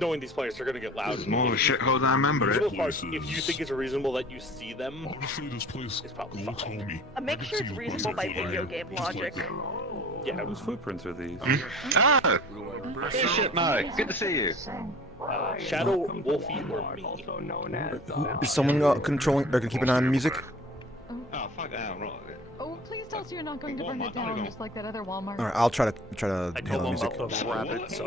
knowing these players are going to get loud. It's more of a shithole than I remember it. If you think it's reasonable that you see them, Honestly, this place it's probably looks fine. homey. Make sure it's reasonable by video game logic. Yeah. Whose footprints are these? Ah! Hey, shit, Mike. Good to see you. Shadow, Wolfie, or me? Is someone controlling or can keep an eye on the music? Oh, fuck that, right. Oh, please tell us you're not going to burn it down just like that other Walmart. All right, I'll try to I handle the told them music. about the rabbits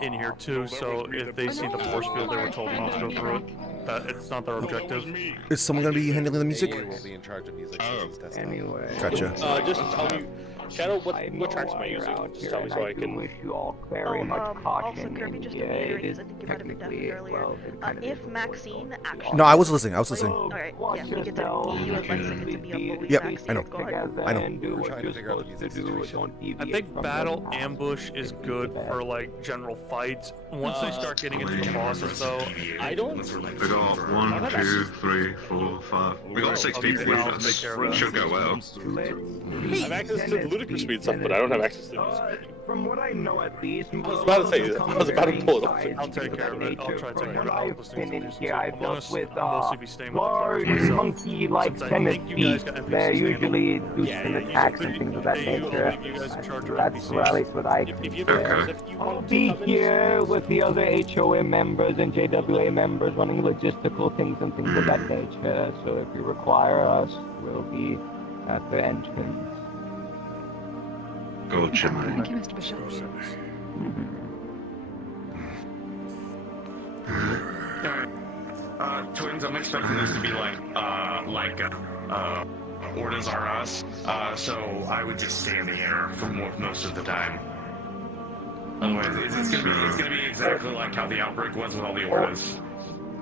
in here too, so if they see the force field, they were told not to go through it. That it's not their objective. Is someone gonna be handling the music? We will be in charge of music. Anyway. Gotcha. Just tell me, Shadow, what tracks am I using? Just tell me so I can. wish you all very much caution. Also, Kirby, just a and, meter, it is because I think you might have been technically, deaf earlier. well, it kind of If is Maxine actually... No, I was listening. I was listening. Alright, yeah, we get to be you advising it to be a bully. Yep, Maxine. I know. Go ahead. I know. We're trying to figure out the music situation. I think battle ambush is good for like general fights. Once they start getting into the bosses, though, I don't. We got 1, 2, 3, 4, 5. We got 6 people with us. Should go well. I have access to the ludicrous speed stuff, but I don't have access to the music. From what I know at least, I was about to say, I was about to pull it up. I'll take care of it. I'll try to take care of it. I'll listen to music too. I've I'm dealt with mostly be staying with the large, players myself. monkey-like Since I think you guys got centipedes. NPCs They handled. usually do Yeah, some yeah, attacks and things of that I'll nature. leave you guys in charge of That's NPCs. at least what I If do. you Okay. I'll be here with the other HOM members and JWA members running logistical things and things of that nature. So if you require us, we'll be at the entrance. Gotcha, mate. Thank you, Mr. Bishop. Twins, I'm expecting this to be like Orders are us, so I would just stay in the air for most of the time. Otherwise, it's gonna be exactly like how the outbreak was with all the Orders.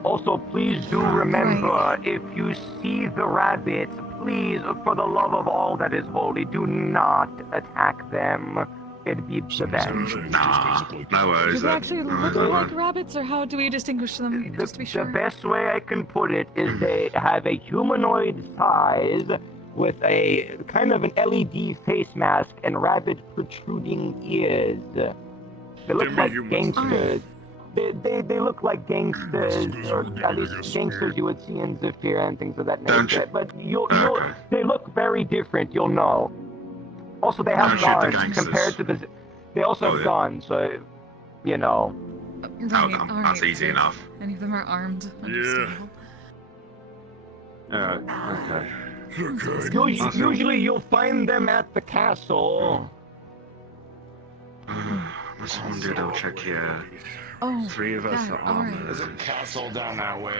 Also, please do remember, if you see the rabbits, please, for the love of all that is holy, do not attack them. It'd be the best. Nah, no worries. Do they actually look like rabbits, or how do we distinguish them, just to be sure? The best way I can put it is they have a humanoid size with a kind of an LED face mask and rabbit protruding ears. They look like gangsters. They look like gangsters, or at least gangsters you would see in Zephyr and things of that nature. But they look very different, you'll know. Also, they have guns compared to the... They also have guns, so, you know. Right, That's easy enough. Any of them are armed. Okay. Usually you'll find them at the castle. Let's someone do a double check here. Oh, 3 of us are armored. There's a castle down that way.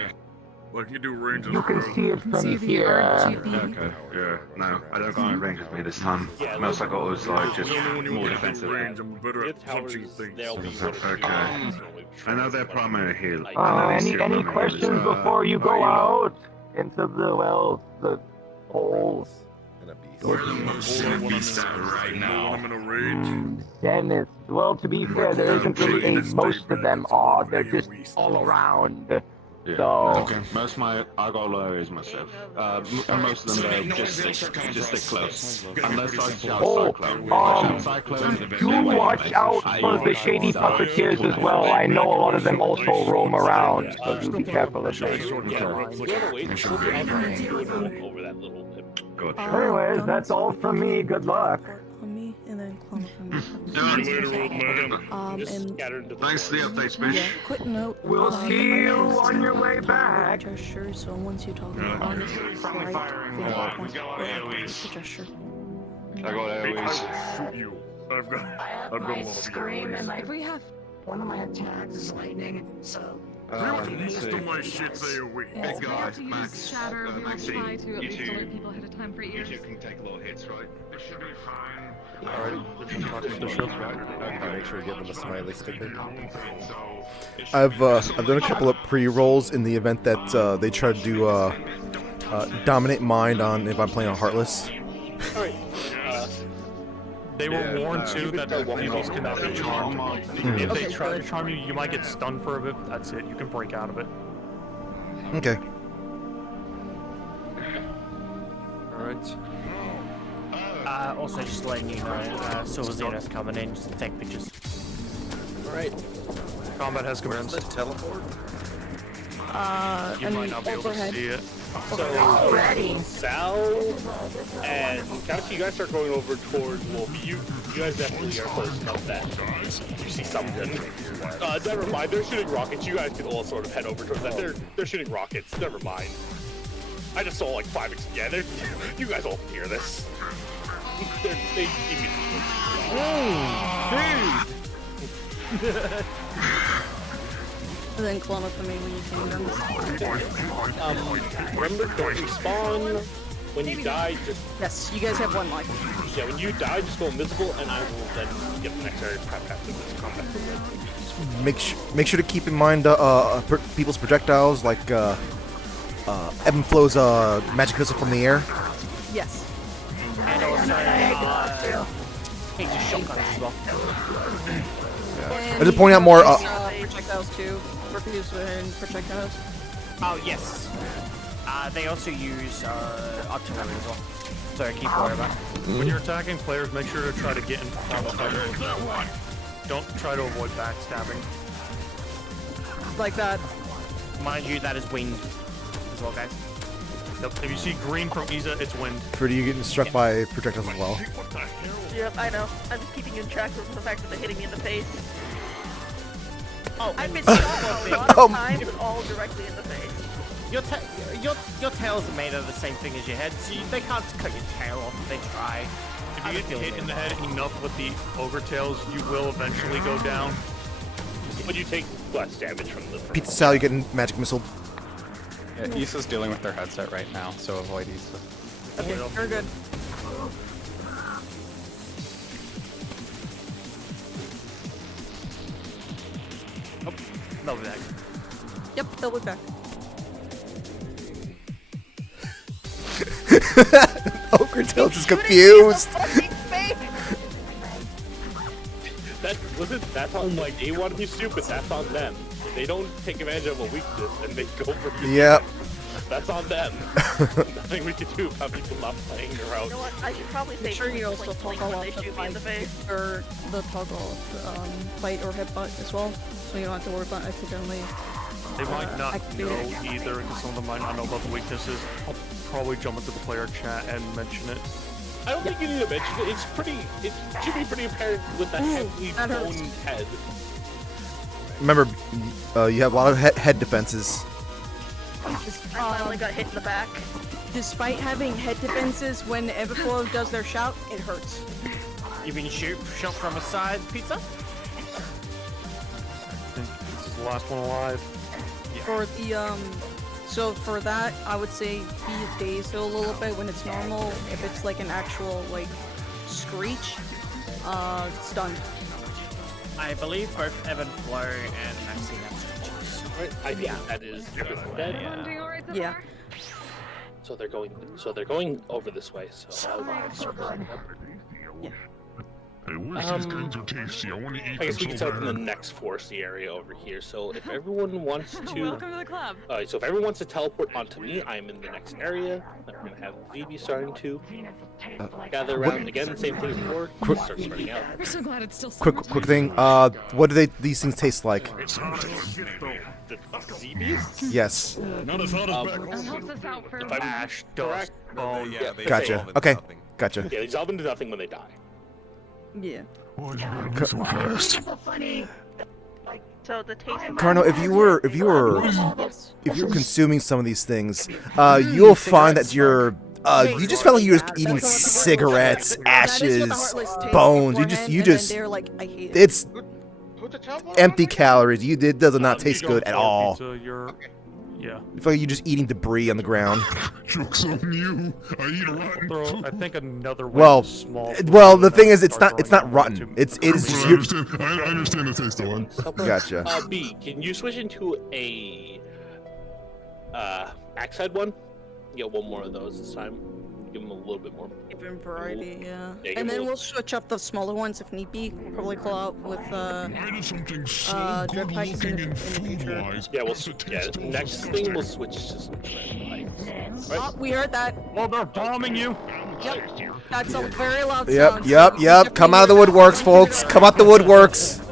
Like you do ranges. You can see it from here. Okay, yeah. No, I don't got any range with me this time. Most I got was like just more defensive. Range, I'm better at punching things. Okay. I know they're primary heal. Any questions before you go out into the holes? Where are the most beasts at right now? I'm in a rage. Dennis, well, to be fair, there isn't really any. Most of them are. They're just all around. Yeah. So. Most of I got low areas myself. And most of them just stick close. Unless I shout Cyclone. Do watch out for the shady puppeteers as well. I know a lot of them also roam around, so do be careful of those. Anyways, that's all from me. Good luck. And then clone from me. Thanks for the updates, bitch. Yeah, quick note. We'll see you on your way back. Gesture, so once you talk about it, Friendly firing. We got a lot of AoEs. gesture. I got AoEs. Shoot you. I've got a lot of Scream and like, we have one of my attacks is lightning, so. most of my shit's AoE. Yes, Big we guy, have to use Max, shatter. We will Maxine, try to at you least two- alert people ahead of time for You ears. two can take little hits, right? It should be fine. Make sure you give them a smiley sticker. I've done a couple of pre-rolls in the event that they try to do dominate mind on if I'm playing on Heartless. Alright. They were warned too that the enemies cannot be charmed. If they try to charm you, you might get stunned for a bit, but that's it. You can break out of it. Okay. Alright. Also just letting you know, Silver Xenos coming in, just to take pictures. Alright. Combat has commenced. Where's the teleport? You might not be able to see it. So, Sal and Couch, you guys start going over towards Wolf. You guys definitely are close enough that you see something. Never mind, they're shooting rockets. You guys can all sort of head over towards that. They're shooting rockets. Never mind. I just saw like 5 yeah, you guys all hear this. They And then clone up for me when you came down. Remember, don't respawn. When you die, just... Yes, you guys have 1 life. Yeah, when you die, just go invisible, and I will then get the next area prep after this combat. Make sure to keep in mind people's projectiles, like ebb and flow's magic missile from the air. Yes. And also, just shotguns as well. I'm just pointing out more. Projectiles too. Refuse and projectiles. Oh yes. They also use artillery as well. So keep worrying about. When you're attacking players, make sure to try to get in front of them. Don't try to avoid backstabbing. Like that. Mind you, that is wind as well, guys. Yep. If you see green from Isa, it's wind. Pretty, you getting struck by projectiles as well. Yep, I know. I'm just keeping in track of the fact that they're hitting me in the face. Oh, I've been shot a lot of times, all directly in the face. Your tails are made of the same thing as your head, so they can't cut your tail off if they try. If you get hit in the head enough with the ogre tails, you will eventually go down. But you take less damage from the... Pizza Sal, you're getting magic missile. Yeah, Issa's dealing with their headset right now, so avoid Issa. Okay, you're good. Oh, they'll be back. Yep, they'll be back. Ogre Tails is confused. That's on, like, they want to be stupid, that's on them. If they don't take advantage of a weakness and they go for it, Yep. that's on them. Nothing we can do about people not playing around. You know what? I should probably say Sure, you also toggle when they off the shoot me in the face. or the toggle fight or headbutt as well, so you don't have to worry about accidentally. They might not activating. know either, because some of them might not know about the weaknesses. I'll probably jump into the player chat and mention it. I don't think you need to mention it. It should be pretty apparent with the heavily boned head. Remember, you have a lot of head defenses. I finally got hit in the back. Despite having head defenses, when Everflow does their shout, it hurts. You mean shot from a side, Pizza? I think this is the last one alive. Yeah. For the so for that, I would say be dazed a little bit when it's normal. If it's like an actual like screech, stunned. I believe both Evan Flow and Maxine have screeches. Right? I think that is dead. Yeah. So they're going over this way. So Yeah. Hey, where's these guns are tasty? I want to eat I guess we them can so set up in the bad. next foresty area over here. So if everyone wants to, Welcome to the club. so if everyone wants to teleport onto me, I'm in the next area. I'm gonna have Phoebe starting to gather around again. Same thing as before. Start spreading out. We're so glad it's still Quick thing. What do these things taste like? The sea beasts? Yes. Not as hot as back That helps us out for If I'm Ash, dust, bone. Yeah, they Gotcha. dissolve into Okay. nothing. Gotcha. Yeah, they dissolve into nothing when they die. Yeah. Why'd you run so fast? So the taste of Carno, if you were Yes. consuming some of these things, you'll find that you're you just felt like you were eating cigarettes, ashes, bones. You just They're like, I hate it. it's empty calories. It does not taste good at all. Pizza, yeah. You feel like you're just eating debris on the ground. Joke's on you. I eat rotten Throw, food. I think another way Well, small. the thing is, it's not rotten. It is just I understand the taste of one. Gotcha. B, can you switch into a axe head one? Get one more of those this time. Give them a little bit more. Give them variety, yeah. Yeah, give And them then a we'll switch up the smaller ones if need be. We'll probably call out with I did something so drip good pipes in looking the and future. food-wise. Yeah, next thing we'll switch to some tread pipes. Right? Oh, we heard that. Oh, they're bombing you. Yep. That's a very loud Yep, sound. yep, so yep. Come out of the woodworks, folks. Come out the woodworks.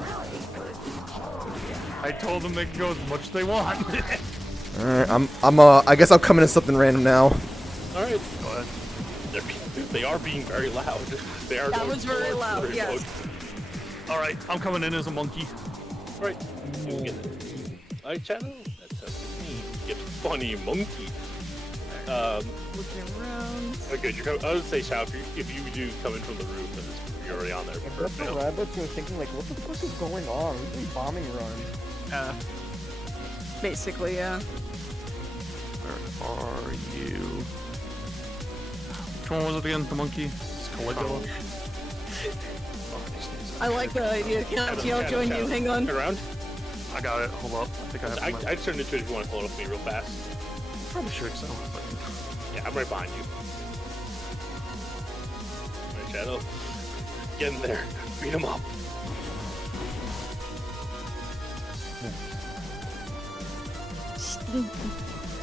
I told them they can go as much as they want. Alright, I guess I'll come in as something random now. Alright, go ahead. They are being very loud. They are. That was very loud, yes. Alright, I'm coming in as a monkey. Alright, alright, channel. That's me. Get funny monkey. Looking around. Okay, I would say, Shao, if you do come in from the roof, then you're already on there. If the rabbits are thinking, like, what the fuck is going on? We're doing bombing runs. Basically, yeah. Where are you? Which one was it again? The monkey? It's Caligula. I like the idea. I'll join you. Hang on. Around? I got it. Hold up. I think I have I turned into it if you want to pull it up with me real fast. Probably should, so. Yeah, I'm right behind you. Alright, Shadow. Get in there. Beat him up.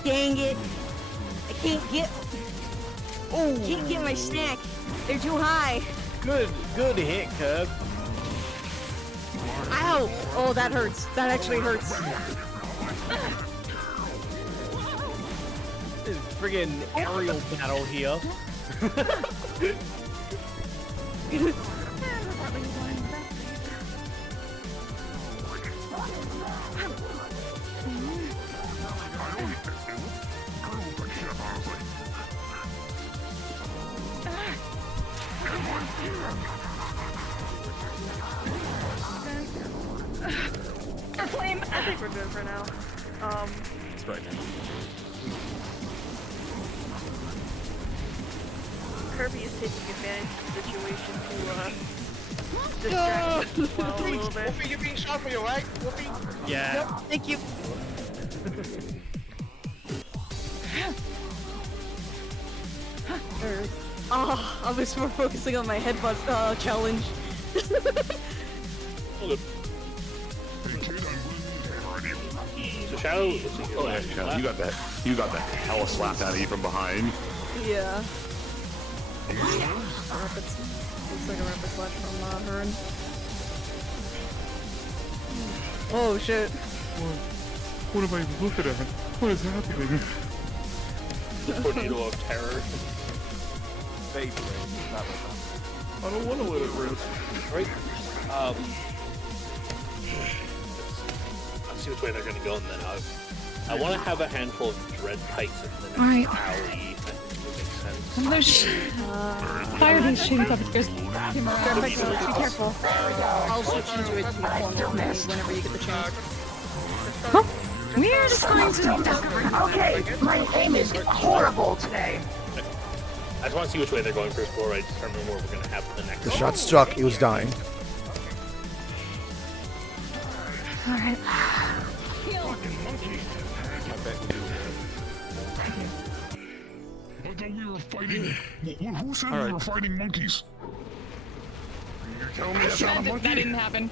Dang it! I can't get my snack. They're too high. Good hit, Cub. Ow! Oh, that hurts. That actually hurts. This is friggin' aerial battle here. Flame. I think we're good for now. It's right now. Kirby is taking advantage of the situation to distract us as well a little bit. Whoopi, you're being shot for you, right? Whoopi? Yeah. Yep, thank you. Oh, I was more focusing on my headbutt challenge. Hold up. So Shadow, Oh yeah, Shadow, you got that hella slapped out of you from behind. Yeah. Looks like a rapid slash from Hearn. Oh shit. What am I looking at? What is happening? Tornado of terror. I don't want to let it rip. Right? I'll see which way they're gonna go, and then I want to have a handful of dread pikes in the next alley. I think that makes sense. There's fire these shooting puppets. Be careful. I'll switch into it whenever you get the chance. Huh? We're just going to. Okay, my aim is horrible today. I just want to see which way they're going first before I determine where we're going to have the next. The shot struck. It was dying. Alright. I thought we were fighting. Who said we were fighting monkeys? You're telling me that's not a monkey? That didn't happen.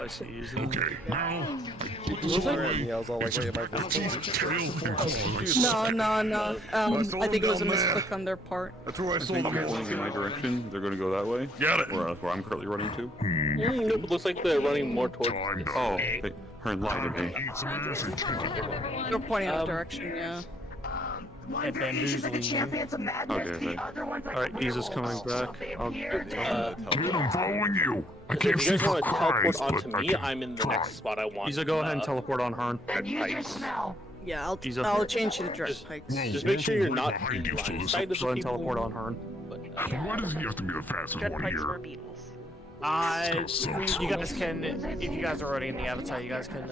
I see. Okay, now. Yells all like, wait, am I No. I think it was a misclick on their part. That's where I If they're sold going in my direction, they're going to go that way. Got it. Where I'm currently running to. Nope, it looks like they're running more towards. Oh, her lied to me. They're pointing out direction, yeah. And bamboozling you. Okay. Alright, Isa's coming back. Dude, I'm following you. I If can't you see guys for want to teleport Christ, onto but I me, can I'm in the try. next spot I want. Isa, go ahead and teleport on Hearn. Yeah, I'll Ease up. I'll change you to direct pikes. Just make sure you're not in you, so line this- sight of Go the ahead and people. teleport on Hearn. Why does he have to be the fastest Dread one pikes here? were beetles. You guys can, if you guys are already in the avatar, you guys can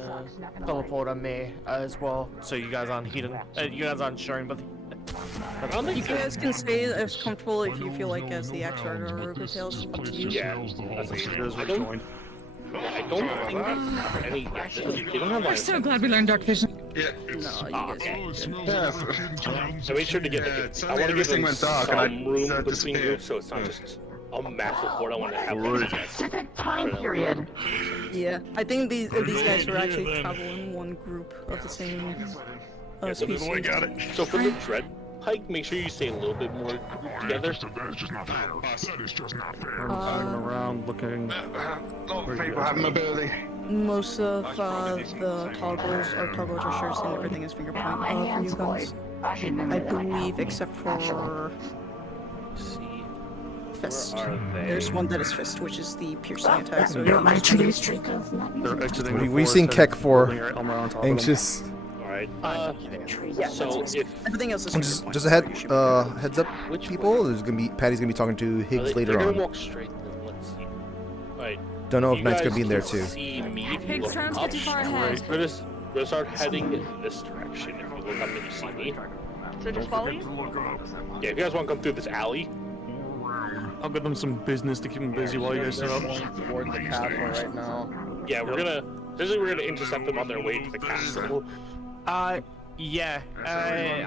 teleport on me as well. So you guys aren't hidden. You guys aren't showing, but You guys can stay as comfortable if you feel like as the Axar or Rogue Tails. Up to you. Yeah, that's what I don't think any. They don't have We're so glad we learned dark vision. Yeah. No, you guys I made sure to get. I want to give everything them went dark, some and I room started between disappearing. groups, so it's not just a massive board. I want to have. Time period. Yeah, I think these guys were actually traveling in one group of the same So species. So for the dread Pike, make sure you stay a little bit more together. That's just not fair. That is just not fair. I'm hanging around looking. People have mobility. Most of the toggles are toggle gestures and everything is finger point for new guns. I believe, except for fist. There's one that is fist, which is the piercing attack. So They're exiting. We've seen Keck for anxious. Alright. Yeah, so if everything else is Just a heads up, people. There's gonna be Patty's gonna be talking to Higgs later they're on. gonna walk straight. Let's see. Alright. Don't know if Knight's gonna be in there too. See me if you Higgs, look try not to up. get too far ahead. We're gonna start heading in this direction. If you look up and you see me. So just follow you? Yeah, if you guys want to come through this alley. I'll give them some business to keep them busy while you guys set up. Toward the castle right now. Yeah, we're gonna intercept them on their way to the castle. Yeah. I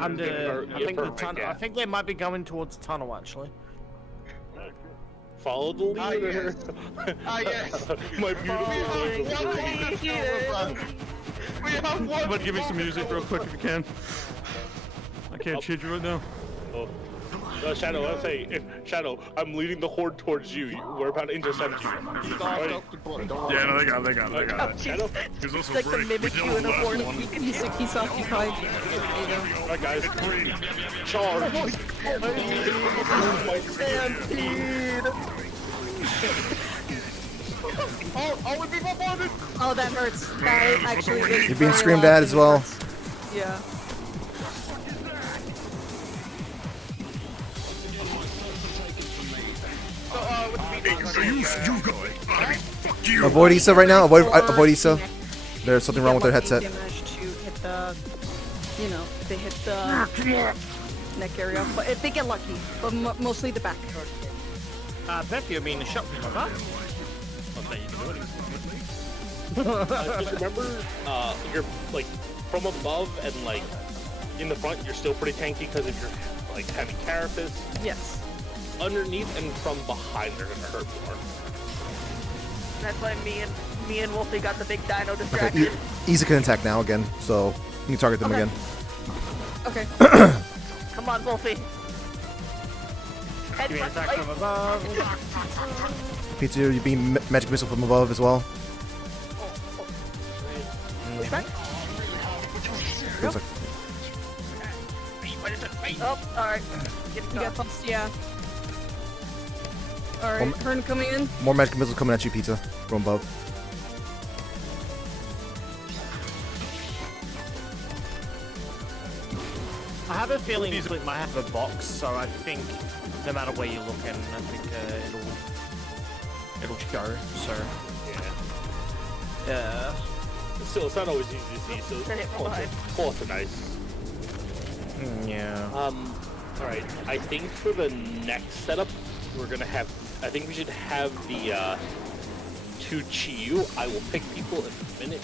think they might be going towards the tunnel actually. Follow the leader. Yes. My beautiful But give me some music real quick if you can. I can't cheer you right now. Oh. Shadow, let's say, Shadow, I'm leading the horde towards you. We're about to intercept you. Right. Yeah, no, they got it. Shadow? He's also like the great. mimic you in a horde. He's occupied. Alright, guys. Charge. Oh, we people boarded! Oh, that hurts. That actually is You're being screamed at as well. Yeah. So you go. Fuck you. Avoid Issa right now. Avoid Issa. There's something wrong with their headset. They managed to hit the, they hit the neck area, but if they get lucky, but mostly the back. Becky, I mean, the shot from above. Just remember, you're like from above and like in the front, you're still pretty tanky because of your like heavy carapace. Yes. Underneath and from behind, they're gonna hurt more. That's why me and Wolfie got the big dino distraction. Okay, Issa can attack now again, so you can target them again. Okay. Come on, Wolfie. Give me an attack from above. Pizza, you're being magic missile from above as well. Push back. Feels like Oh, alright. You got pulse, yeah. Alright, Hearn coming in. more magic missiles coming at you, Pizza, from above. I have a feeling Flint might have a box, so I think no matter where you're looking, I think it'll go. So yeah. Still, it's not always easy to see. So close to nice. Yeah. Alright, I think for the next setup, we're gonna have. I think we should have the 2 Chiyu. I will pick people in a minute.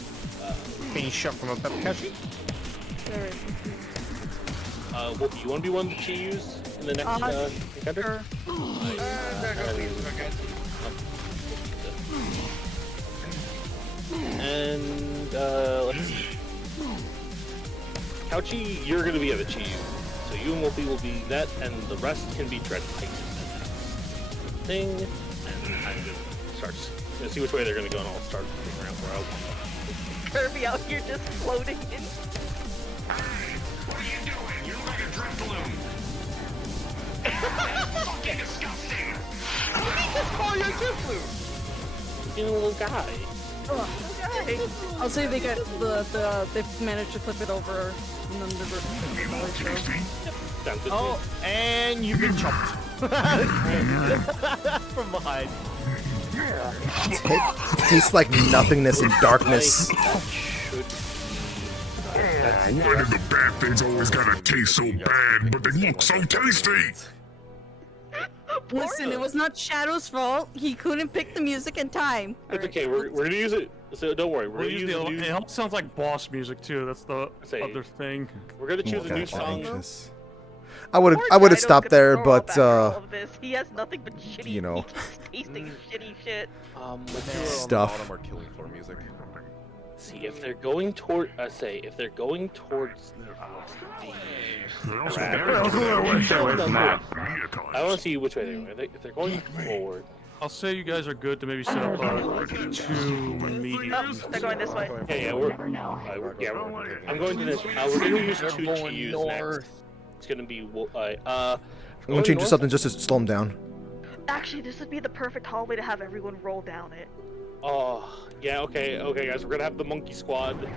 Being shot from a Pepkashi. Wolfie, you want to be one of the Chiyus in the next encounter? And let's see. Couchy, you're gonna be at the Chiyu. So you and Wolfie will be that, and the rest can be Dread Pike. Thing, and I'm gonna start. Gonna see which way they're gonna go, and I'll start figuring out where I want. Kirby out here just floating in. What are you doing? You look like a drip balloon. Fucking disgusting. What did he just call you a drip balloon? You little guy. I'll say they get they've managed to flip it over and then the Oh, and you've been chopped from behind. It tastes like nothingness and darkness. Why do the bad things always gotta taste so bad, but they look so tasty? Listen, it was not Shadow's fault. He couldn't pick the music in time. It's okay. We're gonna use it. So don't worry. We're gonna use the new. It almost sounds like boss music too. That's the other thing. We're gonna choose a new song. I would have stopped there, but He has nothing but shitty. you know, He keeps tasting shitty shit. stuff. Or killing floor music. See if they're going toward. If they're going towards the. I want to see which way they're going. If they're going forward. I'll say you guys are good to maybe set up 2 mediums. They're going this way. Yeah, I'm going to this. We're going to use 2 GUs next. It's going to be. I'm going to change something just to slow them down. Actually, this would be the perfect hallway to have everyone roll down it. Oh, yeah, okay, guys, we're gonna have the monkey squad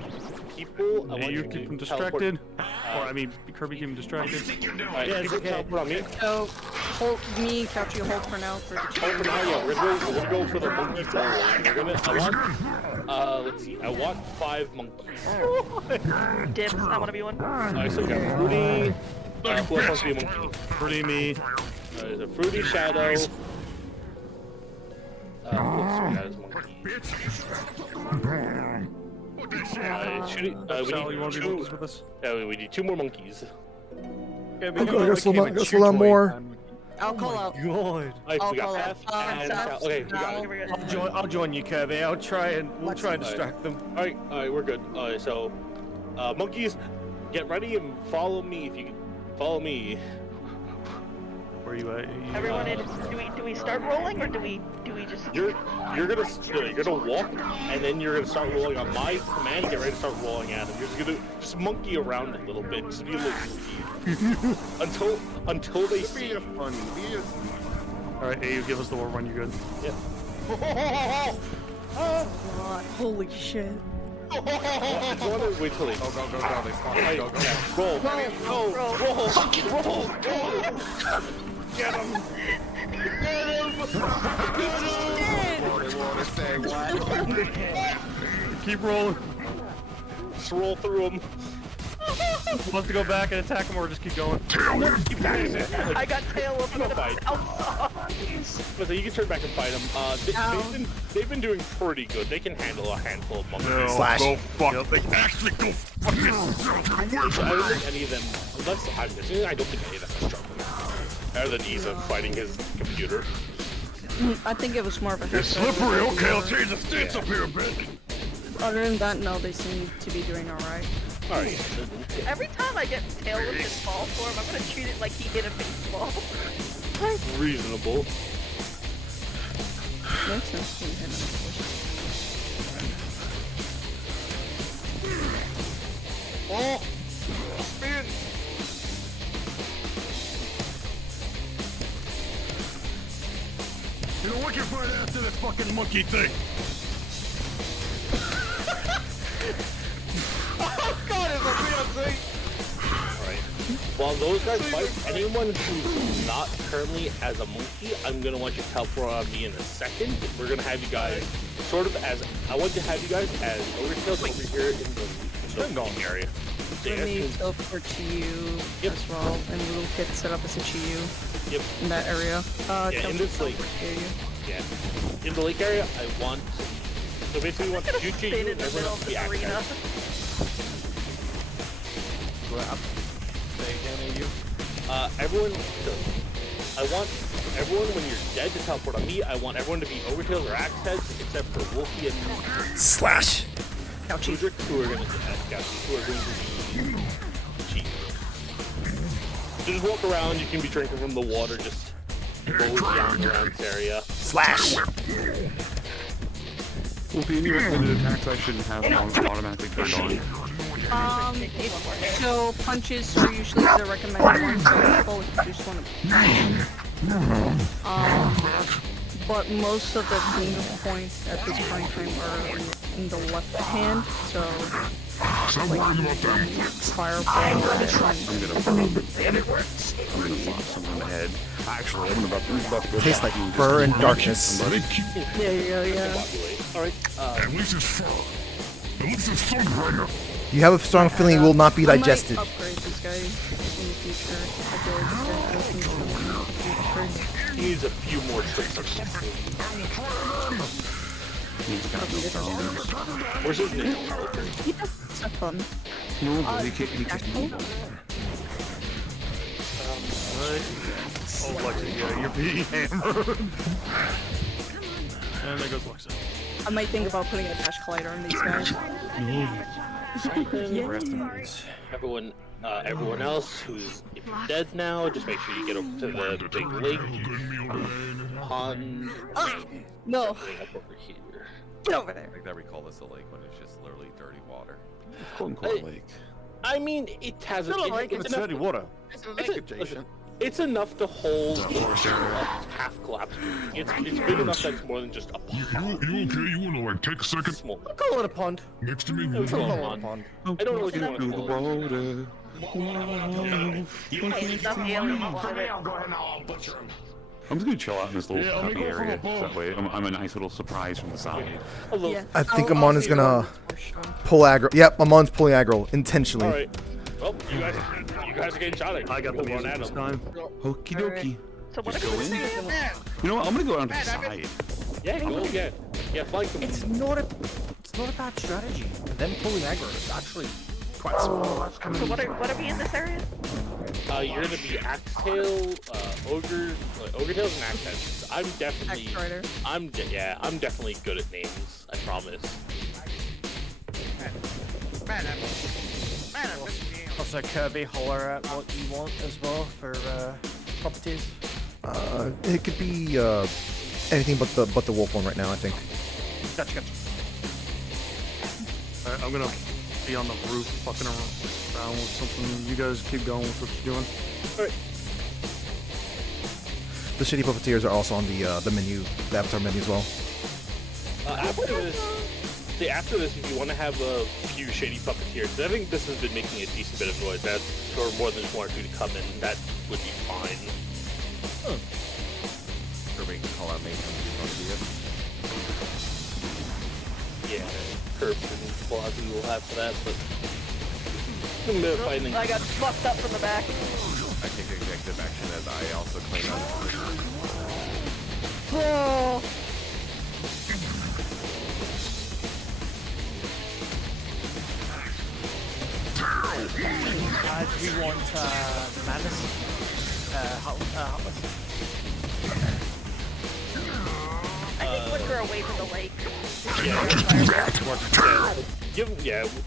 people. I want you keep them distracted. Or, I mean, Kirby keep them distracted. Alright, yeah, teleport on me. So, hold me, Couchy, hold for now for the Hold for now, yeah, we're gonna go for the monkey squad. Let's see, I want 5 monkeys. Dibs, I wanna be one. Alright, so we got Fruity. Who else wants to be a monkey? Fruity, me. There's a Fruity, Shadow. Who else do we have as monkey? We need 2 more monkeys. I gotta slow down more. I'll call out. God. I'll We got call out. Beth and Sal. Okay, we got it. I'll join you, Kirby. We'll try and distract them. Alright, we're good. So, monkeys, get ready and follow me if you can follow me. Where are you at? Everyone in, do we start rolling or do we just? You're gonna walk and then you're gonna start rolling on my command. Get ready to start rolling at them. You're just gonna monkey around a little bit, just be a little goofy until they see you. All right, hey, you give us the war when you're good. Yeah. God, holy shit. Wait till they Go. Roll. Get him. Keep rolling. Just roll through them. Want to go back and attack them or just keep going? Keep backing it. I got tail up in the fight. So you can turn back and fight them. They've been doing pretty good. They can handle a handful of monkeys. No, Slash. go fuck. They actually go fucking. I don't think any of them, unless I'm missing, I don't think any of them are struggling. Other than Isa fighting his computer. I think it was more of a It's slippery. Okay, I'll change the stance up here a bit. Other than that, no, they seem to be doing alright. Alright. Every time I get tail with his ball form, I'm gonna treat it like he hit a baseball. Reasonable. Makes sense to him, of course. Oh! Man! You know what you find after this fucking monkey thing? Oh god, it's a fiancé! Alright. While those guys fight, anyone who's not currently as a monkey, I'm gonna want you to teleport on me in a second. We're gonna have you guys I want to have you guys as overtails over here in the monkey area. So Let me teleport to you as well, and we'll get set up as a Chiyu in that area. In this lake. Yeah. In the lake area, I want. So basically, we want to shoot you and everyone else to be active. I want everyone when you're dead to teleport on me. I want everyone to be overtails or axe heads, except for Wolfie and Slash. Couchy, who are going to be cheap. So just walk around. You can be drinking from the water. Just go down around this area. Slash. Well, the any recommended attacks I shouldn't have automatically turned on. So punches are usually the recommended ones for people if you just want to. But most of the finger points at this point in time are in the left hand, so like fireball. I'm gonna slap someone in the head. Actually, I'm about to go. Tastes like fur and darkness. Yeah. Alright, at least it's fur. At least it's fun right now. You have a strong feeling it will not be digested. I might upgrade this guy in the future. I feel like this guy he needs a few more tricks or something. Where's his name? It's a fun. No, but he kicked me. Oh, Lexa, yeah, you're being hammered. And there goes Lexa. I might think about putting a dash collider on these guys. Everyone else who's if you're dead now, just make sure you get over to the big lake pond. No. Up over here. Get over there. Like that we call this a lake when it's just literally dirty water. Quote unquote lake. I mean, it has It's dirty water. It's a lake adjacent. It's enough to hold half collapsed. It's big enough that it's more than just a pond. You okay? You wanna like take a second? Small. Call it a pond. Next to me. I don't really want to call it. I'm just gonna chill out in this little puppy area. So that way, I'm a nice little surprise from the side. I think Amon is gonna pull aggro. Yep, Amon's pulling aggro intentionally. All right. Well, you guys are getting shot at. I got the music this time. Okie dokie. So what Just are go we in. doing? You know what? I'm gonna go around to the side. Yeah, go again. Yeah, flank them. It's not a bad strategy. Them pulling aggro is actually quite smart. So what are we in this area? You're gonna be Axtail, Ogre Tails, and Axe. I'm definitely good at names. I promise. Also, Kirby, holler at what you want as well for properties. It could be anything but the wolf one right now. I think. Gotcha. Alright, I'm gonna be on the roof fucking around with something. You guys keep going with what you're doing. Alright. The shitty puppeteers are also on the menu, the avatar menu as well. After this, if you want to have a few shady puppeteers, I think this has been making a decent bit of noise. That for more than one or two to come in, that would be fine. Or we can call out main Yeah, Curbs and Quasi will have for that, but a bit of fighting. I got fucked up from the back. I take executive action as I also claim on. Oh. Do we want Madness? Heartless? I think once we're away from the lake.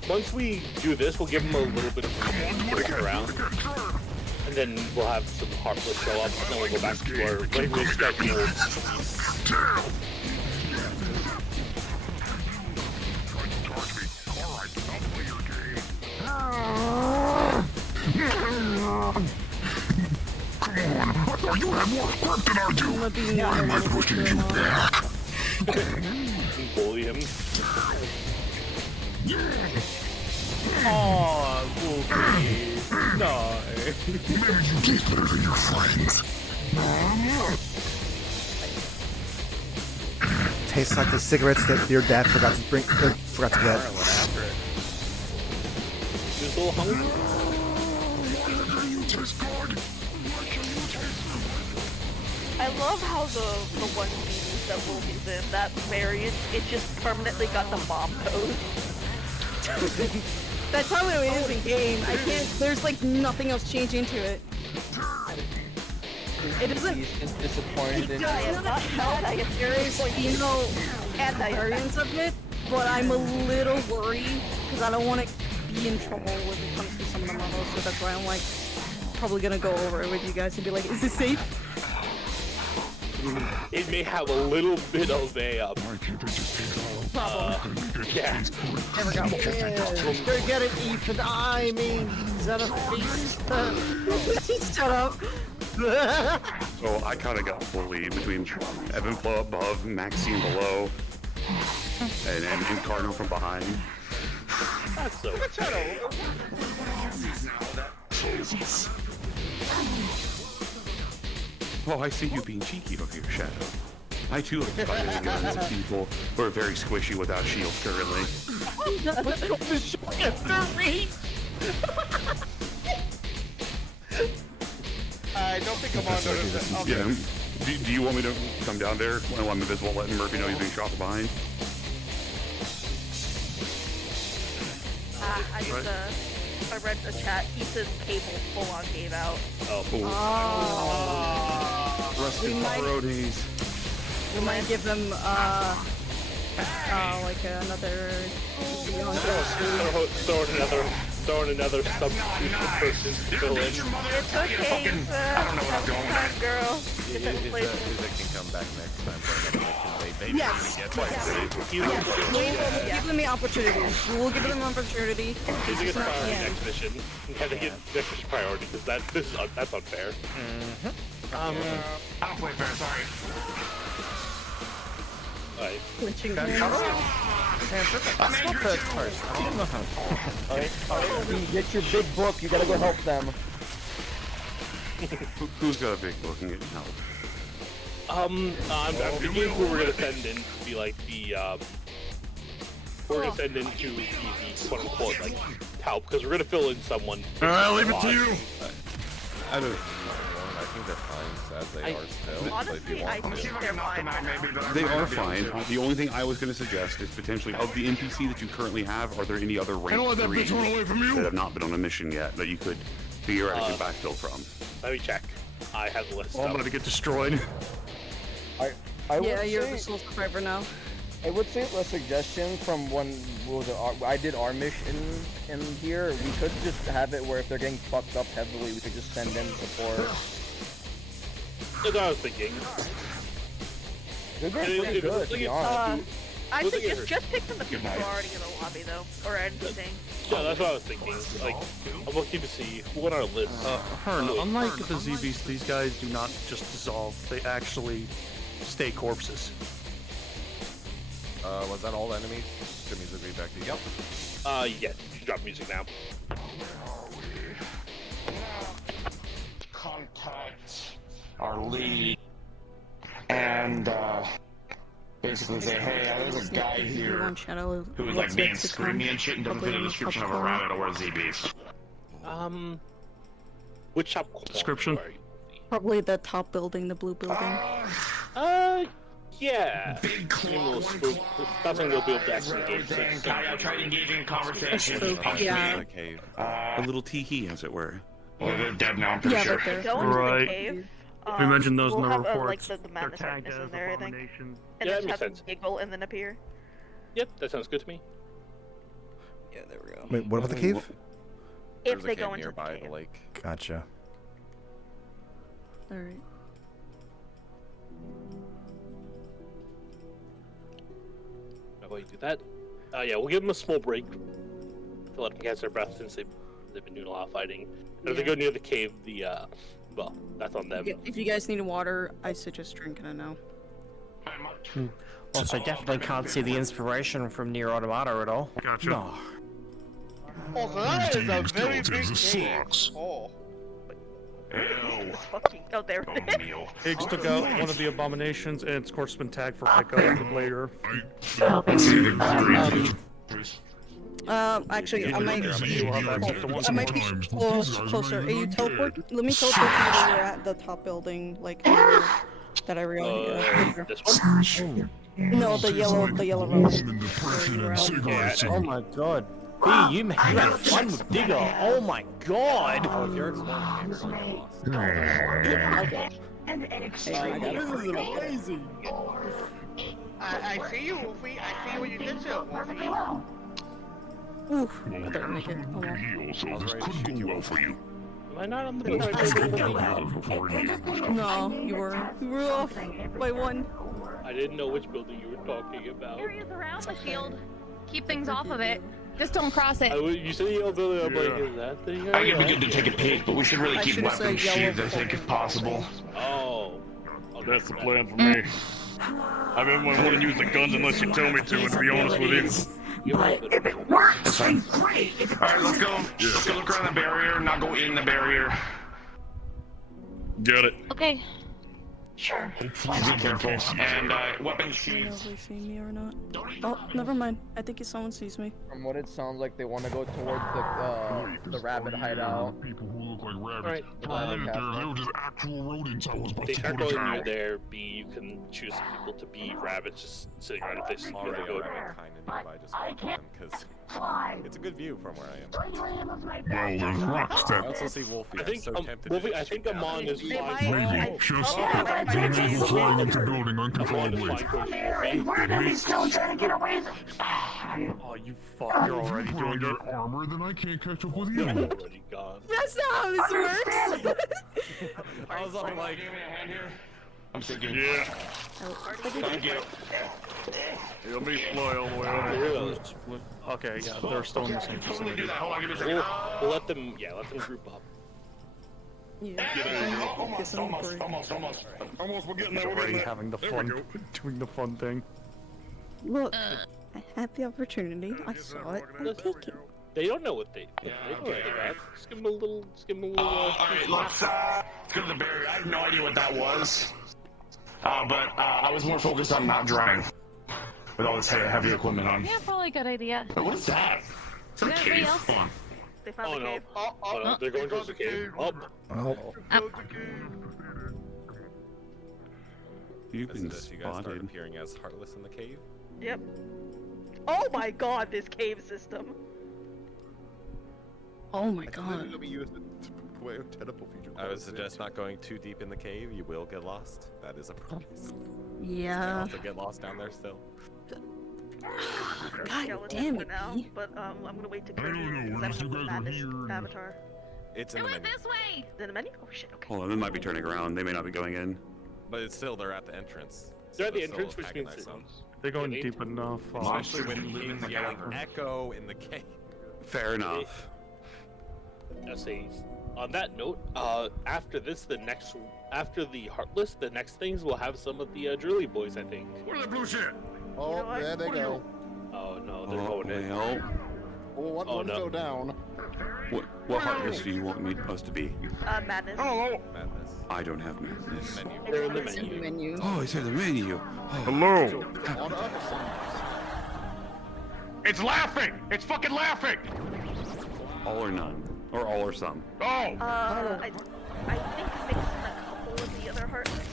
Once we do this, we'll give them a little bit of room to look around. And then we'll have some Heartless show up, and then we'll go back to our regular schedule. Come on, I thought you had more script than I do. Why am I pushing you back? Bully him. Oh, Wookie. No. Maybe you taste better than your friends. Tastes like the cigarettes that your dad forgot to get. Just a little hungry. I love how the one species that Wolfie's in, that variant, it just permanently got the bomb code. That's how it is in game. I can't. There's like nothing else changing to it. It doesn't. He's disappointed in I am not mad. I am There is female variants of it, but I'm a little worried because I don't want to be in trouble when it comes to some of the models. So that's why I'm like probably gonna go over it with you guys and be like, "Is this safe?" It may have a little bit of a yeah. There we go. Forget it, Ethan. I mean, is that a face? Shut up. So I kind of got bullied between Evan Flow above, Maxine below, and Cardinal from behind. That's so. Oh, I see you being cheeky over here, Shadow. I too like fighting against people who are very squishy without shields currently. I don't think I'm on notice. Okay. Yeah. Do you want me to come down there when I'm invisible, letting Murphy know he's being shot from behind? I read the chat. Ethan's cable full on gave out. Rusty We might give them like another. Throwing another substitute person to fill in. It's okay, I don't know what I'm going time, girl. Is it can come back next time for another mission? They Yes. Give them the opportunity. We will give them an opportunity. He's gonna get priority next mission. They get next mission priority because that's unfair. I don't play fair. Sorry. Flinching. Alright, get your big book, you gotta go help them. Who's got a big book and getting help? I'm thinking who we're gonna send in to be like the we're gonna send in to be the quote unquote like help because we're gonna fill in someone. I'll leave it to you. I think they're fine as they are still. Honestly, I think they're fine. They are fine. The only thing I was going to suggest is potentially of the NPC that you currently have, are there any other rank 3 that have not been on a mission yet that you could theoretically backfill from? Let me check. I have the list. Oh, I'm gonna get destroyed. I would Yeah, you're say, the sole survivor now. I would say a suggestion from when I did our mission in here. We could just have it where if they're getting fucked up heavily, we could just send in support. That's what I was thinking. They're doing pretty good, to be honest. I think just pick from the people who are already in the lobby, though, or anything. Yeah, that's what I was thinking. Like, I'm looking to see who on our list. Hearn, unlike the ZBs, these guys do not just dissolve. They actually stay corpses. Was that all enemies? Jimmy's will be back to you. Yeah, you should drop music now. Contact our lead and basically say, hey, there's a guy here who is like being screamy and shit and doesn't fit a description of a rabbit or ZBs. Which shop description? Probably the top building, the blue building. Yeah. Big claw. That's when they'll be able to actually engage. I tried engaging in conversation. Yeah. A little tee-hee, as it were. Well, they're dead now, I'm pretty sure. Go into the cave. We mentioned those in the have, reports. like the madness witness in there, I think. And Yeah, then that have makes them giggle and then appear. Yep, that sounds good to me. Yeah, there we go. Wait, what about the cave? If they go into nearby the cave. the lake. Gotcha. Alright. While you do that, yeah, we'll give them a small break to let them catch their breath since they've been doing a lot of fighting. And if they go near the cave, well, that's on them. If you guys need water, I suggest drinking it now. Also, I definitely can't see the inspiration from Nier Automata at all. Gotcha. No. Also, that is a very big cave. Oh. Oh, there. Higgs took out one of the abominations, and it's of course been tagged for pickup later. Actually, I might be closer. Are you teleport? Let me teleport you to where you're at the top building, like that I realized. This one? No, the yellow road. Oh my god. B, you had fun with Digger. Oh my god. Oh, if you're exploring the cave, you're gonna get lost. This is amazing. I see you, Wolfie. I see what you did to Wolfie. Oof, I better make it. Oh, well. So this could go well for you. Am I not on the No, you were off by one. I didn't know which building you were talking about. Areas around the shield. Keep things off of it. Just don't cross it. You said the yellow building, I'm like, is that the I think we good to take a peek, but we should really keep weapon sheaths, I think, if possible. Oh. That's the plan for me. I've been wanting to use the guns unless you tell me to, and to be honest with you. That's fine. Alright, let's go. Let's go look around the barrier, not go in the barrier. Get it. Okay. Sure. Be careful. And weapon sheaths. They see me or not? Oh, never mind. I think someone sees me. From what it sounds like, they want to go towards the rabbit hideout. People who look like rabbits. They were just actual rodents. I was about They to start put it going near down. there. B, you can choose people to be rabbits just sitting around if they Already go. kind of nearby, just watching them, because it's a good view from where I am. Well, there's rocks that. I also see Wolfie. I think, I'm so tempted Wolfie, to I think shoot Amon down. is Maybe just. Zombies were flying into the building uncontrollably. Where did these stones get away? Oh, you fuck! You're already doing it. Armor, then I can't catch up with you. Already gone. That's not how this works. I was on like. I'm thinking. Yeah. Thank you. Let me fly all the way over. Okay, yeah, they're still in the same vicinity. We'll let them group up. Yeah. Almost. We're getting He's there. already having the fun, doing the fun thing. Look, I had the opportunity. I saw it. I take it. They don't know what they don't know what they got. Just give them a little. Alright, let's go to the barrier. I have no idea what that was. But I was more focused on not drowning with all this heavy equipment on. Yeah, probably a good idea. What is that? Is that a cave? Hold on. They found the cave. Oh, they're going towards the cave. You've been You guys start spotted. appearing as Heartless in the cave. Yep. Oh my god, this cave system. Oh my god. I would suggest not going too deep in the cave. You will get lost. That is a promise. Yeah. Also get lost down there still. God damn it, now, B. but I'm gonna wait to I don't know, because unless you guys are this here. avatar. It's in the menu. This way. Is it in the menu? Oh shit. Okay. Hold on, they might be turning around. They may not be going in. But it's still they're at the entrance. They're at the So it's entrance, still which means nice sounds. They're going deep enough. Especially when King's yelling echo in the cave. Fair enough. Essays. On that note, after this, after the Heartless, the next things will have some of the Drilly boys, I think. Where's that blue shit? Oh, there they go. Oh no, they're going in. Well, One fell down. what Heartless do you want us to be? Madness. Madness. I don't have madness. They're in the menu. Oh, it's in the menu. Hello. It's laughing! It's fucking laughing! All or none, or all or some. Oh! I think mixing a couple of the other Heartless.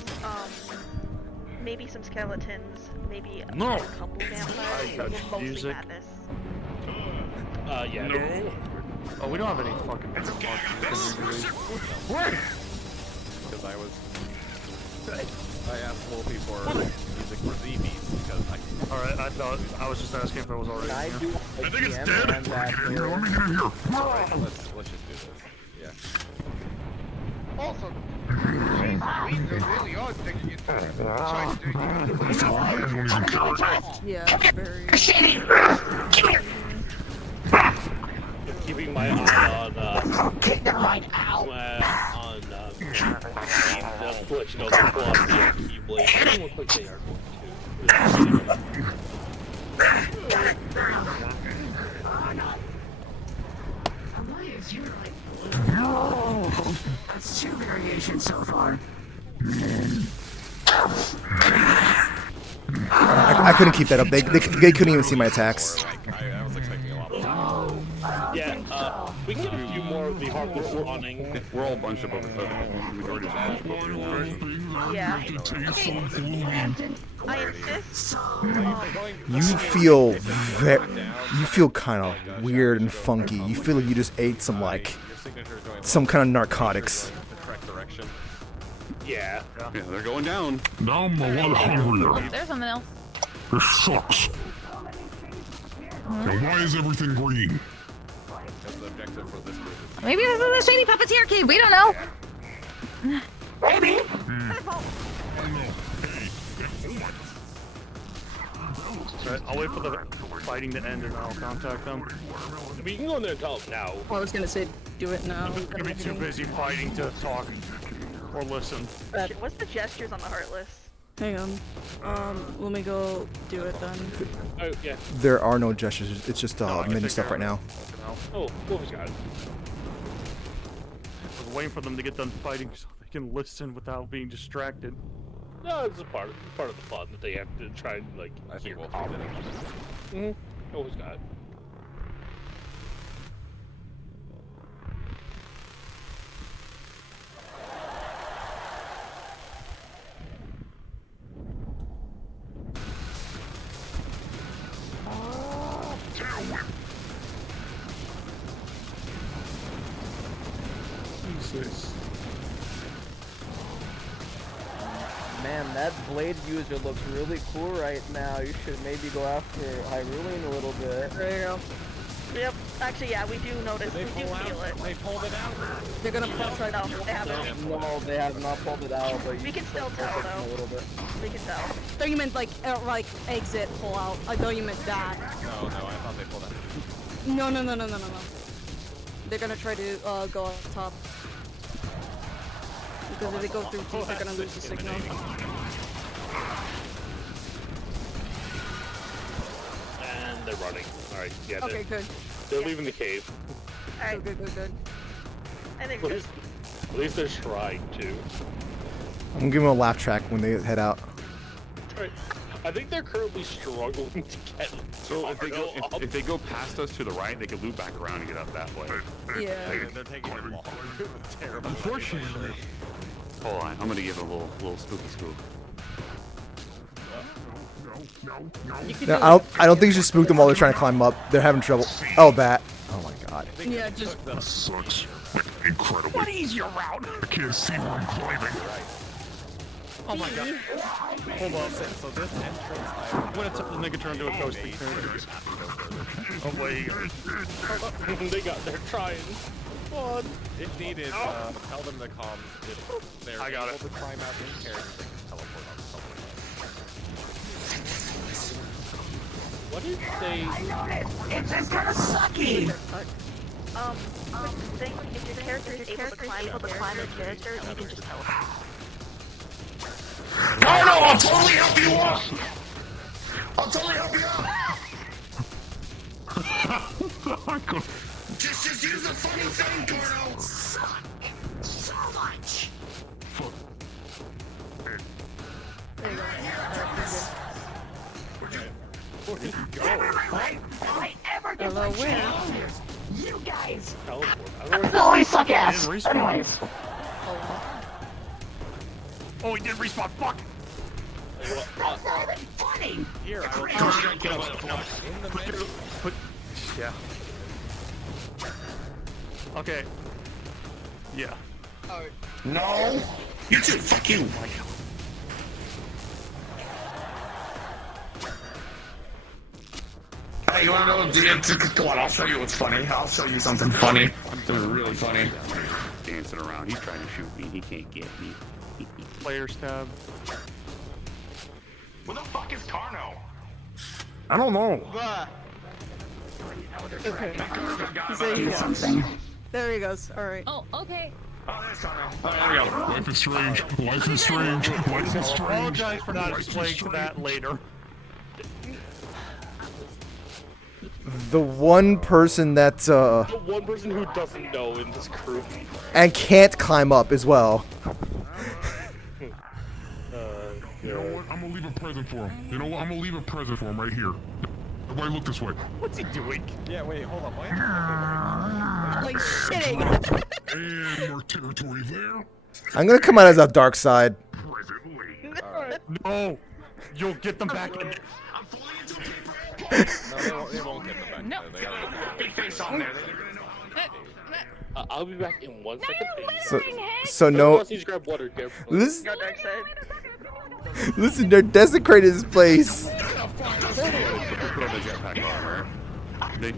Maybe some skeletons. Maybe a couple vampires. Mostly music. Madness. Yeah. No. Oh, we don't have any fucking Wait! Because I asked Wolfie for music for ZBs because Alright, I was just asking if it was already I in think here. it's dead. Let me get in here. Let me get in here. let's just do this. Yeah. Also, we really are taking it. Trying to do Yeah, very. Just keeping my eye on the Twitch notes as well as the Keyblade. They don't look like they are going to. That's 2 variations so far. I couldn't keep that up. They couldn't even see my attacks. I was expecting a lot more. Yeah, we can get a few more of the Heartless spawning. We're all a bunch of majority of a bunch of now. Yeah. I insist. You feel kind of weird and funky. You feel like you just ate some some kind of narcotics. Yeah. Yeah, they're going down. Now I'm a lot hungrier. There's something else. This sucks. Now why is everything green? Because the objective for this group is Maybe this is the Shady Puppeteer Cave. We don't know. Maybe. Alright, I'll wait for the fighting to end and I'll contact them. We can go in there and tell them now. I was gonna say, do it now. I'm gonna be too busy fighting to talk or listen. What's the gestures on the Heartless? Hang on. Let me go do it then. Oh, yeah. There are no gestures. It's just menu stuff right now. Oh, what was God? I was waiting for them to get done fighting so they can listen without being distracted. No, it's part of the fun that they have to try and I think Wolfie did it. What was God? Jesus. man, that blade user looks really cool right now. You should maybe go after Hyrulean a little bit. There you go. Yep. Actually, yeah, we do notice. We do feel it. They pulled it out. They're gonna pull right No, they haven't. No, they have not pulled it out, but We can still tell though. a little bit. We can tell. I thought you meant like exit, pull out. I thought you meant that. No, I thought they pulled out. No. They're gonna try to go up top. Because if they go through deep, they're gonna lose the signal. And they're running. Alright, yeah. Okay, good. They're leaving the cave. Alright. Good. I think At least they're trying to. I'm gonna give them a laugh track when they head out. Alright. I think they're currently struggling to get. So if they go past us to the right, they can loop back around and get up that way. Yeah. They're taking it long. Terrible. Unfortunately. Hold on, I'm gonna give it a little spooky spook. No, I don't think you should spook them while they're trying to climb up. They're having trouble. Oh, that. Oh my god. Yeah, just. That sucks. Incredibly. What is your route? I can't see where I'm climbing. Oh my god. Hold on. So this entrance, I'm gonna tell the nigga turn into a ghost. Oh wait. They're trying. On. if needed, tell them the comms if they're able to climb out in character, teleport on something. What did they? It's just kind of sucky. Thing, if your character is able to climb a character, you can just teleport. Carno, I'll totally help you out! I'll totally help you out! Just use the funny thing, Carno! So much! Fuck. There you Where'd you go? Hello, where? You guys! Teleport. Holy suck ass! Anyways. Oh, he did respawn. Fuck. That's not even funny! Here, I will Get up. in the middle. Yeah. Okay. Yeah. No! You too, fuck you! Hey, you wanna know? Come on, I'll show you what's funny. I'll show you something funny. Something really funny. Dancing around, he's trying to shoot me. He can't get me. Players tab. Where the fuck is Carno? I don't know. Okay. There he goes. Alright. Oh, okay. Oh, there's Carno. Oh, there we go. Life is strange. Life is strange. Life is strange. Apologize for not explaining that later. The one person that's The one person who doesn't know in this crew. and can't climb up as well. You know what? I'm gonna leave a present for him. You know what? I'm gonna leave a present for him right here. Everybody look this way. What's he doing? Yeah, wait, hold on. Why Like shitting. And more territory there. I'm gonna come out as a dark side. No. You'll get them back in. No, they won't get them back. No. They gotta Big face on there. I'll be back in 1 second. So no. Please grab water. Listen, Go dark side. listen, they're desecrating this place. Throw the jetpack armor.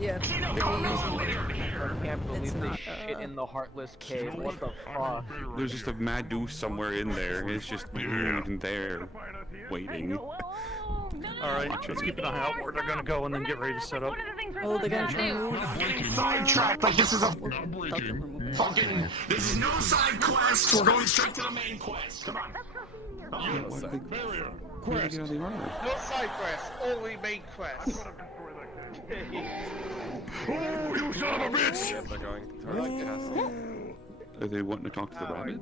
Yeah. I can't believe this shit in the Heartless Cave. What the fuck? There's just a mad dude somewhere in there. It's just there, waiting. Alright, let's keep an eye out where they're gonna go and then get ready to set up. Oh, they're gonna try to move. Sidetracked like this is a fucking. This is no side quest. We're going straight to the main quest. Come on. Quest. No side quest, only main quest. Oh, you son of a bitch! Yeah, they're going past it. Are they wanting to talk to the rabbit?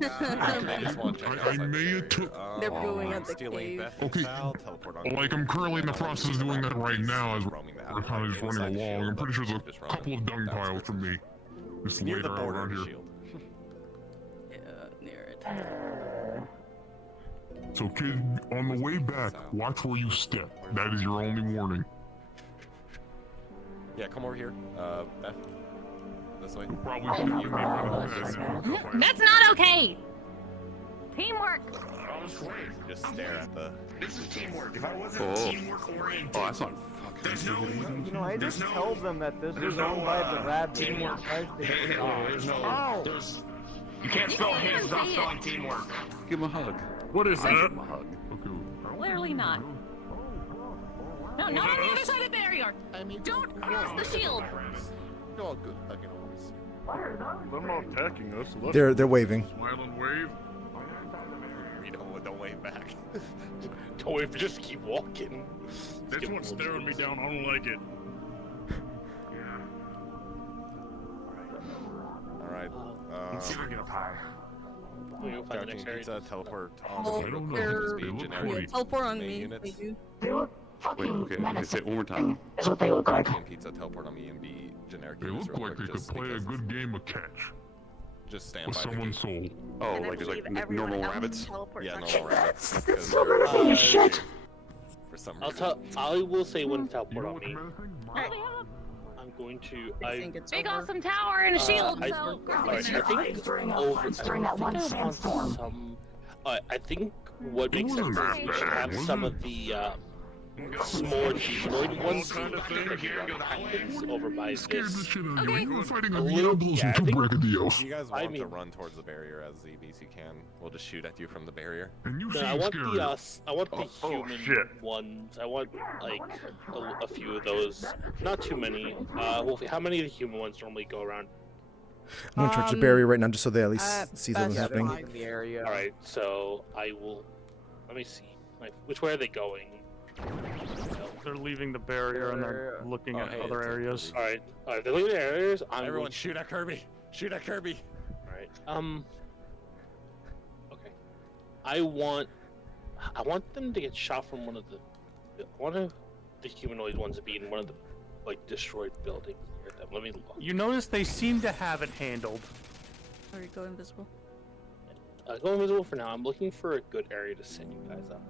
They just want to check I may have took. They're going at the stealing cave. Beth and Okay. Sal, teleport on Like, I'm currently in the process of doing that right now as roaming the we're kind of just running along. I'm pretty sure there's a couple of dung piles from me. Just near laid the around border of the here. shield. Yeah, near it. So, kid, on the way back, watch where you step. That is your only warning. Yeah, come over here. Beth. This way. Probably should be That's not okay. Teamwork. Just stare at the. This is teamwork. If I wasn't teamwork oriented, that's not there's no. You know, I just There's tell them that this is owned by the rabbit. teamwork. There's no. There's. You can't spell hate without spelling teamwork. Give him a hug. What is that? Give him a hug. Clearly not. No, not on the other side of the barrier. Don't cross the shield. You're all good hugging always. They're not attacking us. Look. They're waving. Smile and wave. You don't wave back. Don't wave. Just keep walking. This one's staring me down. I don't like it. All right. Let's see if we can get up high. We'll find the next area. Pizza teleport Oh, on they're teleport on me. units. Thank you. Wait, okay, say it one more time. That's what they look like. And pizza teleport on me and be generic. They look like they could play a good game of catch. Just stand with by someone's soul. Oh, And I like believe like everyone normal else rabbits? teleports Yeah, on normal you. rabbits. Because Holy shit! For some I'll reason. tell. I will say when to teleport on me. Alright. I'm going to. Big awesome tower and a shield, I, so... I think during that one sandstorm. I think what makes sense is we should have some of the small humanoid ones over by this. You were fighting A on little- Diablos yeah, I until think- Break of the Oath. You guys I want to mean- run towards the barrier as ZB as you can. We'll just shoot at you from the barrier. And you No, seem I want scared. the I want the human ones. I want like a few of those. Not too many. Wolfie, how many of the human ones normally go around? I'm gonna charge the barrier right now just so they at least see something That's happening. fine. The area. All right, so I will. Let me see. Which way are they going? They're leaving the barrier and they're looking at hey, other it's areas. All right, they're looking at areas. Everyone, shoot at Kirby! Shoot at Kirby! All right. Okay. I want them to get shot from one of the humanoid ones to be in one of the like destroyed buildings near them. Let me look. You notice they seem to have it handled. Or you go invisible. Go invisible for now. I'm looking for a good area to set you guys up.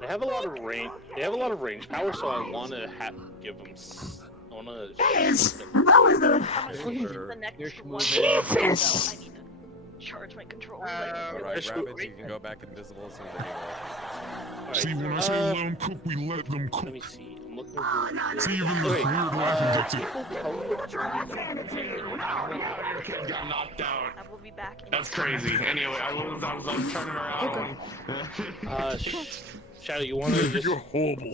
They have a lot of range. They have a lot of range power, so I want to give them. I want to. The next one. Jesus! I need to charge my controller. Alright, rabbits, you can go back invisible as soon as they get See, when I say let them cook, we let them cook. Let me see. I'm looking for. See, even the weird laughing gets it. Your kid got knocked out. I will be back. That's crazy. Anyway, I was turning around. Shadow, you want to just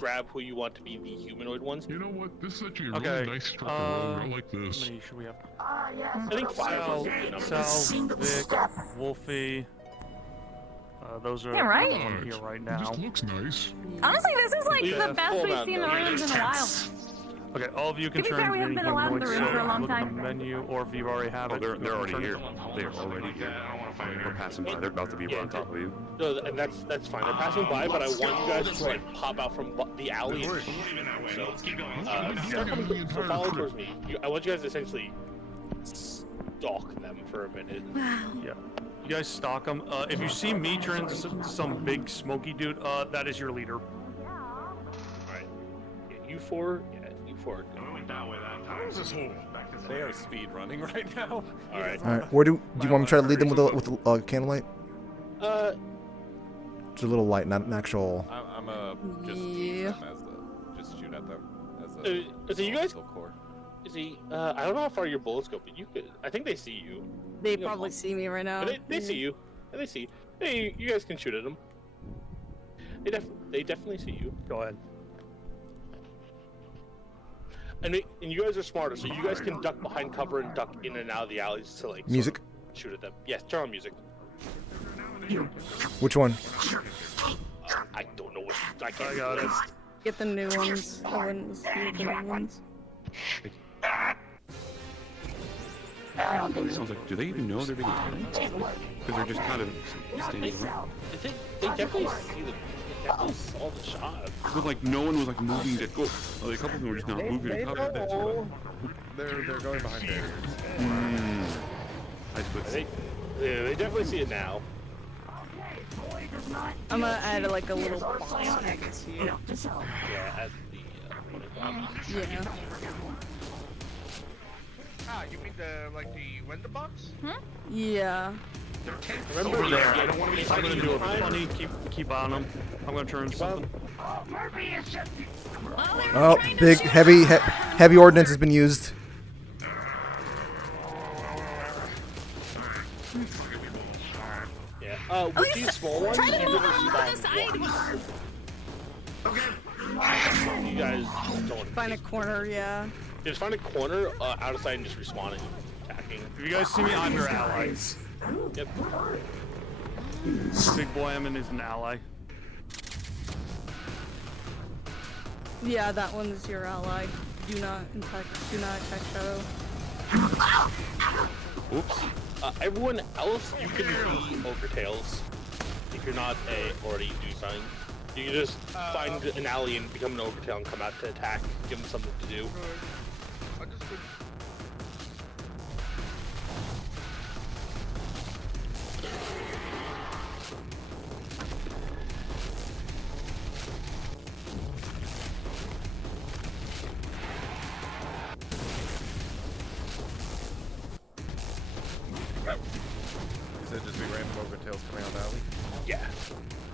grab who you want to be the humanoid ones? You know what? This is actually a Okay, really nice structure. I like How this. many should we have? I think 5 is a good number. Sal, Vic, Wolfie. Those are Yeah, right? on here right It now. just looks nice. Honestly, this is like Yeah, the best full we've amount, seen the though. rooms in a while. Okay, all of you can To be turn fair, we into haven't been allowed in the humanoids, room for a so long look at time. the menu, or if you already have Oh, it. they're already turn it here. on. They're already here. We're passing by. They're about to be on top of you. No, and that's fine. They're passing by, but I want you guys to like pop out from the alley. So, so follow towards me. I want you guys to essentially stalk them for a minute. Yeah. You guys stalk them. If you see me turn into some big smoky dude, that is your leader. Alright. Yeah, you four. We went that way that time. What's this hole? They are speed running right now. Alright. All right, where do you want me to try to lead them with a candlelight? It's a little light, not an actual. I'm just use them as just shoot at them as a So you guys. core. Is he? I don't know how far your bullets go, but you could. I think they see you. They probably see me right now. They see you. They see you. Hey, you guys can shoot at them. They definitely see you. Go ahead. And you guys are smarter, so you guys can duck behind cover and duck in and out of the alleys to like Music? sort of shoot at them. Yes, turn on music. Which one? I don't know what. I can't. I got it. Get the new ones. I wouldn't see the new ones. Sounds like, do they even know they're being attacked? Because they're just kind of standing around. They definitely see the. They definitely saw the shot. But like no one was like moving to go. Like, a couple of them were just not moving to cover. They're going behind barriers. I just put. They definitely see it now. I'm gonna add like a little box so you can see it. Yeah, at the. Yeah. Ah, you mean the window box? Yeah. Remember over there. I don't want to be. I'm gonna do a funny. Keep on him. I'm gonna turn something. Oh, big, heavy ordnance has been used. Yeah. With these small ones, you can respond once. Okay. You guys don't find a corner, yeah. Just find a corner outside and just respawn and attacking. If you guys see me, I'm your ally. Yep. Big boy Emin is an ally. Yeah, that one's your ally. Do not attack Shadow. Oops. Everyone else, you can be Overtails. If you're not already do something. You can just find an ally and become an Overtail and come out to attack. Give them something to do. Is it just be random Overtails coming out of the alley? Yeah.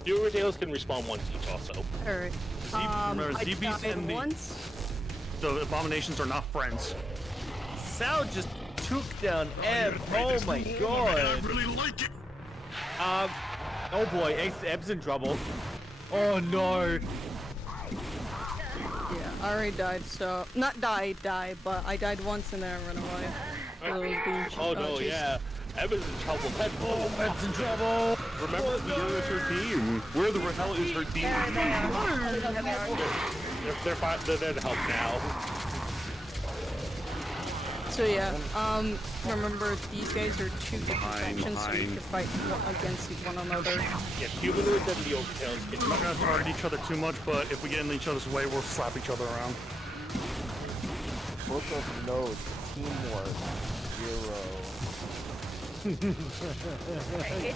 The Overtails can respawn once each also. Alright. Remember, ZBs and the Abominations are not friends. Sal just took down Eb. Oh my god. I really like it. Oh boy, Eb's in trouble. Oh no. Yeah, I already died, so... Not died, but I died once and then I ran away. Oh no, yeah. Eb is in trouble. Eb's in trouble. Remember, where is her team? Where the hell is her team? They're there to help now. So yeah, remember these guys are two different factions, so you can fight against one another. Yeah, humanoids and the Overtails can... We're not gonna target each other too much, but if we get in each other's way, we'll slap each other around. Book of notes, teamwork, 0.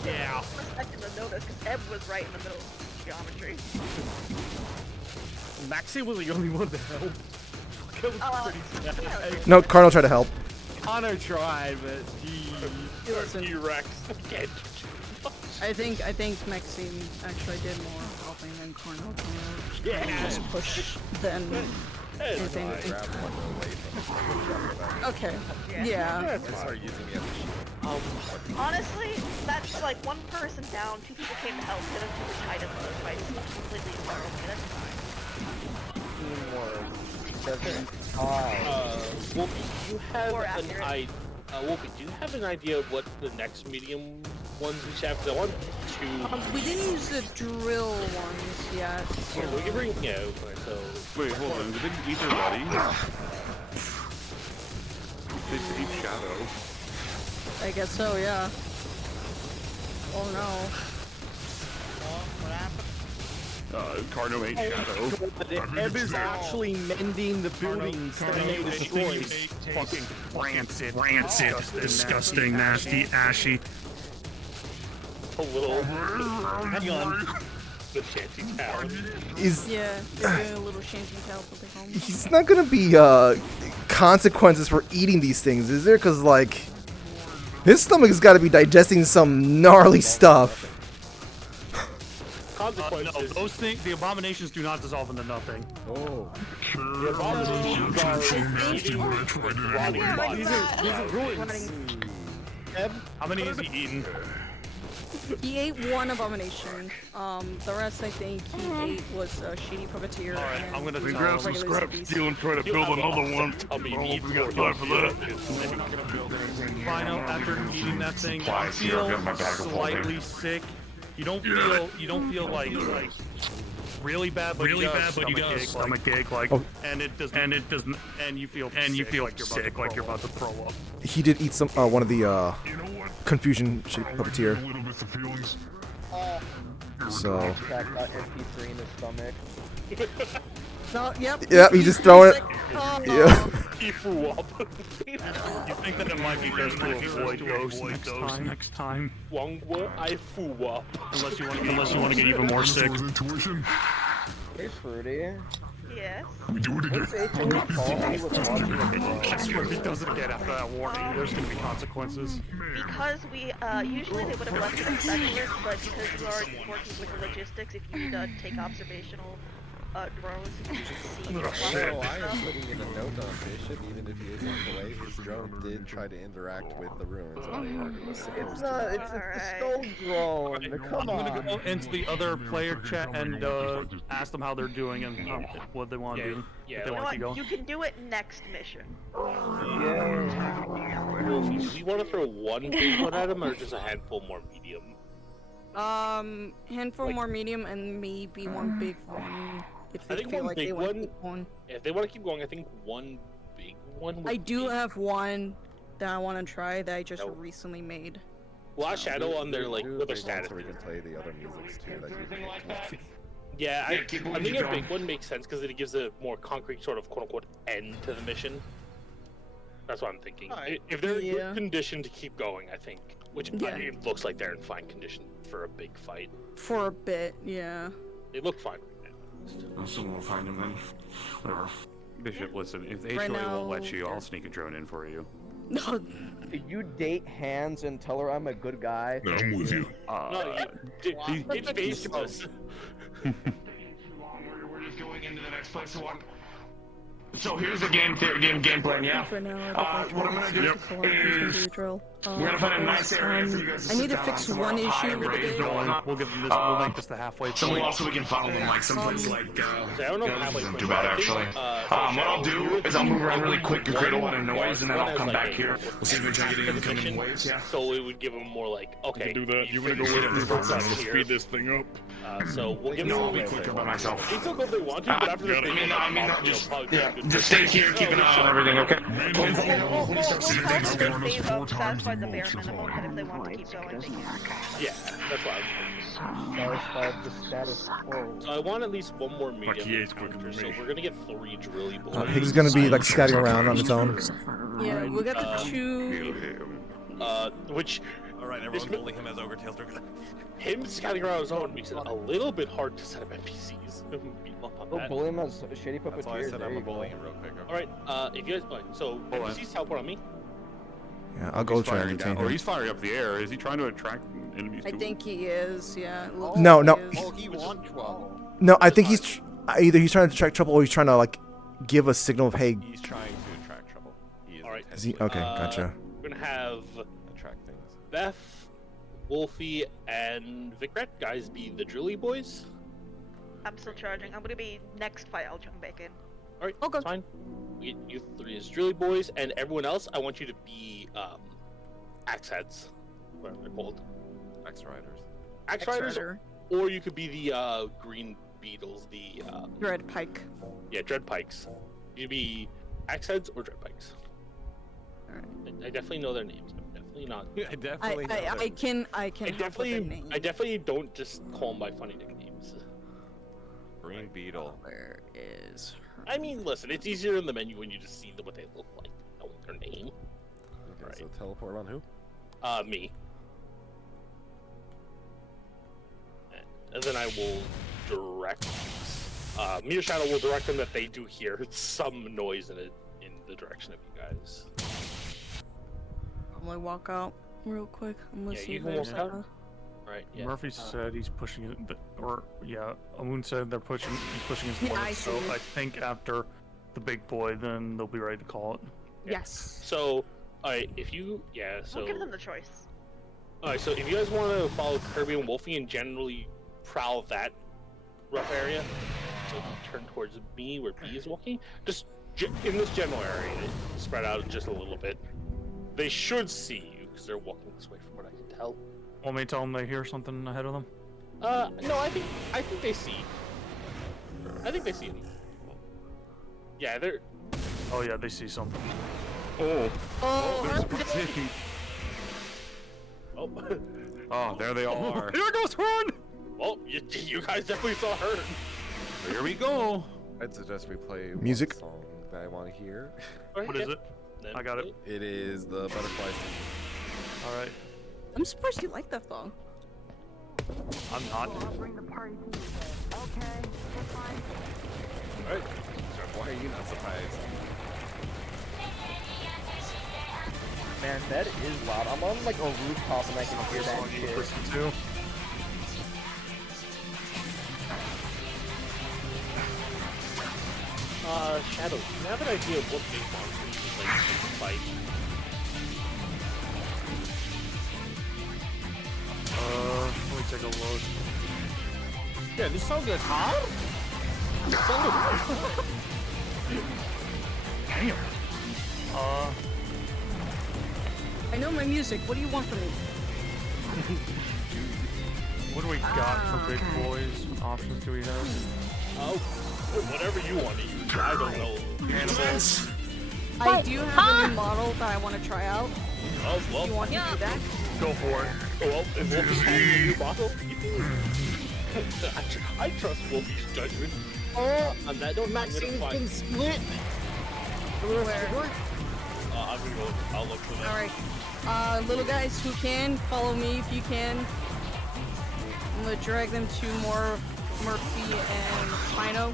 Yeah. I didn't notice because Eb was right in the middle of geometry. Maxie was the only one to help. Fuck, it was pretty sad. No, Cardinal tried to help. Connor tried, but he Rex. I think Maxine actually did more helping than Cornell. Yeah. Just push than anything. Okay. Yeah. I started using me as a shield. Honestly, that's like one person down, 2 people came to help, the other 2 were tied up in those fights completely far away. That's fine. Teamwork. 7 Wolfie, do you have Wolfie, do you have an idea of what the next medium ones we should have? Because I want 2. We didn't use the drill ones yet. So. Yeah, we can bring so. Wait, hold on. Did they eat their body? They eat Shadow. I guess so, yeah. Oh no. What happened? Carno ate Shadow. Eb is actually mending the buildings that they destroyed. Fucking rancid, disgusting, nasty, ashy. A little. Hang on. The shanty town. Yeah, they're doing a little shanty town for their home. He's not gonna be consequences for eating these things, is there? Because like, his stomach has got to be digesting some gnarly stuff. No, those things, the Abominations do not dissolve into nothing. Oh. The Abominations are These are ruins. Eb, how many has he eaten? He ate one abomination. The rest I think he ate was Shady Puppeteer. Alright, I'm gonna grab some scrap steel and try to build another one. I don't know if we got time for that. Final, after eating that thing, I feel slightly sick. You don't feel like really bad, but you got a stomach ache, like, and you feel sick, like you're about to throw up. He did eat some one of the confusion puppeteer. So. MP3 in his stomach. No, yep. Yeah, he's just throwing it. Oh. Yeah. He flew up. You think that it might be best to avoid those next time? Wangwa, I flew up. Unless you want to get even more sick. Hey, Fruity. Yes. We do it again. What's HOA policy with watching a drone? I swear if he does it again after that warning, there's gonna be consequences. Because we, usually they would have left it a specialist, but because you are working with the logistics, if you take observational drones, you can see your Oh, I am putting in a note on Bishop, even if he isn't away, his drone did try to interact with the ruins when they were supposed It's not, it's the skull drone, come on. I'm gonna go into the other player chat and ask them how they're doing and what they want to do. Yeah, If they you know want to keep what? going. You can do it next mission. Wolfie, do you want to throw one big one at him or just a handful more medium? Handful more medium and maybe one big one. If they I think feel one like big they want to one. keep one. If they want to keep going, I think one big one. I do have one that I want to try that I just recently made. Last Shadow on their like with their status. so we can play the other musics too that you picked. Yeah, I think a big one makes sense because it gives a more concrete sort of quote-unquote end to the mission. That's what I'm thinking. If they're in good condition to keep going, I think, which it looks like they're in fine condition for a big fight. For a bit, yeah. They look fine. Someone will find him then. Whatever. Bishop, listen, if the Right HOA now, won't let you, I'll sneak a drone in for you. No. You date Hands and tell her I'm a good guy. I'm with you. No, it's baseless. We're just going into the next place. So here's the game plan, yeah. For now, what I'm gonna do is we're gonna find a nice area for you guys to I need sit to down fix on, one some high issue with the raised game. or We'll give them this. We'll make this the halfway point. Somewhere else so we can follow them, like someplace like. I don't know if halfway isn't point, too bad but I think, actually. What I'll do is I'll move around really quick to create a lot of noise, and then I'll come back here. We'll see if we can try getting incoming waves. Yeah. So it would give them more like, okay, do that. you You're gonna go with me. Speed this thing up. So we'll give them I'll be quicker by myself. They still go if they want to, but after the big one, Just stay here, keep an eye on everything, okay? We'll satisfy the bare minimum, but if they want to keep going, they can. Yeah, that's why. Satisfied the status quo. So I want at least one more medium encounter, so we're gonna get 3 drilly boys. Higgs is gonna be like scatting around on its own. Yeah, we got the 2. Which. Alright, everyone's bullying him as Ogre Tails. Him scouting around his own makes it a little bit hard to set up NPCs. Don't bully him as a shitty puppeteer. That's why I said I'm gonna bully him real quick. Alright, if you guys. So, NPCs teleport on me. Yeah, I'll go try to detain Oh, him. he's firing up the air. Is he trying to attract enemies? I think he is, yeah. It looks No, like no. he is. Oh, he wants trouble. No, I think he's either he's trying to attract trouble or he's trying to like give a signal of hey. He's trying to attract trouble. He is. Alright. Is he okay? Gotcha. We're gonna have attract things. Beth, Wolfie, and VRChat. Guys, be the drilly boys. I'm still charging. I'm gonna be next fight. I'll jump back in. Alright, that's fine. We get you 3 as drilly boys, and everyone else, I want you to be axe heads. Whatever they're called. Axe riders. Axe riders, or you could be the green beetles, the Dread Pike. Yeah, dread pikes. You could be axe heads or dread pikes. Alright. I definitely know their names, but definitely not. I definitely. I can help with their name. I definitely don't just call them by funny nicknames. Green beetle. Where is her? I mean, listen, it's easier in the menu when you just see what they look like, knowing their name. Okay, so teleport on who? Me. And then I will direct. Me or Shadow will direct them that they do hear some noise in the direction of you guys. I'm gonna walk out real quick. I'm gonna see you if can there's walk out. Right. Yeah. Murphy said he's pushing it, or yeah, Amun said they're pushing. He's pushing his Yeah, point. I So see. I think after the big boy, then they'll be ready to call it. Yes. So, alright, if you so We'll give them the choice. alright, so if you guys want to follow Kirby and Wolfie and generally prowl that rough area, so if you turn towards B where B is walking, just in this general area, spread out just a little bit. They should see you because they're walking this way from what I can tell. Want me to tell them they hear something ahead of them? No, I think they see. I think they see anything. Yeah, they're. Oh yeah, they see something. Oh. Oh. Oh. Oh, there they all are. Here goes Horn! Well, you guys definitely saw her. Here we go. I'd suggest we play Music. one song that I want to hear. What is it? I got it. It is the Butterfly Symphony. All right. I'm surprised you like that song. I'm not. Alright. Why are you not surprised? Man, that is loud. I'm on like a rooftop and I can hear that shit. Listen to. Shadow, do you have an idea of what big monster you would like to fight? Let me take a look. Yeah, this song goes hard. Damn. I know my music. What do you want from me? What do we got for big boys? Options do we have? Oh, whatever you want to use. I don't know. Animals. I do have a new model that I want to try out. Oh, well. Do you want to do that? Go for it. Oh, well, if Wolfie's a new model, I trust Wolfie's judgment. Oh, on that note, Maxine's been split. Where? I'm gonna go. I'll look for that. Alright. Little guys who can, follow me if you can. I'm gonna drag them to more Murphy and Spino.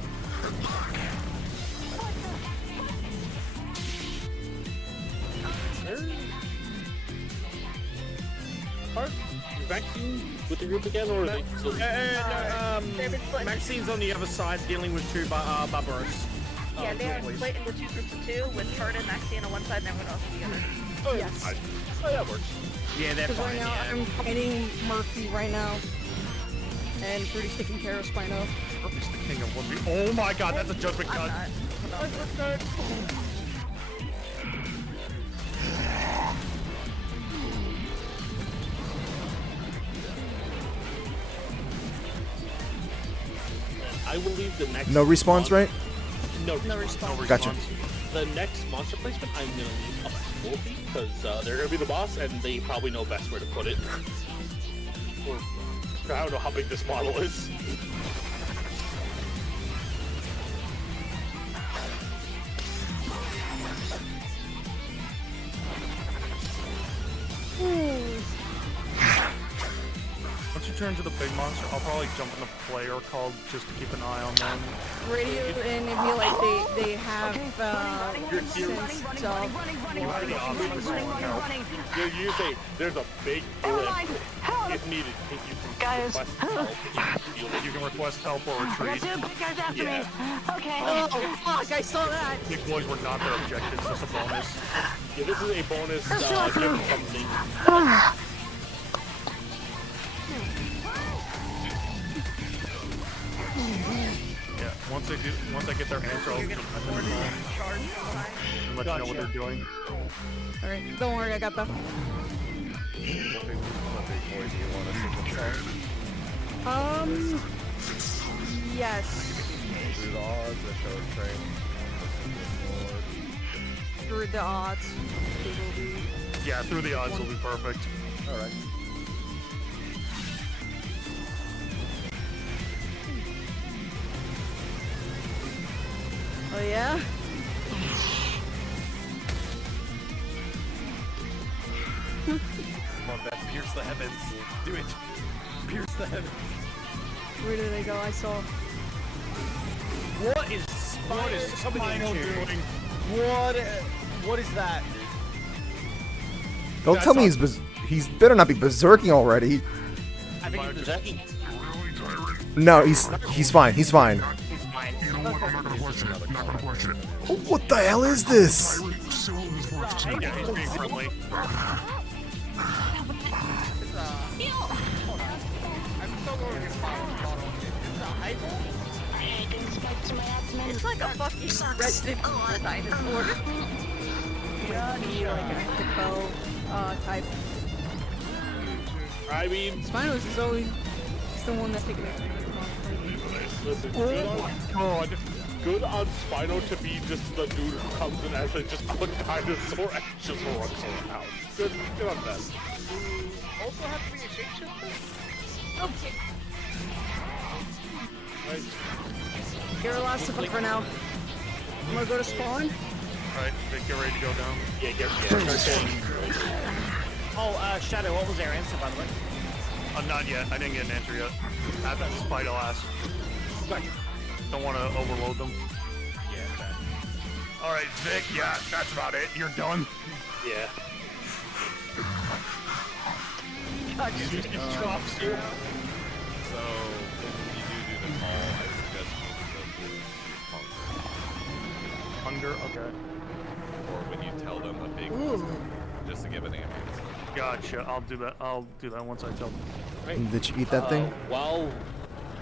Are Maxine with the group again, or are they still? Maxine's on the other side dealing with two Barbaros. Yeah, they are split into two groups of two, with Kurt and Maxine on one side and everyone else on the other. Oh, yes. Oh, that works. Yeah, they're Because fine. right now I'm fighting Murphy right now. And Fruity's taking care of Spino. Murphy's the king of Lumpy. Oh my god, that's a judgment cut. I will leave the next. No respawns, right? No response. Gotcha. The next monster placement, I'm gonna leave up to Wolfie because they're gonna be the boss, and they probably know best where to put it. Or I don't know how big this model is. Once you turn to the big monster, I'll probably jump in the player call just to keep an eye on them. Radio and it'd be like they have sense of You say there's a big blip. If needed, you can request help. You can request help or retreat. Yeah. Okay. Oh fuck! I saw that. Big boys were not their objectives. That's a bonus. Yeah, this is a bonus given something. Yeah, once I get their answer, I'll let you know what they're doing. Alright, don't worry, I got that. Yes. Through the odds, I show a train. Through the odds. Yeah, through the odds will be perfect. Alright. Oh yeah? Come on, Beth, pierce the heavens. Do it. Pierce the heavens. Where did they go? I saw. What is Spino doing? What is that? Don't tell me he's better not be berserking already. I think he's berserking. No, he's fine. He's fine. He's fine. You know what? I'm not gonna question it. I'm not gonna question it. Oh, what the hell is this? Yeah, he's being friendly. It's like a fucking Resident Evil dinosaur. Yeah, be like a hippo type. I mean, Spino's is always the one that's taking it. listen, good on Spino to be just the dude who comes in as just a dinosaur and just runs around. Good on that. Also have to be a shapeshifter? Okay. Right. You're last of for now. I'm gonna go to spawn. Alright, get ready to go down. Yeah, get Oh, Shadow, what was their answer, by the way? Not yet. I didn't get an answer yet. I have to fight last. Don't want to overload them. Alright, Vic, yeah, that's about it. You're done? Yeah. God, you just drops you. So, when you do the call, I suggest changing the Hunger, okay. or when you tell them a big just to give an ambulance. Gotcha, I'll do that. I'll do that once I tell them. Right. Did you eat that thing? Well,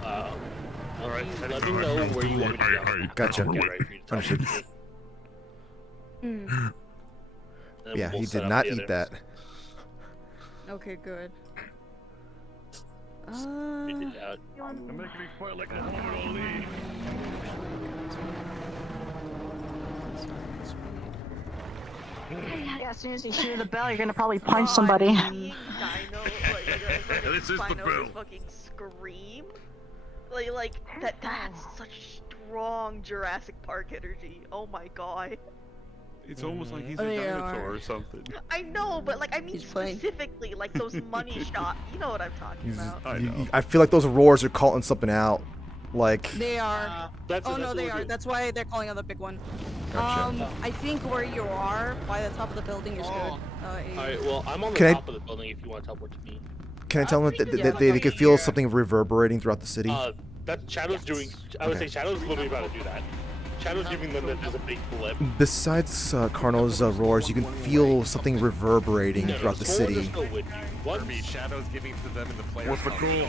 alright, let me know where you want me to go. Gotcha. Get ready for you to Understood. Mm. Then Yeah, we'll he set did up not the eat other- that. Okay, good. Figure it out. They're making me fight like Muhammad Ali. Yeah, as soon as you hear the bell, you're gonna probably punch somebody. Seeing Dino, This is the Dino bell. just fucking scream. That's such strong Jurassic Park energy. Oh my god. It's almost like he's Oh, a they dinosaur are. or something. I know, but like I mean specifically like those money shots. You know what I'm talking about. I feel like those roars are calling something out. Like, They are. That's Oh that's no, what they we're are. doing. That's why they're calling out the big one. Gotcha. I think where you are, by the top of the building, is good. Alright, well, I'm on the Can I- top of the building if you want to teleport to me. can I tell them that they could feel something reverberating throughout the city? That Shadow's doing. I would Okay. say Shadow's literally about to do that. Shadow's giving them that there's a big blip. Besides Carno's roars, you can feel something reverberating throughout the Sworn is city. still with you. Once Shadow's giving to them in the player. What's the goal?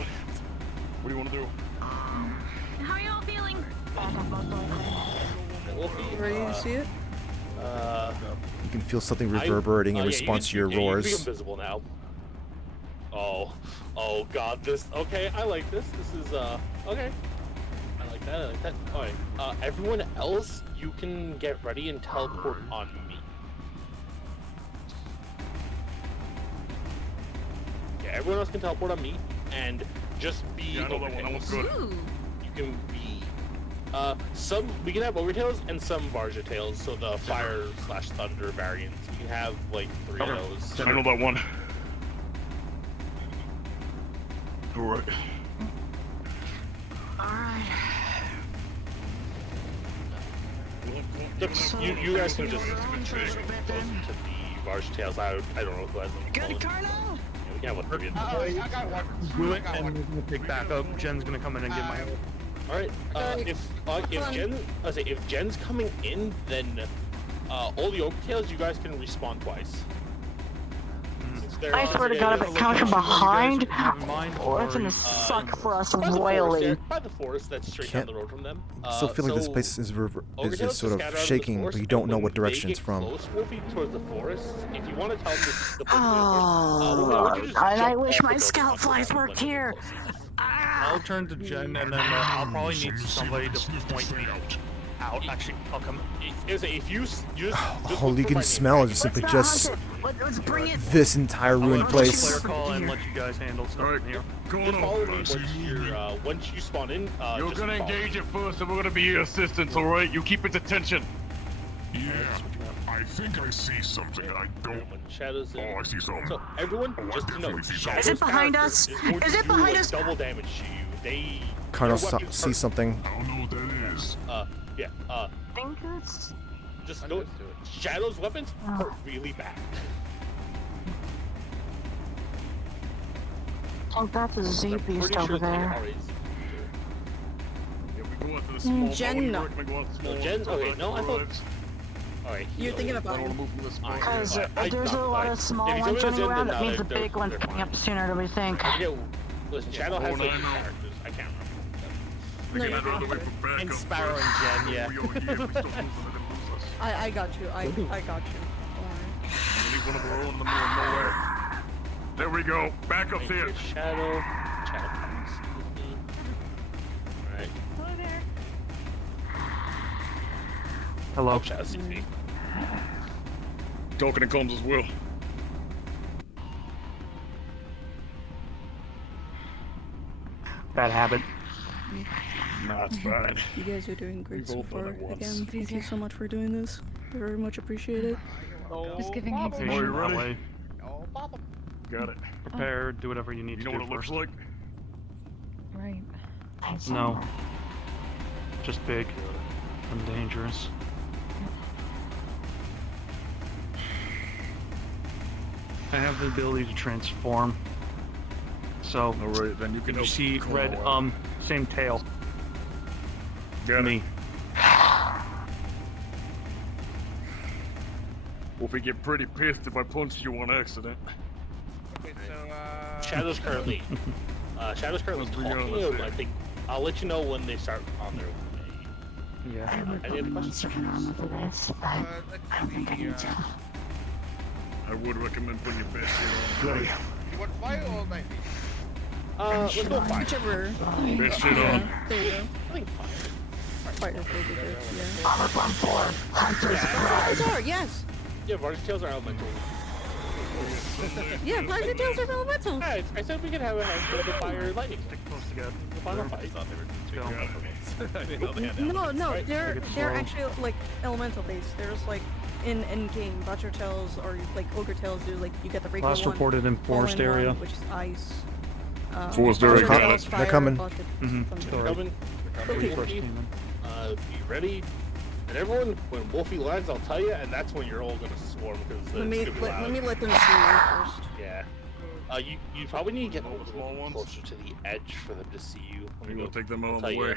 What do you want to do? How are y'all feeling? Ready to see it? You can feel something reverberating in response to your You can roars. be invisible now. Oh god, this. Okay, I like this. This is okay. I like that. I like that. All right. Everyone else, you can get ready and teleport on me. Yeah, everyone else can teleport on me and just be. Yeah, I know that one. That one's good. You can be. We can have overtails and some Varja tails, so the fire/thunder variants. We can have like 3 of those. I know that one. Alright. You guys can just choose to the Varja tails. I don't know who has them. Good, Carlo. We can have one for you. I got one. Do it, and we're gonna take backup. Jen's gonna come in and get my. All right. If Jen's coming in, then all the oak tails you guys can respawn twice. I swear to God, if it comes from behind, it's gonna suck for us royally. By the forest that's straight down the road from them. I still feel like this place is just sort of shaking, but you don't know what direction it's from. Close, Wolfie, towards the forest. If you want to tell them the Oh, and I wish my scout flies worked here. I'll turn to Jen, and then I'll probably need somebody to point me out. Actually, I'll come. If you just All you can smell is simply just Let's bring it. this entire ruined place. Player call and let you guys handle stuff from here. Just follow me once you spawn in. You're just gonna follow engage me. it first, and we're gonna be your assistants, alright? You keep its attention. Yeah, I think I see something. I don't. Shadows in. Oh, I see something. So everyone, Oh, I just to know, definitely see something. Shadows Is it behind character us? going Is to it do, behind like, us? Double damage to you. They. Carno their weapons sees something. I don't know what that is. Yeah. I think it's. Just know Shadow's weapons are really bad. Oh, that's a Z beast over there. Jen, no. Jen, okay, no, I thought. Alright. You're thinking about it. Because there's a lot of small ones running around, that means the big one's coming up sooner than we think. Listen, Shadow has like characters. I can't remember. No, you're good. And Sparrow and Jen, yeah. I got you. I got you. Leave one of our own in the middle of nowhere. There we go. Backup's here. Shadow. Shadow. Alright. Hello there. Hello. Shadow sees me. Talking in comms as well. Bad habit. That's bad. You guys are doing great so We've all far. done it once. Again, thank you so much for doing this. Very much appreciated. Just giving Are you ready? Way. Got it. Prepare, do whatever you need You to know do what it looks first. like? Right. No. Just big and dangerous. I have the ability to transform. So, alright, then you can see red, same tail. Got me. Will we get pretty pissed if I punch you on accident? Okay, so, Shadow's currently talking. I think I'll let you know when they start on their way. Yeah. Any other questions? I would recommend putting your best shit on. You want fire or lightning? Let's go fire. Whichever. Best shit on. There you go. I think fire. Fire will be good, yeah. I'm a bump for Hunter's Pride. Those are, yes. Yeah, VRChat tails are elemental. Yeah, VRChat tails are elemental. Yeah, I said we could have a handful of fire and lightning. Stick close together. The final fight. I thought they were I didn't know they had No, Right. they're actually like elemental based. There's like in game, VRChat tails or like ogre tails do like you get the regular Last one, reported in forest fallen area. one, which is ice. Forest area, VRChat got tails, it. fire, They're coming. bucket, Mhm. thunder. Sorry. Coming. Okay. First came in. Be ready. And everyone, when Wolfie lands, I'll tell you, and that's when you're all gonna swarm because Let me it's gonna be loud. let me let them see you first. Yeah. You probably need to get a little closer to the edge for them to see you. You will take them out I'll of tell the you. way.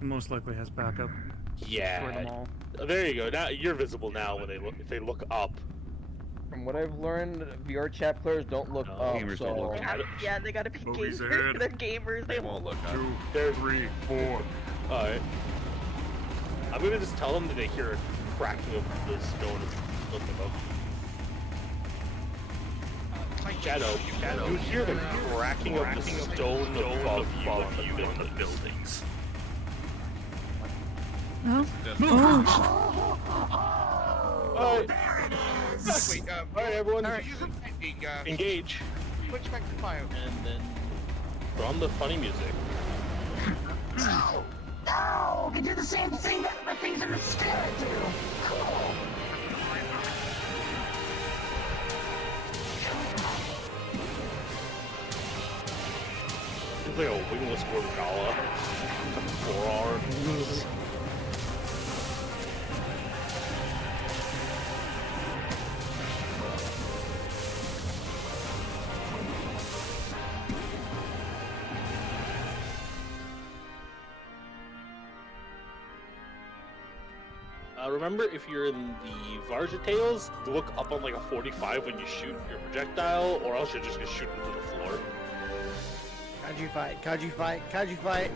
Most likely has backup. Destroy Yeah. them all. There you go. Now you're visible now when they look. If they look up. From what I've learned, VRChat players don't look up, gamers so... don't look They yeah, they gotta be Movies gamers. ahead. They're gamers. They won't look up. 2, 3, 4. Alright. I'm gonna just tell them that they hear a cracking of the stone looking up. Shadow, you hear the cracking of the stone above you on the buildings. No? Alright. Wait, Alright, everyone. use a technique, Engage. switch back to fire. And then put on the funny music. No! No! We can do the same thing that the things in the sky do! Cool! It's like a wingless Gorgala. 4 arms. Remember, if you're in the VRChat tails, look up on like a 45 when you shoot your projectile, or else you're just gonna shoot into the floor. Kaiju fight, kaiju fight, kaiju fight.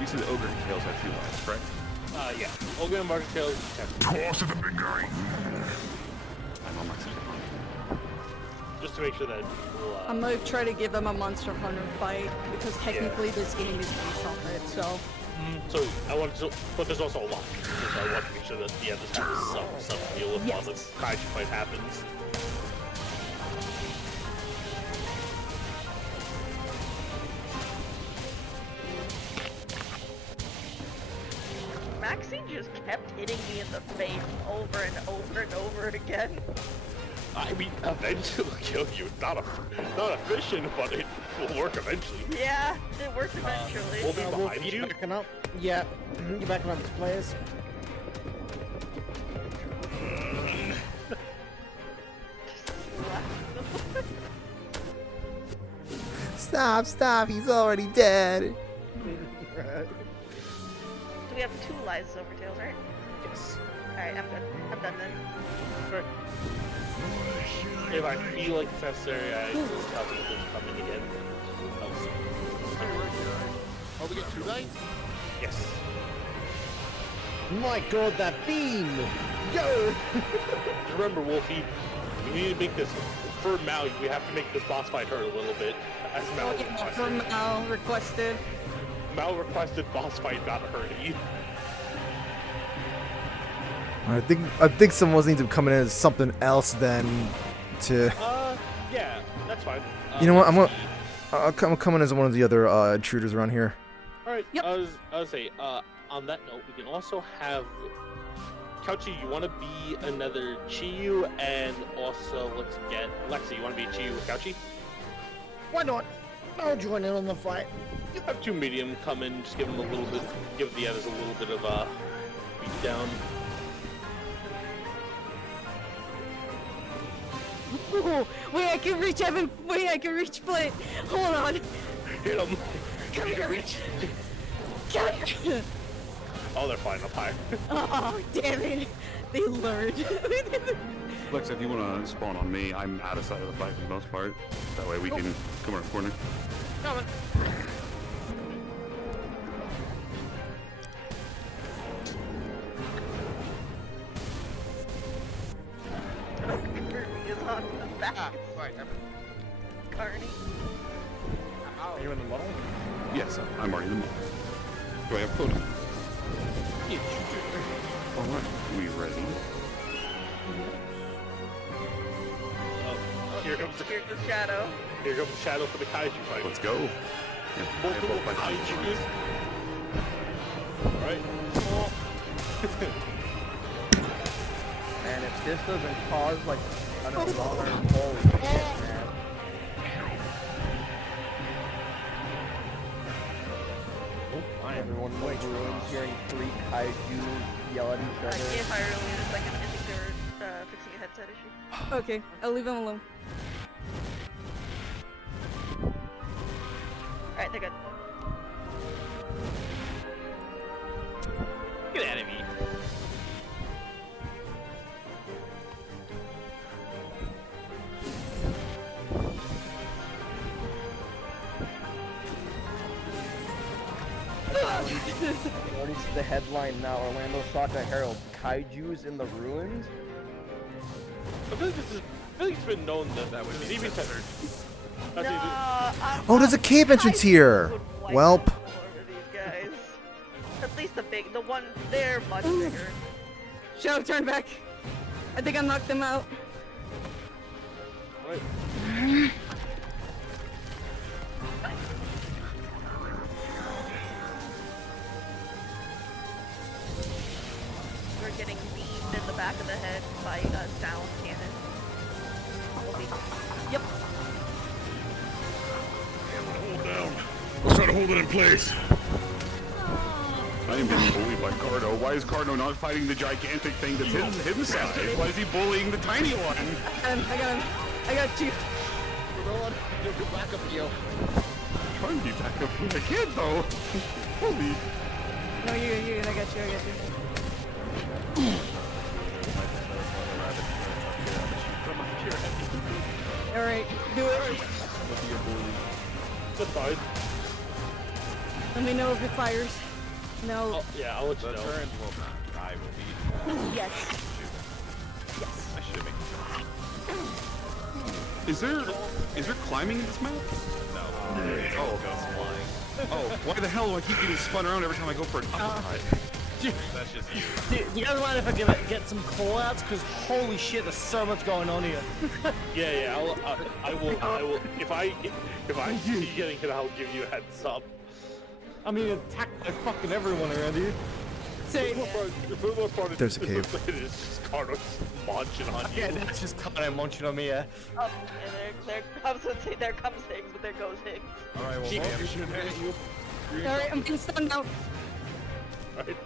You said the ogre and tails have 2 lines, correct? Yeah. Ogre and VRChat tails. Toss it the big guy. I'm on my second line. Just to make sure that people, I'm gonna try to give them a Monster Hunter fight because technically this game is based off it. So. So I want to, but there's also a lot. So I want to make sure that the end has some deal with while the kaiju fight happens. Maxine just kept hitting me in the face over and over and over again. I mean, eventually kill you. Not efficient, but it will work eventually. Yeah, it works eventually. We'll be behind you. Backing up. Yeah. You backing up, players. Stop, he's already dead. Do we have 2 lives over tails, right? Yes. Alright, I'm good. I'm done then. Right. If I feel like it's necessary, I will tell people to come in again. I'll see. Oh, we get 2 lives? Yes. My god, that beam! Yo! Remember, Wolfie, we need to make this, for Mal, we have to make this boss fight hurt a little bit. As Mal requested. For Mal requested. Mal requested boss fight got hurty. I think someone needs to come in as something else than to. Yeah, that's fine. You know what? I'll come in as one of the other intruders around here. All right. Yep. I was say. On that note, we can also have Couchy. You want to be another Chiyu, and also let's get Lexi. You want to be a Chiyu with Couchy? Why not? I'll join in on the fight. You have 2 medium come in. Just give them a little bit. Give the others a little bit of a beat down. Ooh, wait, I can reach Evan. Wait, I can reach Flint. Hold on. Hit him. Come here. Come here. Oh, they're flying up high. Oh, damn it. They learned. Lex, if you want to spawn on me, I'm out of sight of the fight for the most part. That way we can come around the corner. Coming. Is on the back. Right. Carney. Are you in the model? Yes, I'm already in the model. Do I have quota? Yes, you do. Alright, we ready? Here comes the shadow. Here comes the shadow for the kaiju fight. Let's go. Yeah, Multiple kaijus. Alright. And if this doesn't cause like another holy shit, man. Everyone like ruins hearing 3 kaijus yell at each I other. can't fire early in a second. I think they're fixing a headset issue. Okay, I'll leave him alone. Alright, they're good. Get out of me. You already see the headline now, Orlando Soccer Herald, kaijus in the ruins? I feel like it's been known that would be centered. Oh, there's a cave entrance here. Welp. These guys. At least the one, they're much bigger. Shadow, turn back. I think I knocked them out. Right. We're getting beamed in the back of the head by a sound cannon. Yep. Hold down. Let's try to hold it in place. I am being bullied by Cardo. Why is Cardo not fighting the gigantic thing that's his size? Why is he bullying the tiny one? I got him. I got you. Hold on. You'll be back up, yo. Trying to be back up with a kid, though. Holy. No, you. I got you. Alright, do it. That's fine. Let me know if it fires. No. Oh, yeah, I'll let you know. The turret will not. I will be. Yes. Yes. I should have made Is there climbing in this map? No. It's all ghost flying. Oh, why the hell do I keep getting spun around every time I go for an uppercut? That's just you. Dude, you guys mind if I get some call-outs? Because holy shit, there's so much going on here. Yeah, I will. If I see you getting hit, I'll give you a heads up. I mean, attack fucking everyone around here. Same. For the most part, There's a cave. It's just Carlos munching on you. Yeah, that's just Connor munching on me, yeah. And there comes, there comes Higgs, but there goes Higgs. Alright, well, damn, shouldn't hit you. Alright, I'm getting stunned out. Right.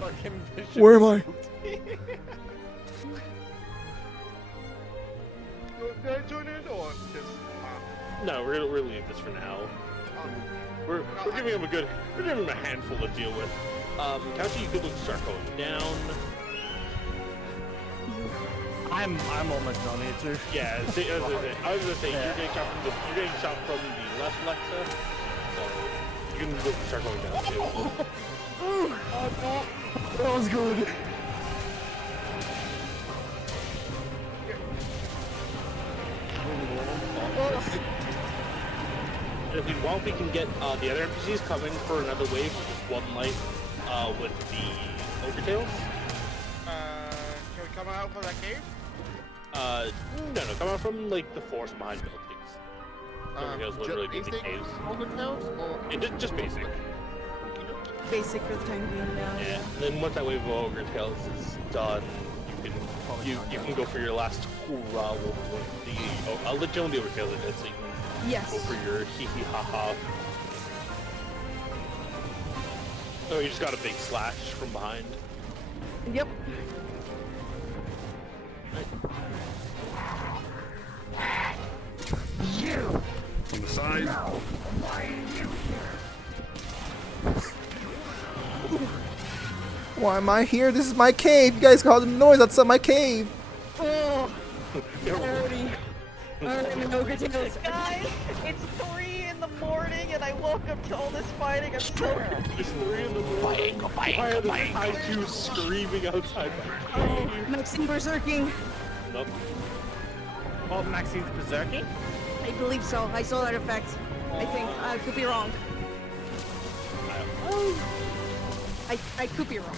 Fucking Bishop. Where am I? Can I join in or just? No, we're gonna leave this for now. We're giving him a handful to deal with. Couchy, you could look to start going down. I'm almost done here too. Yeah, I was gonna say you're getting shot from the left, Lexa. So you can look to start going down too. Oh no, that was good. If we want, we can get the other NPCs coming for another wave with just one life with the Overtails. Can we come out from that cave? No, come out from like the forest behind buildings. Overtails literally being the caves. Overtails or Just basic. Basic for the time being now. Yeah. And then once that wave of Overtails is done, you can go for your last hoorah with the. Oh, I'll let you know the Overtails are dead, so you can go for your hee hee ha ha. Oh, you just got a big slash from behind. Yep. You! On the side. Why am I here? This is my cave. You guys caused noise outside my cave. Oh, already. Alright, no good tails. Guys, it's 3 in the morning and I woke up to all this fighting. I'm so confused. It's 3 in the morning. Why are the Kaiju screaming outside my cave? Maxine berserking. Nope. Oh, Maxine's berserking? I believe so. I saw that effect. I think. I could be wrong. I could be wrong.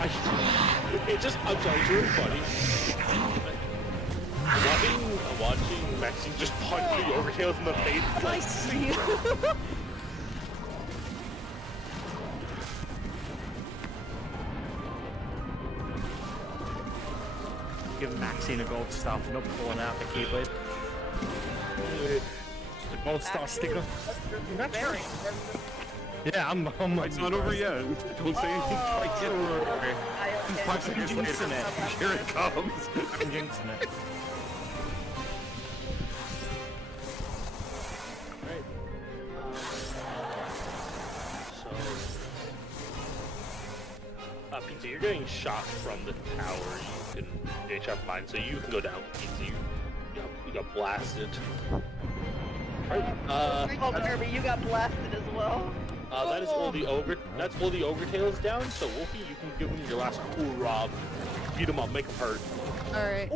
I could be. It just, I'm sorry, it's really funny. Watching Maxine just punch the Overtails in the face. I see you. Give Maxine a gold star for not pulling out the keyblade. Just a gold star sticker. Yeah, I'm It's not over yet. Don't say anything quite yet. 5 seconds later, here it comes. I'm jinxing it. Pizza, you're getting shot from the tower. You can shot mine, so you can go down. Pizza, you got blasted. Oh, Kirby, you got blasted as well. That is all the Overtails down. So Wolfie, you can give him your last hoorah. Beat him up, make him hurt. All right.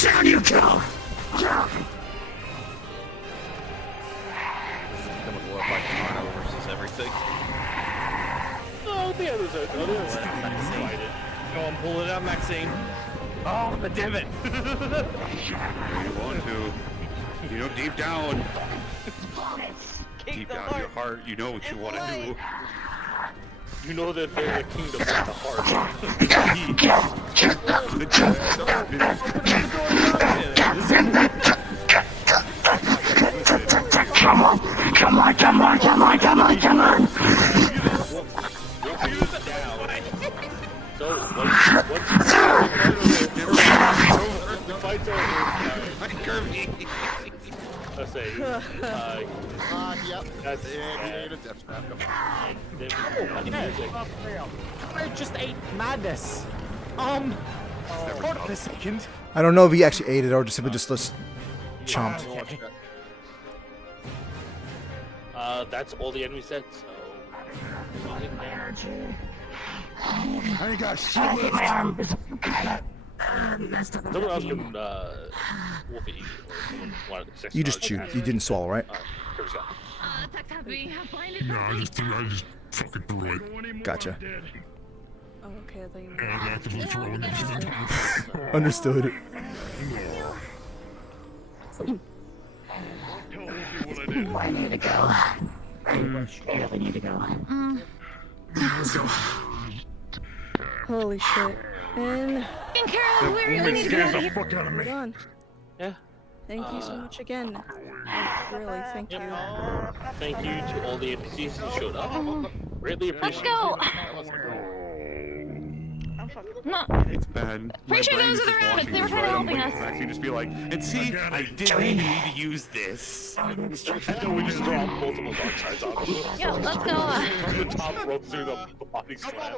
Down you go! Down! Become a glorified Kano versus everything. No, the others are Maxine. Go on, pull it out, Maxine. Oh, the divot! You want to. You know, deep down. Deep down in your heart, you know what you want to do. You know that there's a kingdom with the heart. Come on! Come on! Come on! Come on! Come on! Come on! So, once Let's say, Yep. that's Yeah, the death trap. I just ate madness. Hold on a second. I don't know if he actually ate it or just simply just chomped. Okay. That's all the enemy said, so... I ain't got shit. Someone else can, wolf it You just chewed. You didn't swallow, right? No, I just fucking threw it. Gotcha. Oh, okay, I thought you I'm actively throwing it. Understood. I need to go. I really need to go. Let's go. Holy shit. And Carol, we really need to get out of here. we're done. Yeah. Thank you so much again. Really, thank you. Thank you to all the NPCs who showed up. Greatly Let's appreciate go. No. It's bad. Pretty sure those are the rabbits. They were kind of helping us. Actually, just be like, and see, I didn't even need to use this. And then we just drop multiple dark sides on them. Yeah, let's go. From the top rope through the body slam.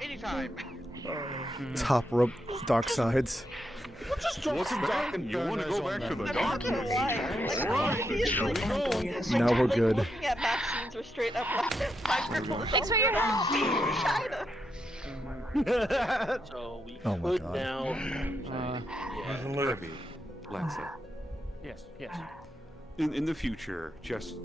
Anytime. Top rope, dark sides. What's that? You want to go back to the darkness? Now we're good. Looking at Maxine's or straight up like, Thanks for your help. So we Oh my could God. now. Kirby, Lexa. Yes. In the future, just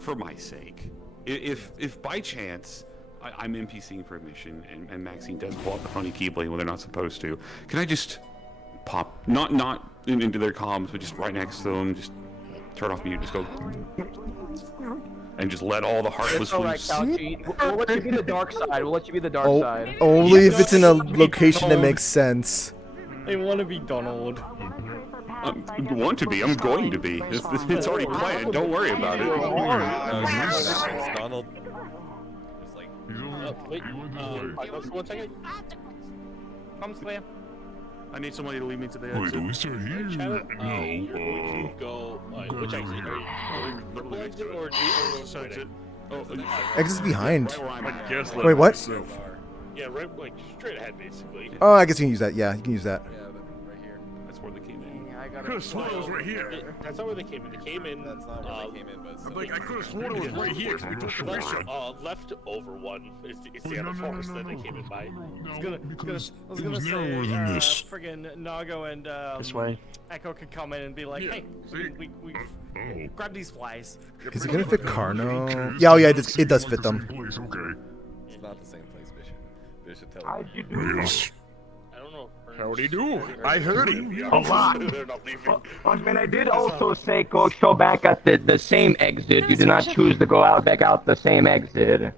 for my sake, if by chance I'm NPCing for a mission and Maxine does pull out the funny keyblade when they're not supposed to, can I just pop not into their comms, but just right next to them, just turn off mute, just go, and just let all the heartless loose. We'll let you be the dark side. We'll let you be the dark side. Only if it's in a location that makes sense. I want to be Donald. I want to be. I'm going to be. It's already planned. Don't worry about it. Donald. Wait, 1 second. Come, Slam. I need somebody to lead me to the Wait, exit. do we start here? No. Go. Which exit? Or exit? Exit's behind. I guess Wait, what? Yeah, right, like straight ahead, basically. Oh, I guess you can use that. Yeah, you can use that. That's where they came in. I got Could have sworn it was right here. That's not where they came in. They came in. That's not where they came in, but. I'm like, I could have sworn it was right here. We took the mission. Left over one. It's the other forest that they came in by. No, I because was it gonna was say, narrower than this. friggin' Nago and This way. Echo could come in and be like, Yeah, hey, see? we grab these flies. Is it gonna fit Carno? Yeah, oh yeah, it does fit them. Place, okay. It's not the same place, Bishop. Bishop, tell How'd me. you do? Yes. I don't know. How'd he do? I heard him. A lot. They're not leaving. And I did also say go back at the same exit. You do not choose to go back out the same exit.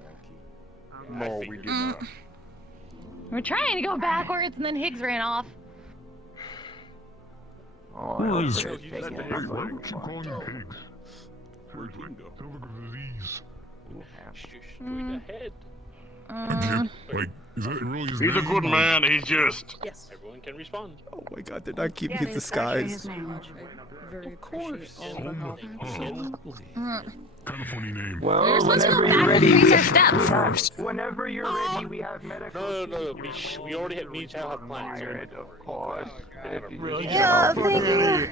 No, we did not. We're trying to go backwards, and then Higgs ran off. Oh, Who I is? was taking Why it. do you keep calling him pigs? Where'd he go? Don't look at these. Straight ahead. Again, like, is that really his name? He's a good man. He's just. Yes. Everyone can respond. Oh my God, they're not keeping his disguise. Very appreciate all the help. Kind of funny name. Well, supposed to go whenever you're back and ready, retrace we our steps. whenever you're ready, we have medical. No. We already have. Me and Chow have plans. Of course. Yeah, thank you.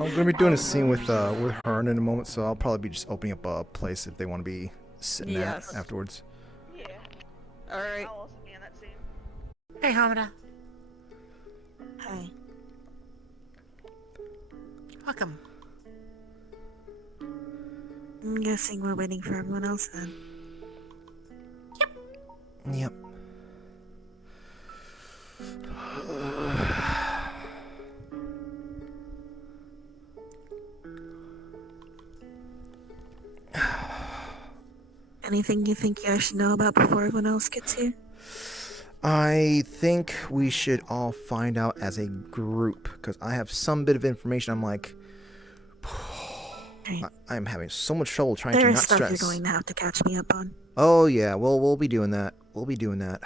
I'm gonna be doing a scene with Hearn in a moment, so I'll probably be just opening up a place if they want to be sitting Yes. at afterwards. Yeah. Alright. I'll also be in that scene. Hey, Hamada. Hi. Welcome. I'm guessing we're waiting for everyone else then. Yep. Anything you think I should know about before everyone else gets here? I think we should all find out as a group, because I have some bit of information. I'm like, I'm having so much trouble trying to There's not stuff stress. you're going to have to catch me up on. Oh yeah, well we'll be doing that. We'll be doing that.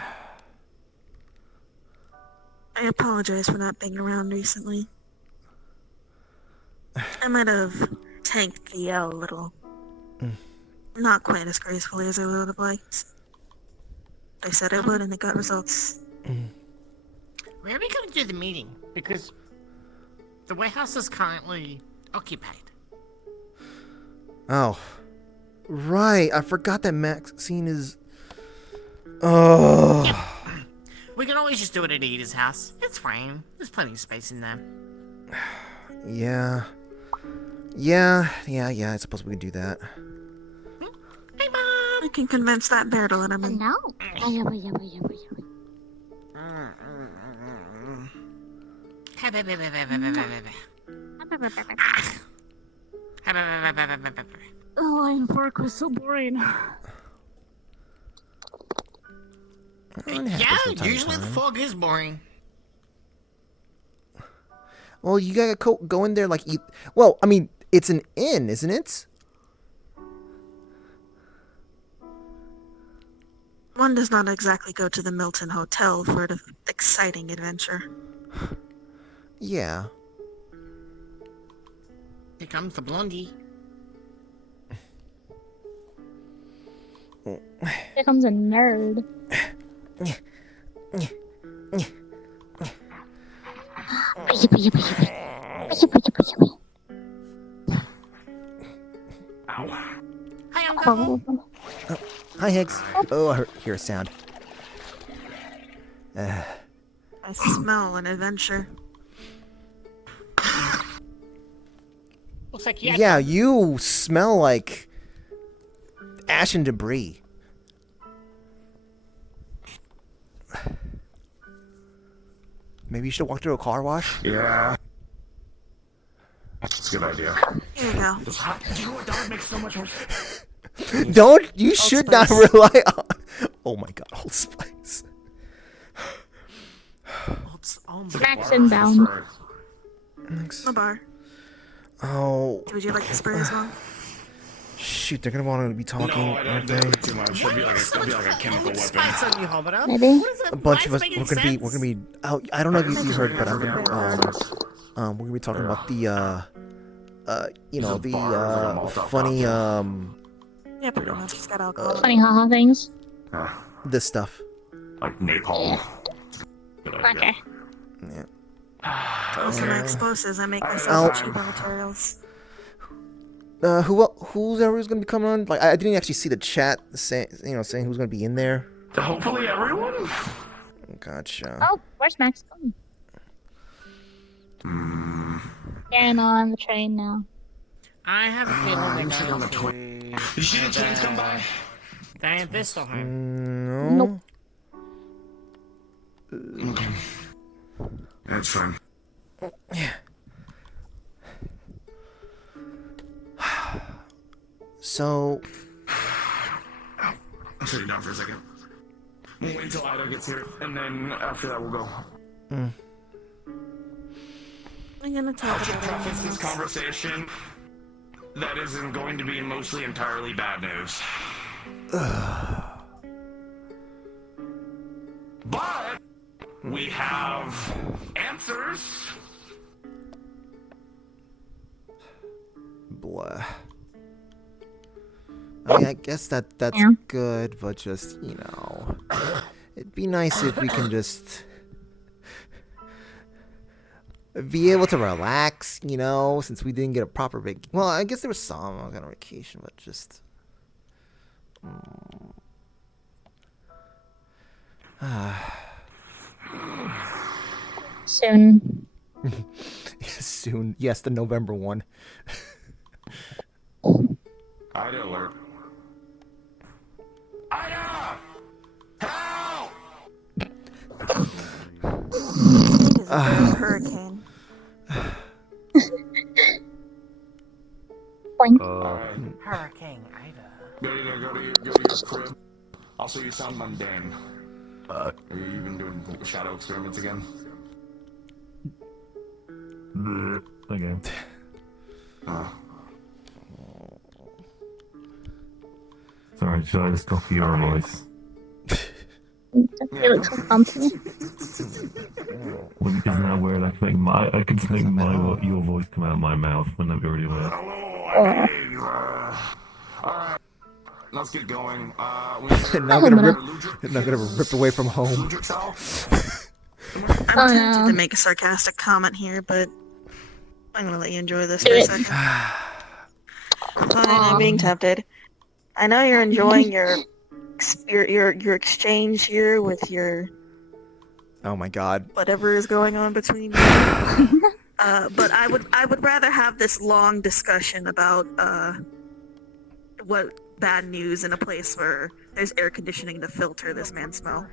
I apologize for not being around recently. I might have tanked the L a little. Not quite as gracefully as I would have liked. I said I would, and it got results. Where are we going to do the meeting? Because the warehouse is currently occupied. Oh. Right, I forgot that Maxine is... Oh. Yeah. We can always just do it at Ada's house. It's fine. There's plenty of space in there. Yeah. Yeah, I suppose we can do that. Hey, Mom! I can convince that bear to let him in. No. The line fork was so boring. Yeah, usually the fog is boring. Well, you gotta go in there like eat. Well, I mean, it's an inn, isn't it? One does not exactly go to the Milton Hotel for an exciting adventure. Yeah. Here comes the blondie. Here comes a nerd. Hi, Uncle. Oh, hi, Higgs. Oh, I hear a sound. I smell an adventure. Looks like Yeah, you smell like ash and debris. Maybe you should walk through a car wash? Yeah. That's a good idea. Here you go. You know what? That would make so much more sense. Don't, you should not rely on... Oh my god, Old Spice. Max inbound. A bar. Oh. Would you like to spray as well? Shoot, they're gonna want to be talking, aren't they? Too much. It'll be like a chemical weapon. Maybe. A bunch of us, we're gonna be. Oh, I don't know if you heard, but I'm gonna. We're gonna be talking about the. You know, the funny. Yeah, pretty much. It's got alcohol. Funny haha things. This stuff. Like napalm. Okay. Yeah. Those are my explosives. I make myself cheaper materials. Who's gonna be coming on? Like, I didn't actually see the chat saying who's gonna be in there. Hopefully everyone. Gotcha. Oh, where's Max going? Getting on the train now. I have a feeling they're going to... You see the trains come by? They ain't this so high. No. Okay. That's fine. So. I'll shut you down for a second. We'll wait until Ida gets here, and then after that we'll go. I'm gonna talk I'll about preface this conversation. That isn't going to be mostly entirely bad news. But we have answers. Blah. I mean, I guess that's good, but just, you know, it'd be nice if we can just be able to relax, you know, since we didn't get a proper vacation. Well, I guess there was some kind of vacation, but just... Soon. Soon. Yes, the November one. Ida alert. Ida! Help! It's a hurricane. Hurricane Ida. Go to your crib. Also, you sound mundane. Are you even doing shadow experiments again? Okay. Sorry, should I just copy your voice? You look so comfy. Isn't that weird? I can make your voice come out of my mouth. Wouldn't that be really weird? Alright, let's get going. Now I'm gonna rip away from home. I'm tempted to make a sarcastic comment here, but I'm gonna let you enjoy this for a second. Fine, I'm being tempted. I know you're enjoying your exchange here with your Oh my god. whatever is going on between you. But I would rather have this long discussion about what bad news in a place where there's air conditioning to filter this man's smell.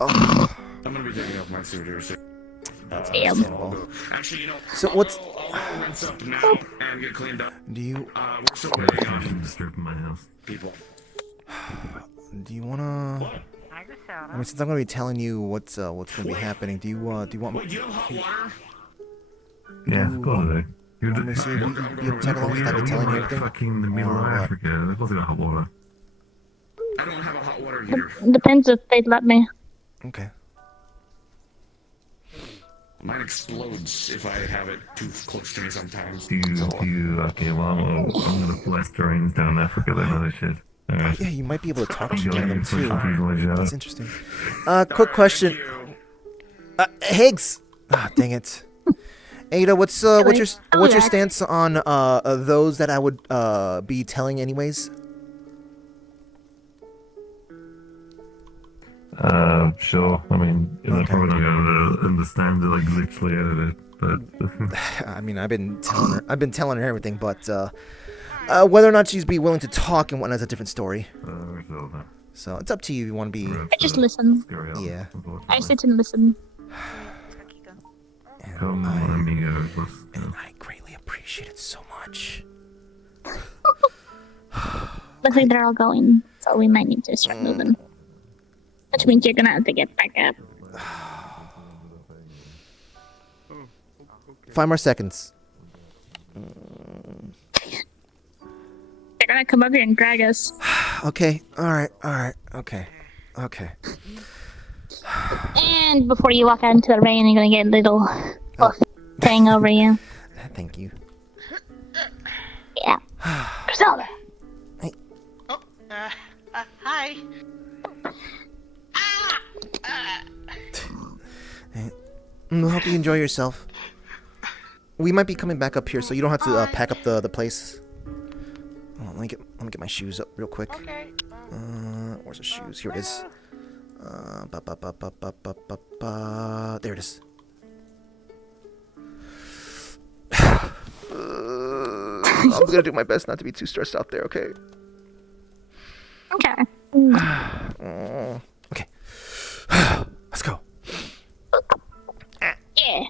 I'm gonna be taking off my suitors. Actually, you know, So what's? I'll rinse up now and get cleaned up. Do you? We're still working on disturbing my house. People. Do you wanna? I mean, since I'm gonna be telling you what's gonna be happening, do you want? Wait, do you have hot water? Yeah, of course I do. You're Let me see. You tag along. I've been telling you everything. Fucking in the middle of Africa. Of course I got hot water. I don't have a hot water heater. Depends if they'd let me. Okay. Mine explodes if I have it too close to me sometimes. Okay, well, I'm gonna blast drains down in Africa then, other shit. Alright. Yeah, you might be able to talk to one of them Push too. some people like that. That's interesting. Quick question. Higgs. Ah, dang it. Ada, what's your stance on those that I would be telling anyways? Sure. I mean, they're probably not gonna understand it, like, literally out of it, but... I mean, I've been telling her everything, but whether or not she's be willing to talk and whatnot is a different story. So it's up to you if you want to be... I just listen. Yeah. I sit and listen. And I greatly appreciate it so much. Looks like they're all going, so we might need to start moving. Which means you're gonna have to get back up. 5 more seconds. They're gonna come up here and drag us. Okay. Alright. Okay. And before you walk out into the rain, you're gonna get a little thing over you. Thank you. Yeah. Griselda. Hi. I hope you enjoy yourself. We might be coming back up here, so you don't have to pack up the place. Let me get my shoes up real quick. Okay. Where's the shoes? Here it is. There it is. I'm gonna do my best not to be too stressed out there. Okay. Okay. Okay. Let's go. Yeah.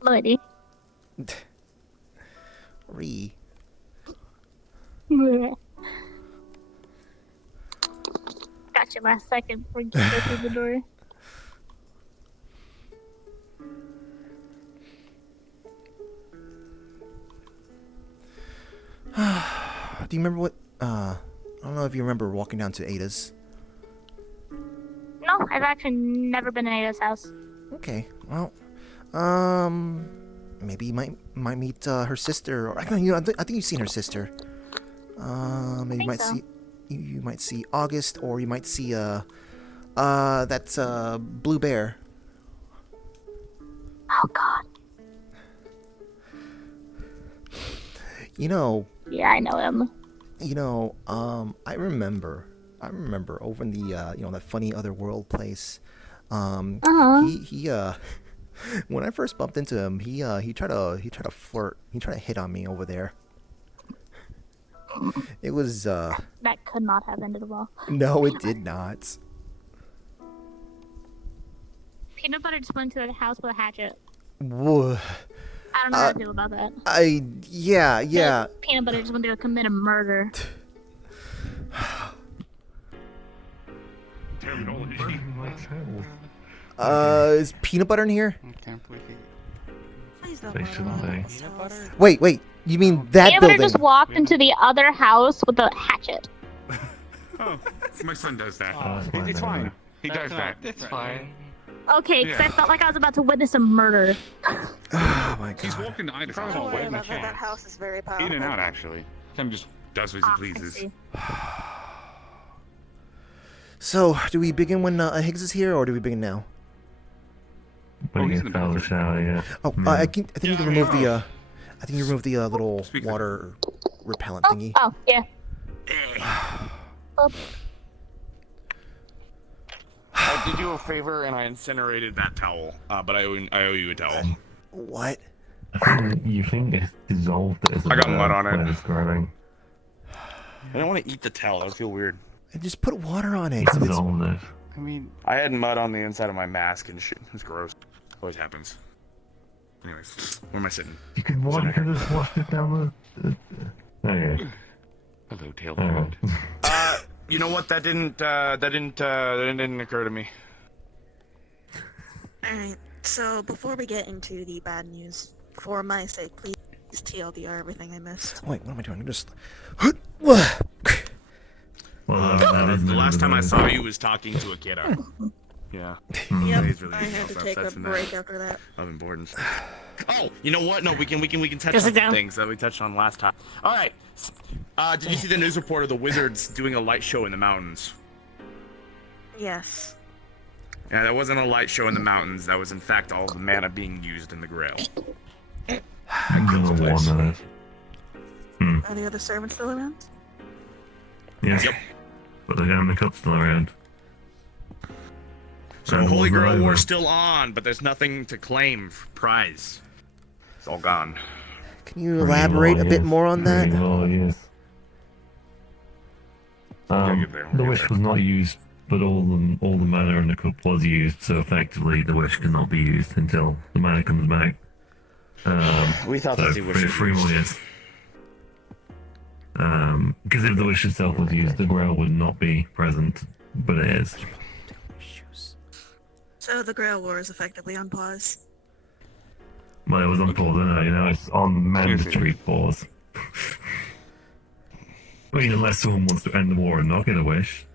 Lordy. Got you last second before you go through the door. Do you remember what? I don't know if you remember walking down to Ada's. No, I've actually never been in Ada's house. Okay, well, maybe you might meet her sister, or I think you've seen her sister. Maybe you might see August, or you might see that's Blue Bear. Oh God. You know. Yeah, I know him. You know, I remember over in the that funny other world place. He when I first bumped into him, he tried to flirt. He tried to hit on me over there. It was that could not have ended well. No, it did not. Peanut Butter just went to the house with a hatchet. Whoa. I don't know how to feel about that. Yeah. Peanut Butter just went there to commit a murder. Is Peanut Butter in here? I can't believe They shouldn't be. Wait, you mean that Peanut building? Butter just walked into the other house with a hatchet. Oh, my son does that. It's fine. He does that. It's fine. Okay, because I felt like I was about to witness a murder. Oh my god. He's walked into Ida's house. Don't worry Waiting a about that. That chance. house is very powerful. In and out, actually. Kind of just does what he pleases. So, do we begin when Higgs is here, or do we begin now? When you fell the shower, yeah. Oh, I think you can remove the. I think you remove the little water repellent thingy. Oh, yeah. I did you a favor and I incinerated that towel, but I owe you a towel. What? You think it's dissolved it as a I got mud on it. Describing. I don't want to eat the towel. That would feel weird. And just put water on it. It's dissolved it. I mean, I had mud on the inside of my mask and shit. It's gross. Always happens. Anyways, where am I sitting? You could just wash it down the. Okay. Hello, tail. Right. You know what? That didn't occur to me. Alright, so before we get into the bad news, for my sake, please TLDR everything I missed. Wait, what am I doing? I'm just. The last time I saw you was talking to a kiddo. Yeah. Yep, He's really I had to take a break after that. Of importance. Oh, you know what? No, we can touch Just on sit down. things that we touched on last time. All right. Did you see the news report of the wizards doing a light show in the mountains? Yes. Yeah, that wasn't a light show in the mountains. That was in fact all the mana being used in the Grail. Are the other servants still around? Yes. Yep. But the Diamond Cup's still around. So Holy Grail War's still on, but there's nothing to claim for prize. It's all gone. Can you elaborate a bit more on that? Yes. The wish was not used, but all the mana in the cup was used, so effectively the wish cannot be used until the mana comes back. We thought that the wish was free more, yes. Because if the wish itself was used, the Grail would not be present, but it is. So the Grail War is effectively on pause. Well, it was on pause, now it's on mandatory pause. I mean, unless someone wants to end the war and not get a wish.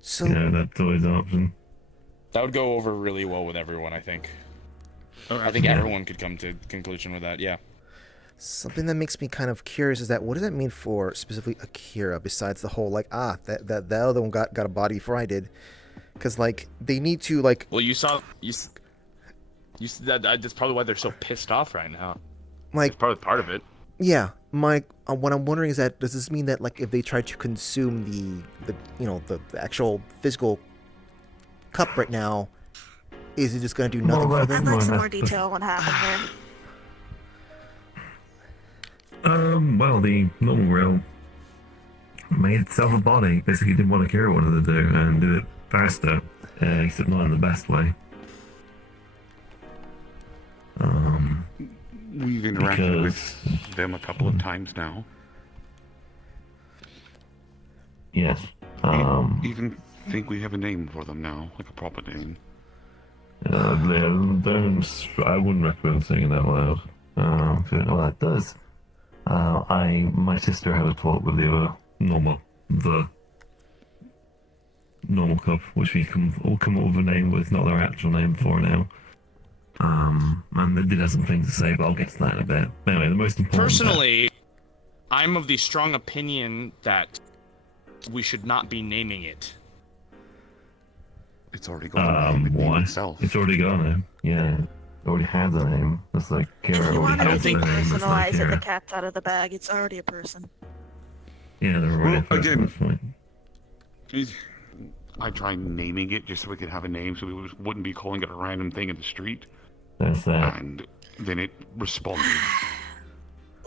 So, that's always an option. That would go over really well with everyone, I think. I think everyone could come to a conclusion with that, yeah. Something that makes me kind of curious is that what does that mean for specifically Akira, besides the whole, like, that other one got a body before I did? Because, like, they need to, like... Well, you saw that's probably why they're so pissed off right now. Like... It's probably part of it. Yeah, what I'm wondering is that, does this mean that, like, if they try to consume the actual physical cup right now, is it just going to do nothing for them? I'd like some more detail on what happened there. Well, the normal Grail made itself a body. Basically did what Akira wanted to do, and did it faster, except not in the best way. We've interacted with them a couple of times now. Yes. Even think we have a name for them now, like a proper name. I wouldn't recommend saying it out loud. Well, that does. My sister had a talk with the normal cup, which we'll come up with a name with, not their actual name for now. And they did have some things to say, but I'll get to that in a bit. Anyway, the most important Personally, I'm of the strong opinion that we should not be naming it. It's already gone. Why? It's already got a name. Yeah. It already has a name. It's like Kara already has a name. Personalize it, the cat's out of the bag. It's already a person. Yeah, they're already a person at this point. I tried naming it just so we could have a name, so we wouldn't be calling it a random thing in the street. That's that. And then it responded.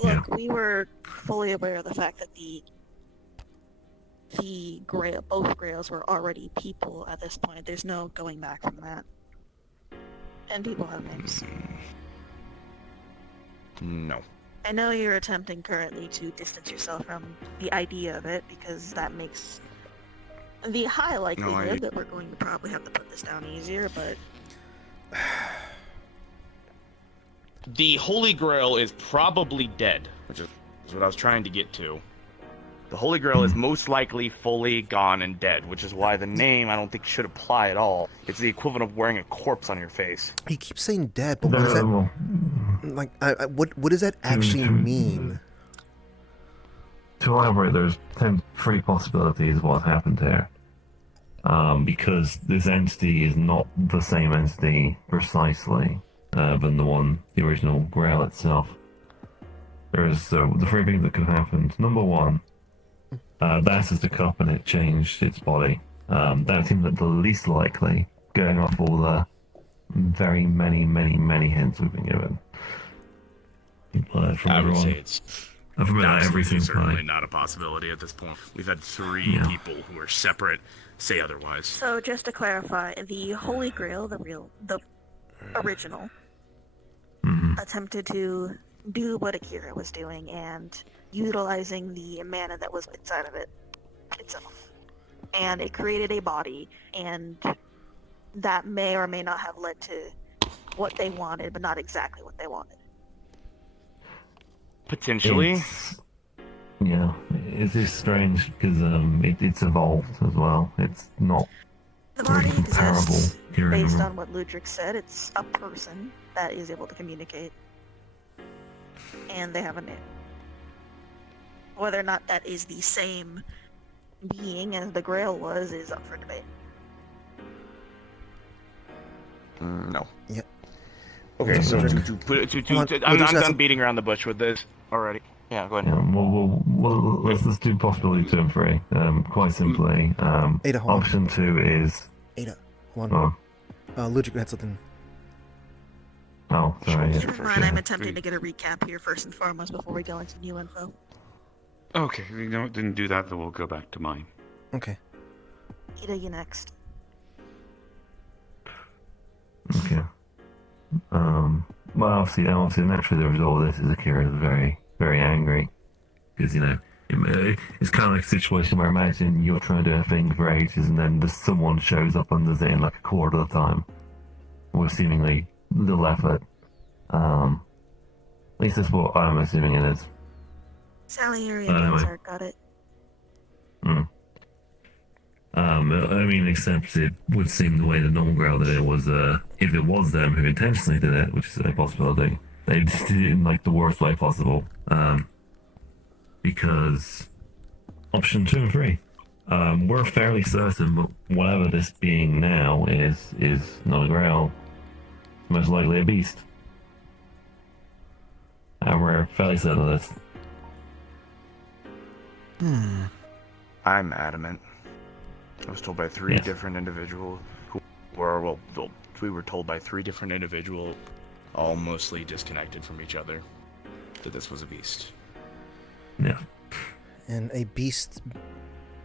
Look, we were fully aware of the fact that both Grails were already people at this point. There's no going back from that. And people have names. No. I know you're attempting currently to distance yourself from the idea of it, because that makes the high likelihood that we're going to probably have to put this down easier, but... The Holy Grail is probably dead, which is what I was trying to get to. The Holy Grail is most likely fully gone and dead, which is why the name I don't think should apply at all. It's the equivalent of wearing a corpse on your face. He keeps saying dead, but what does that like? What does that actually mean? To elaborate, there's 3 possibilities of what happened here. Because this entity is not the same entity precisely than the original Grail itself. There's the 3 things that could have happened. Number 1, that is the cup and it changed its body. That seems like the least likely, going off all the very many hints we've been given. From I would everyone. say it's Everything's certainly not a possibility at this point. We've had 3 people who are separate say otherwise. So just to clarify, the Holy Grail, the original, attempted to do what Akira was doing and utilizing the mana that was inside of it itself. And it created a body, and that may or may not have led to what they wanted, but not exactly what they wanted. Potentially. It is strange because it's evolved as well. It's not The body comparable exists here in the based room. on what Ludwig said. It's a person that is able to communicate. And they have a name. Whether or not that is the same being as the Grail was is up for debate. No. Yeah. Okay, so I'm done beating around the bush with this already. Yeah, go ahead. Well, let's do possibility 2 and 3. Quite simply, Ada, hold on. option 2 is. Ada, hold on. Ludwig had something. Oh, sorry. Never mind, I'm attempting to get a recap here first and foremost before we go into new info. Okay, we didn't do that, then we'll go back to mine. Okay. Ida, you next. Okay. Well, obviously, naturally, the result of this is Akira is very, very angry. Because, it's kind of like a situation where imagine you're trying to do a thing for ages and then just someone shows up and does it in like a quarter of the time. With seemingly little effort. At least that's what I'm assuming it is. Sally area Anyway. got it. I mean, except it would seem the way the normal Grail did it was, if it was them who intentionally did it, which is a possibility, they just did it in, like, the worst way possible. Because option 2 and 3. We're fairly certain that whatever this being now is not a Grail, most likely a beast. And we're fairly certain of this. I'm adamant. I was told by 3 different individuals who were, We were told by 3 different individuals, all mostly disconnected from each other, that this was a beast. Yeah. And a beast,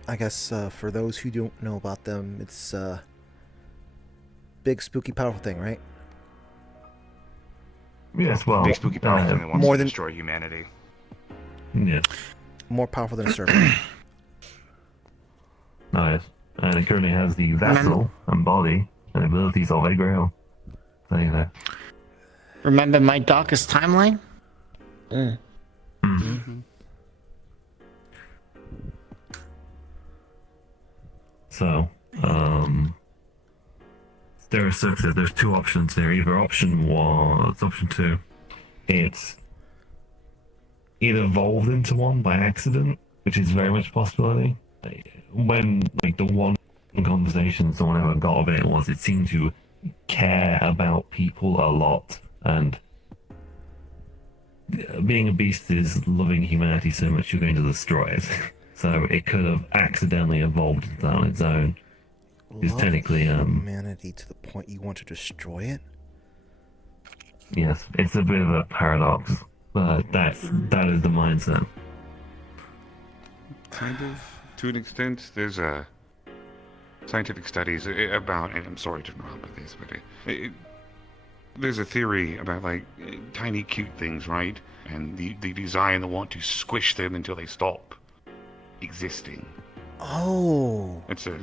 I guess, for those who don't know about them, it's a big, spooky, powerful thing, right? Yes, well, big spooky power thing that wants more to than destroy humanity. Yeah. More powerful than a serpent. Nice. And it currently has the vessel and body and abilities of a Grail. So, Remember my darkest timeline? So, there's 2 options there. Either option 2, it's it evolved into one by accident, which is very much a possibility. When, like, the one conversation someone ever got of it was it seemed to care about people a lot, and being a beast is loving humanity so much you're going to destroy it. So it could have accidentally evolved on its own. It's technically humanity to the point you want to destroy it? Yes, it's a bit of a paradox, but that is the mindset. Kind of, to an extent. There's scientific studies about, and I'm sorry to interrupt with this, but there's a theory about, like, tiny cute things, right? And the desire and the want to squish them until they stop existing. Oh. It's a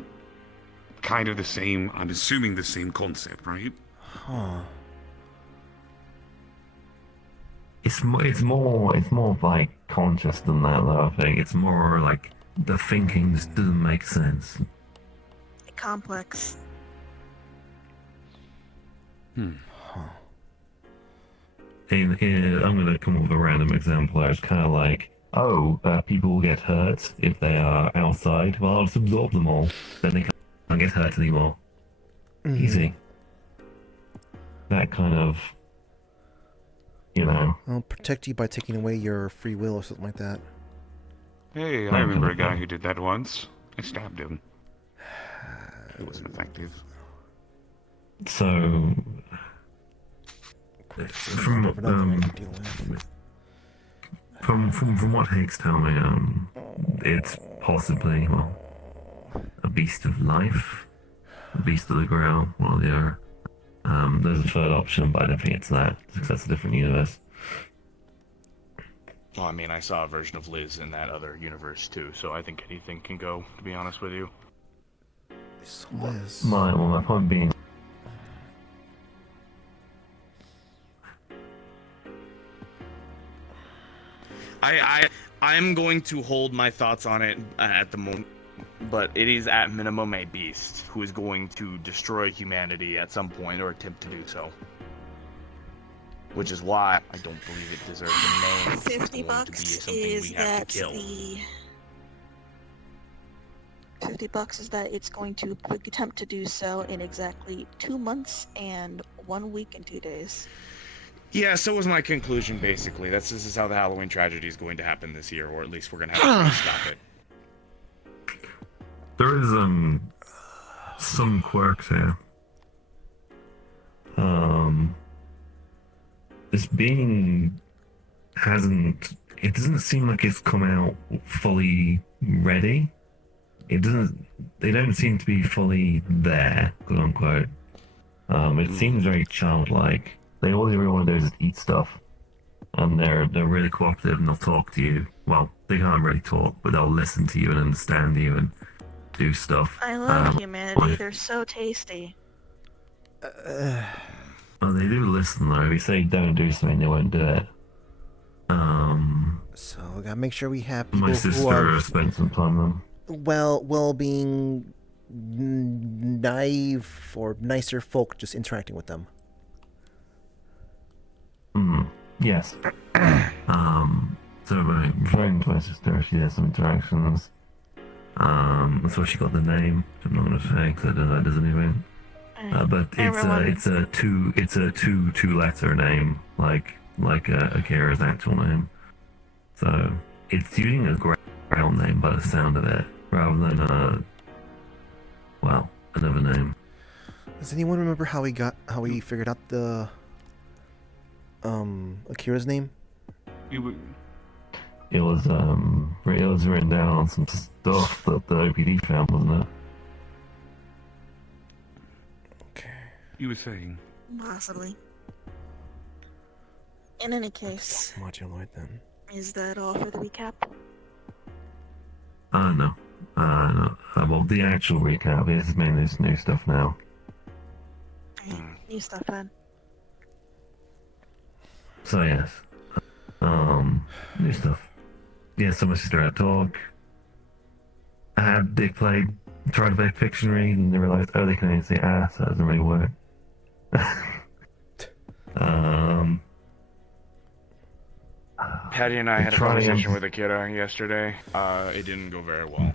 kind of the same, I'm assuming the same concept, right? Huh. It's more like conscious than that though. I think it's more like the thinking just doesn't make sense. Complex. I'm gonna come up with a random example. It's kind of like, people will get hurt if they are outside. Well, I'll just absorb them all. Then they can't get hurt anymore. Mhm. Easy. That kind of, I'll protect you by taking away your free will or something like that. Hey, I remember a guy who did that once. I stabbed him. It wasn't effective. So, from what Higgs tell me, it's possibly a beast of life, a beast of the Grail, one or the other. There's a third option, but I don't think it's that, because that's a different universe. Well, I mean, I saw a version of Liz in that other universe too, so I think anything can go, to be honest with you. Liz. My point being, I'm going to hold my thoughts on it at the moment, but it is at minimum a beast who is going to destroy humanity at some point or attempt to do so. Which is why I don't believe it deserves a name. $50 is that the $50 is that it's going to attempt to do so in exactly 2 months and 1 week and 2 days. Yeah, so was my conclusion, basically. This is how the Halloween tragedy is going to happen this year, or at least we're going to have to stop it. there is some quirks here. This being it doesn't seem like it's come out fully ready. They don't seem to be fully there, quote unquote. It seems very childlike. All they really want to do is eat stuff. And they're really cooperative and they'll talk to you. Well, they can't really talk, but they'll listen to you and understand you and do stuff. I love humanity, they're so tasty. Well, they do listen though. If you say don't do something, they won't do it. So we gotta make sure we have people My who sister are spent some time with them. being naive or nicer folk just interacting with them. Yes. So by referring to my sister, she has some interactions. That's why she got the name. Which I'm not gonna say because I don't know that does anything. But it's a two-letter name, like Akira's actual name. So it's using a Grail name by the sound of it, rather than another name. Does anyone remember how he figured out the Akira's name? It was written down on some stuff that the OPD found, wasn't it? You were saying? Possibly. In any case, Moduloid then. Is that all for the recap? No. No. Well, the actual recap is mainly this new stuff now. New stuff then. So yes. New stuff. Yeah, so my sister had a talk. They tried to play Pictionary and they realized, they can only say ass, so that doesn't really work. Patty and I had a conversation with Akira yesterday. It didn't go very well.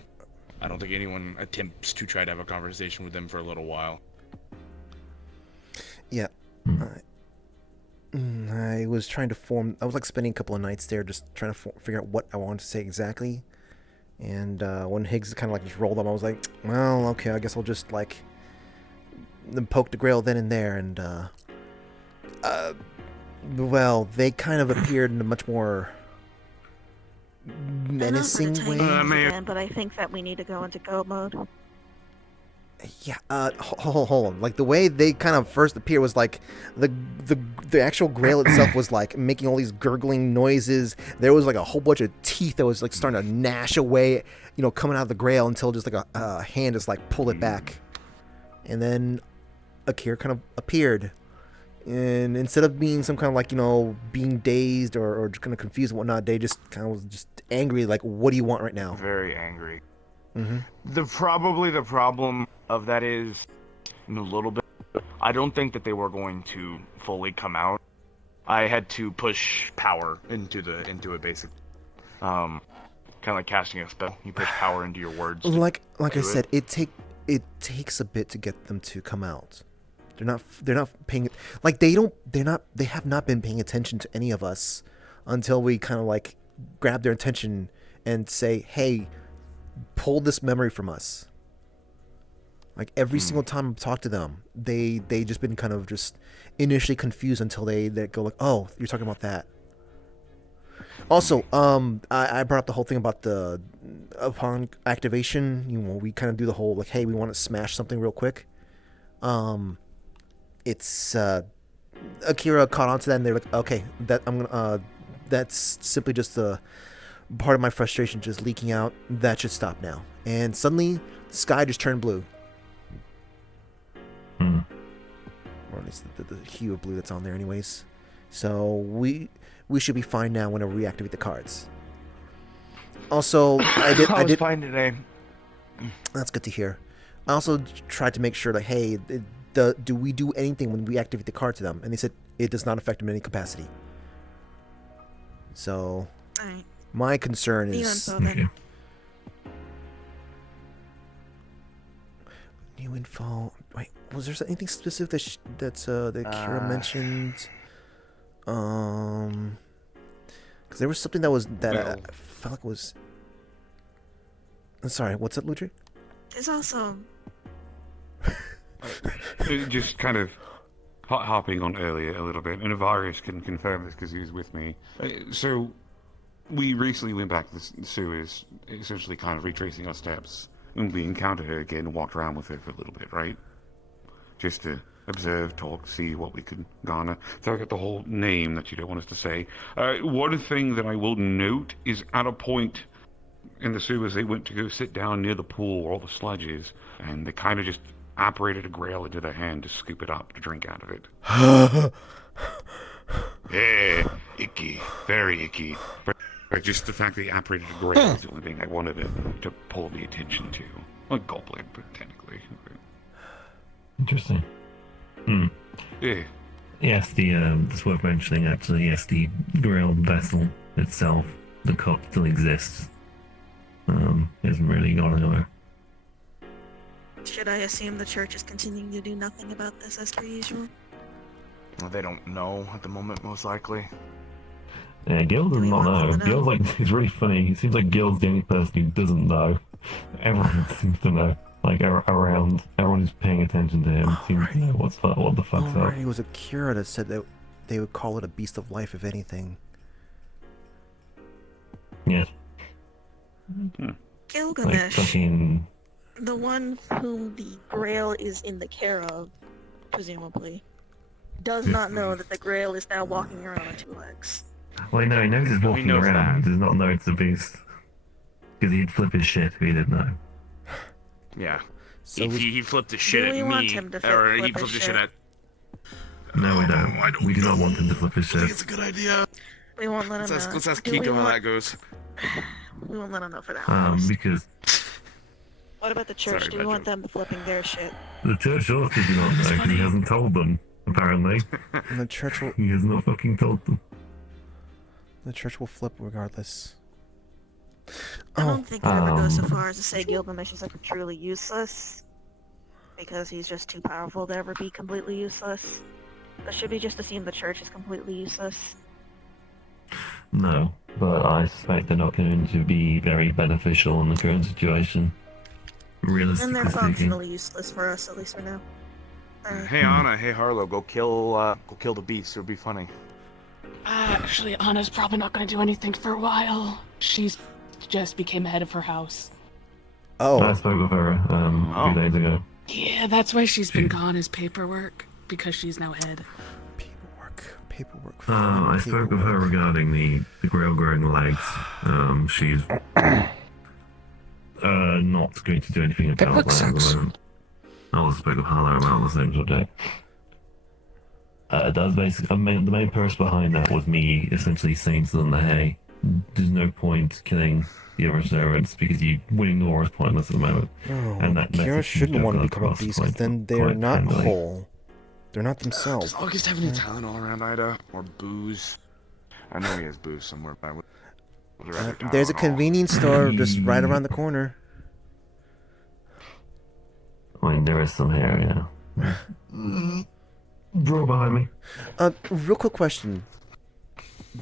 I don't think anyone attempts to try to have a conversation with them for a little while. Yeah. I was trying to I was spending a couple of nights there just trying to figure out what I wanted to say exactly. And when Higgs kind of just rolled up, I was like, well, okay, I guess I'll just then poke the Grail then and there. And they kind of appeared in a much more menacing way. But I think that we need to go into go mode. Yeah, hold on. The way they kind of first appear was the actual Grail itself was making all these gurgling noises. There was a whole bunch of teeth that was starting to gnash away, coming out of the Grail until just a hand just pulled it back. And then Akira kind of appeared. And instead of being some kind of like, being dazed or just kind of confused and whatnot, they just kind of was just angry. Like, what do you want right now? Very angry. Mm-hmm. The problem of that is, in a little bit, I don't think that they were going to fully come out. I had to push power into it basically. Kind of like casting a spell. You push power into your words. Like I said, it takes a bit to get them to come out. They're not paying, like they have not been paying attention to any of us until we kind of like grab their attention and say, hey, pull this memory from us. Like every single time I talk to them, they just been kind of just initially confused until they go like, oh, you're talking about that. Also, I brought up the whole thing about the upon activation, we kind of do the whole like, hey, we want to smash something real quick. It's Akira caught on to that, and they're like, okay, that's simply just a part of my frustration just leaking out. That should stop now. And suddenly, the sky just turned blue. Or at least the hue of blue that's on there, anyways. So we should be fine now whenever we activate the cards. Also, I did fine today. That's good to hear. I also tried to make sure that, hey, do we do anything when we activate the card to them? And they said it does not affect them in any capacity. So, my concern is... New info. Wait, was there anything specific that Kira mentioned? Because there was something that I felt like was... I'm sorry, what's up, Ludri? There's also... Just kind of hopping on earlier a little bit, and Avarius can confirm this because he was with me. So, we recently went back to the sewers, essentially kind of retracing our steps, and we encountered her again and walked around with her for a little bit, right? Just to observe, talk, see what we could garner. So I got the whole name that you don't want us to say. One thing that I will note is at a point in the sewers, they went to go sit down near the pool where all the sludge is, and they kind of just apparated a grail into their hand to scoop it up to drink out of it. Yeah, icky. Very icky. But just the fact that he apparated a grail is the only thing I wanted to pull the attention to. A goblin, but technically. Interesting. Yeah. Yes, it's worth mentioning actually, yes, the grail vessel itself, the cup still exists. Hasn't really gone anywhere. Should I assume the church is continuing to do nothing about this as per usual? Well, they don't know at the moment, most likely. Yeah, Gil does not know. Gil's like, it's really funny. It seems like Gil's the only person who doesn't know. Everyone seems to know. Like, around, everyone who's paying attention to him seems to know what the fuck's up. It was Akira that said that they would call it a beast of life, if anything. Yes. Gilgamesh. Like fucking... The one whom the grail is in the care of, presumably, does not know that the grail is now walking around on two legs. Well, no, he knows it's walking around. He does not know it's a beast. Because he'd flip his shit if he didn't know. Yeah. So he flipped his shit we at want me, him to or flip he his flipped his shit. shit at... No, we don't. We do not want him to flip his shit. It's a good idea. We won't let him know. Let's ask Do we Kiko how want- that goes. We won't let him know for that. Because What about the church? Sorry, Do we want them flipping their shit? the church also do not know, because he hasn't told them, apparently. And the church will... He has not fucking told them. The church will flip regardless. I don't think I'd ever go so far as to say Gilgamesh is like truly useless, because he's just too powerful to ever be completely useless. But should we just assume the church is completely useless? No, but I suspect they're not going to be very beneficial in the current situation. And Realistically they're speaking. functionally useless for us, at least for now. Hey Anna, hey Harlow, go kill the beast. It'll be funny. Actually, Anna's probably not going to do anything for a while. She's just became head of her house. Oh. I spoke with her a few days ago. Yeah, that's why she's been gone is paperwork, because she's now head. Paperwork. I spoke with her regarding the grail growing legs. She's not going to do anything about that at the moment. I also spoke with Harlow about the same subject. That's basically the main purpose behind that was me essentially saying to them that hey, there's no point killing the other servants because you winning the war is pointless at the moment. Oh, And that Kira message shouldn't want to become a across beast because then they're quite not handily. whole. They're not themselves. Does August have any Tylenol around Ida? Or booze? I know he has booze somewhere, but I would rather There's a Tylenol. convenience store just right around the corner. I mean, there is some hair, yeah. Draw behind me. Real quick question.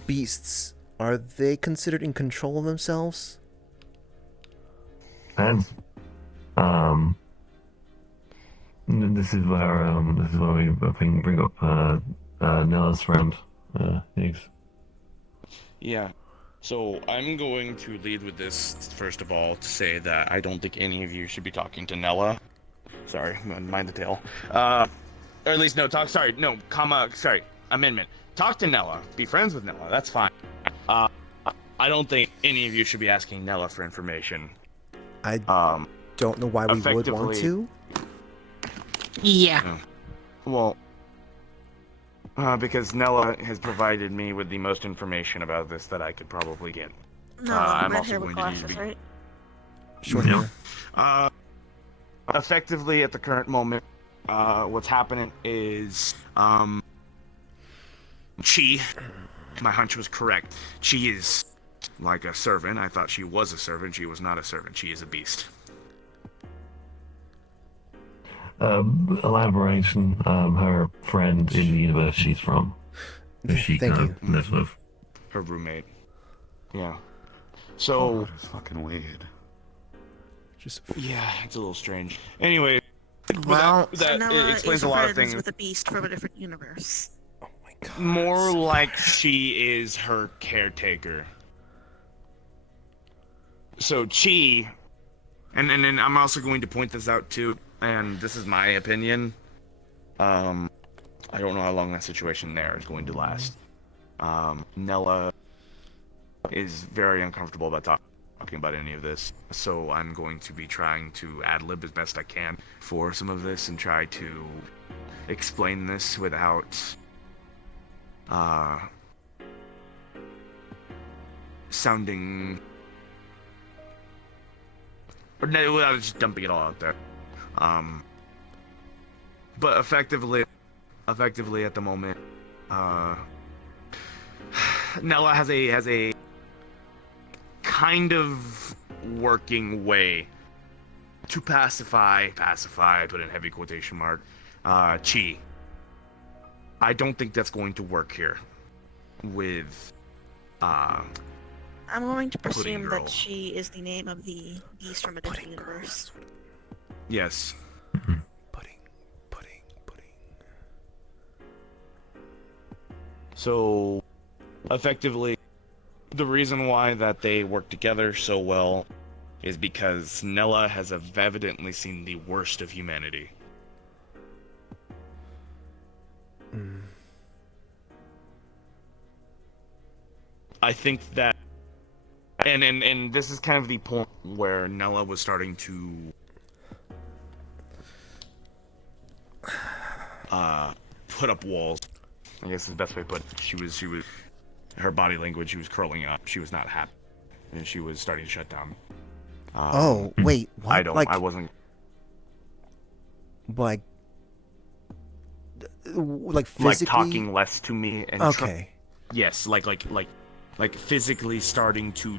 Beasts, are they considered in control of themselves? And, this is where we, I think, bring up, Nella's friend, Higgs. Yeah. So I'm going to lead with this first of all to say that I don't think any of you should be talking to Nella. Sorry, mind the tail. Or at least amendment. Talk to Nella. Be friends with Nella. That's fine. I don't think any of you should be asking Nella for information. I don't know why we would want to. Yeah. Well, because Nella has provided me with the most information about this that I could probably get. No, I'm red also hair with going to glasses, be right? Short hair. Effectively, at the current moment, what's happening is, Chi, my hunch was correct. Chi is like a servant. I thought she was a servant. She was not a servant. She is a beast. Elaboration, her friend in the universe she's from. Who she Thank kind of lives with. Her roommate. Yeah. So. It's fucking weird. Yeah, it's a little strange. Anyway, well, that Nella it explains is a lot of friends things. with a beast from a different universe. More like she is her caretaker. So Chi, and I'm also going to point this out too, and this is my opinion. I don't know how long that situation there is going to last. Nella is very uncomfortable about talking about any of this, so I'm going to be trying to ad-lib as best I can for some of this and try to explain this without sounding, or no, without just dumping it all out there. But effectively at the moment, Nella has a kind of working way to pacify, I put in heavy quotation mark, Chi. I don't think that's going to work here with, I'm going to Pudding presume Girl. that she is the name of the beast from a different universe. Yes. So, effectively, the reason why that they work together so well is because Nella has evidently seen the worst of humanity. I think that, and this is kind of the point where Nella was starting to put up walls. I guess is the best way to put it. She was, her body language, she was curling up. She was not happy, and she was starting to shut down. Oh, wait, what? I wasn't. Like physically? Like talking less to me and okay. Yes, like physically starting to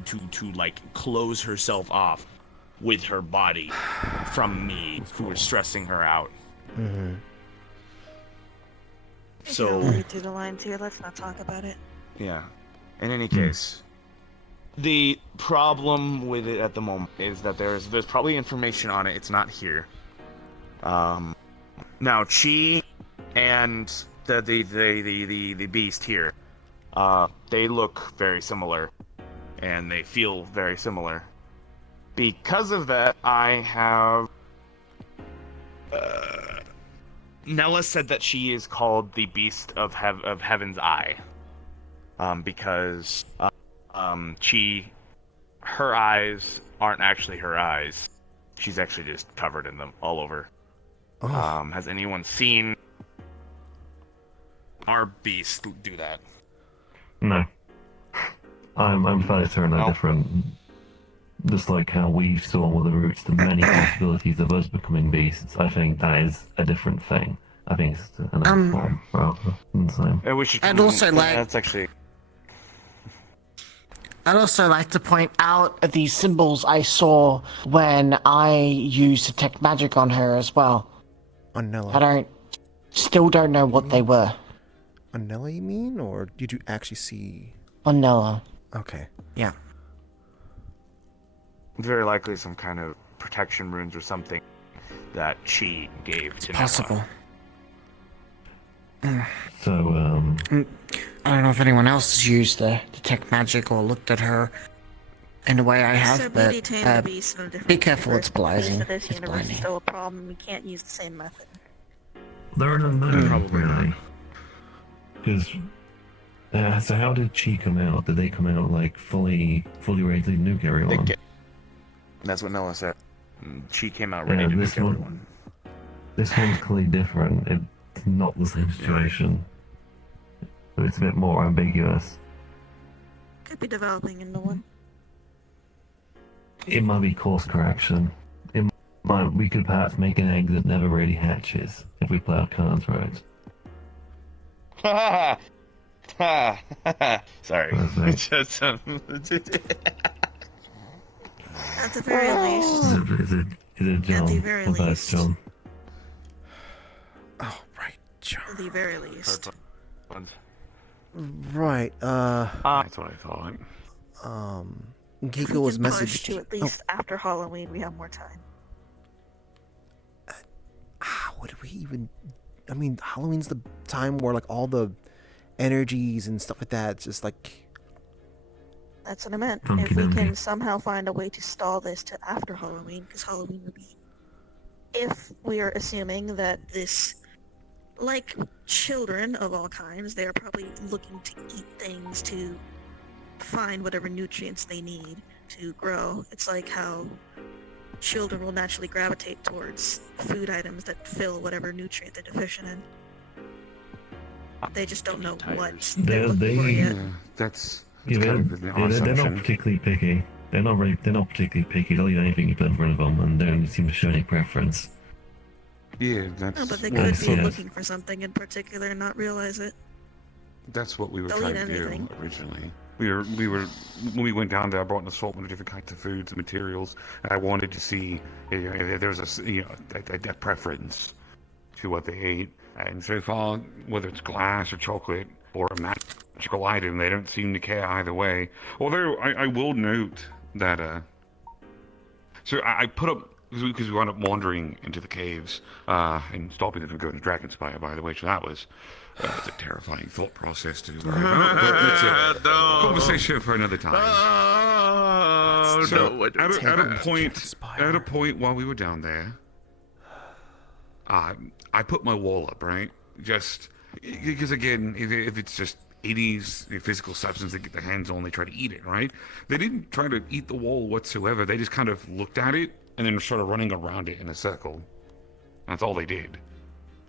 like close herself off with her body from me, who was stressing her out. Mm-hmm. So read through the lines here. Let's not talk about it. yeah. In any case, the problem with it at the moment is that there's probably information on it. It's not here. Now Chi and the beast here, they look very similar, and they feel very similar. Because of that, I have. Nella said that she is called the Beast of Heaven's Eye, because her eyes aren't actually her eyes. She's actually just covered in them all over. Oh. Has anyone seen our beasts do that. No. I'm fairly certain they're different. Just like how we saw with the roots the many possibilities of us becoming beasts, I think that is a different thing. I think it's another form rather than the same. I'd also like. That's actually. I'd also like to point out the symbols I saw when I used detect magic on her as well. On Nella. I still don't know what they were. On Nella, you mean, or did you actually see? On Nella. Okay. Yeah. Very likely some kind of protection runes or something that Chi gave to Possible. So, I don't know if anyone else has used the detect magic or looked at her in the way I have, So but maybe tame the beast in a different be careful, universe. it's blinding. For this It's universe, blinding. it's still a problem. We can't use the same method. they're no, really. Because, so how did Chi come out? Did they come out like fully ready to nuke everyone? That's what Noah said. Chi came out ready to nuke everyone. This one's clearly different. It's not the same situation. It's a bit more ambiguous. Could be developing into one. It might be course correction. We could perhaps make an egg that never really hatches if we play our cards right. Sorry. Just, At the very least. Is it John? At the very Well, that's least. John. Oh, right, John. At the very least. Right, That's what I thought. If Giko was we can push messaged. to at least after Halloween, we have more time. What do we even? I mean, Halloween's the time where like all the energies and stuff like that. It's just like. That's what I meant. Funky If we dunky. can somehow find a way to stall this to after Halloween, because Halloween would be. If we are assuming that this, like children of all kinds, they are probably looking to eat things to find whatever nutrients they need to grow. It's like how children will naturally gravitate towards food items that fill whatever nutrient they're deficient in. They just don't know what they're looking for yet. That's Yeah, kind of an they're not assumption. particularly picky. They're not particularly picky. They'll eat anything you put in front of them, and they don't seem to show any preference. Yeah, that's. No, but they what could we be thought. looking for something in particular and not realize it. That's what we were They'll trying eat to do anything. originally. We were when we went down there. I brought an assortment of different kinds of foods and materials, and I wanted to see if there's a preference to what they ate. And so far, whether it's glass or chocolate or a magical item, they don't seem to care either way. Although I will note that so I put up. Because we wound up wandering into the caves and stopping them from going to Dragonspire, by the way, so that was it's a terrifying thought process to worry about. But it's a conversation for another time. So at a point while we were down there, I put my wall up, right? Just because again, if it's just any physical substance they get their hands on, they try to eat it, right? They didn't try to eat the wall whatsoever. They just kind of looked at it and then started running around it in a circle. That's all they did.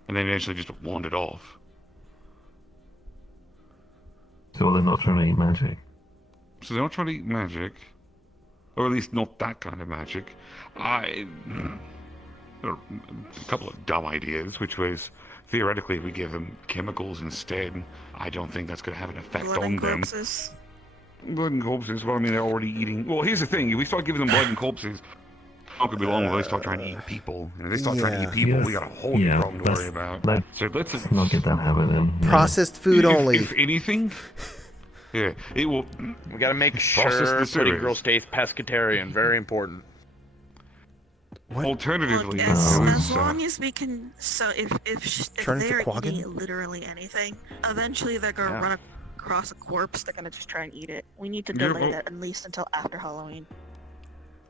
And then eventually just wandered off. So they're not trying to eat magic. So they're not trying to eat magic. Or at least not that kind of magic. There were a couple of dumb ideas, which was, theoretically, if we give them chemicals instead, I don't think that's going to have an effect Blood on and them. corpses. Blood and corpses, well, I mean, they're already eating... Well, here's the thing, if we start giving them blood and corpses, not going to be long before they start trying to eat people. And if they start trying to eat people, we got a whole new problem to worry about. So let's not get that habit in. Processed food only. If anything... Yeah, it will... We gotta make process sure the Pretty sewage. Girl stays pescatarian. Very important. Alternatively, As long as we can, so if Turn into they're Quaggan? eating literally anything, eventually they're gonna Yeah. run across a corpse. They're gonna just try and eat it. We need to Yeah, delay well- that at least until after Halloween.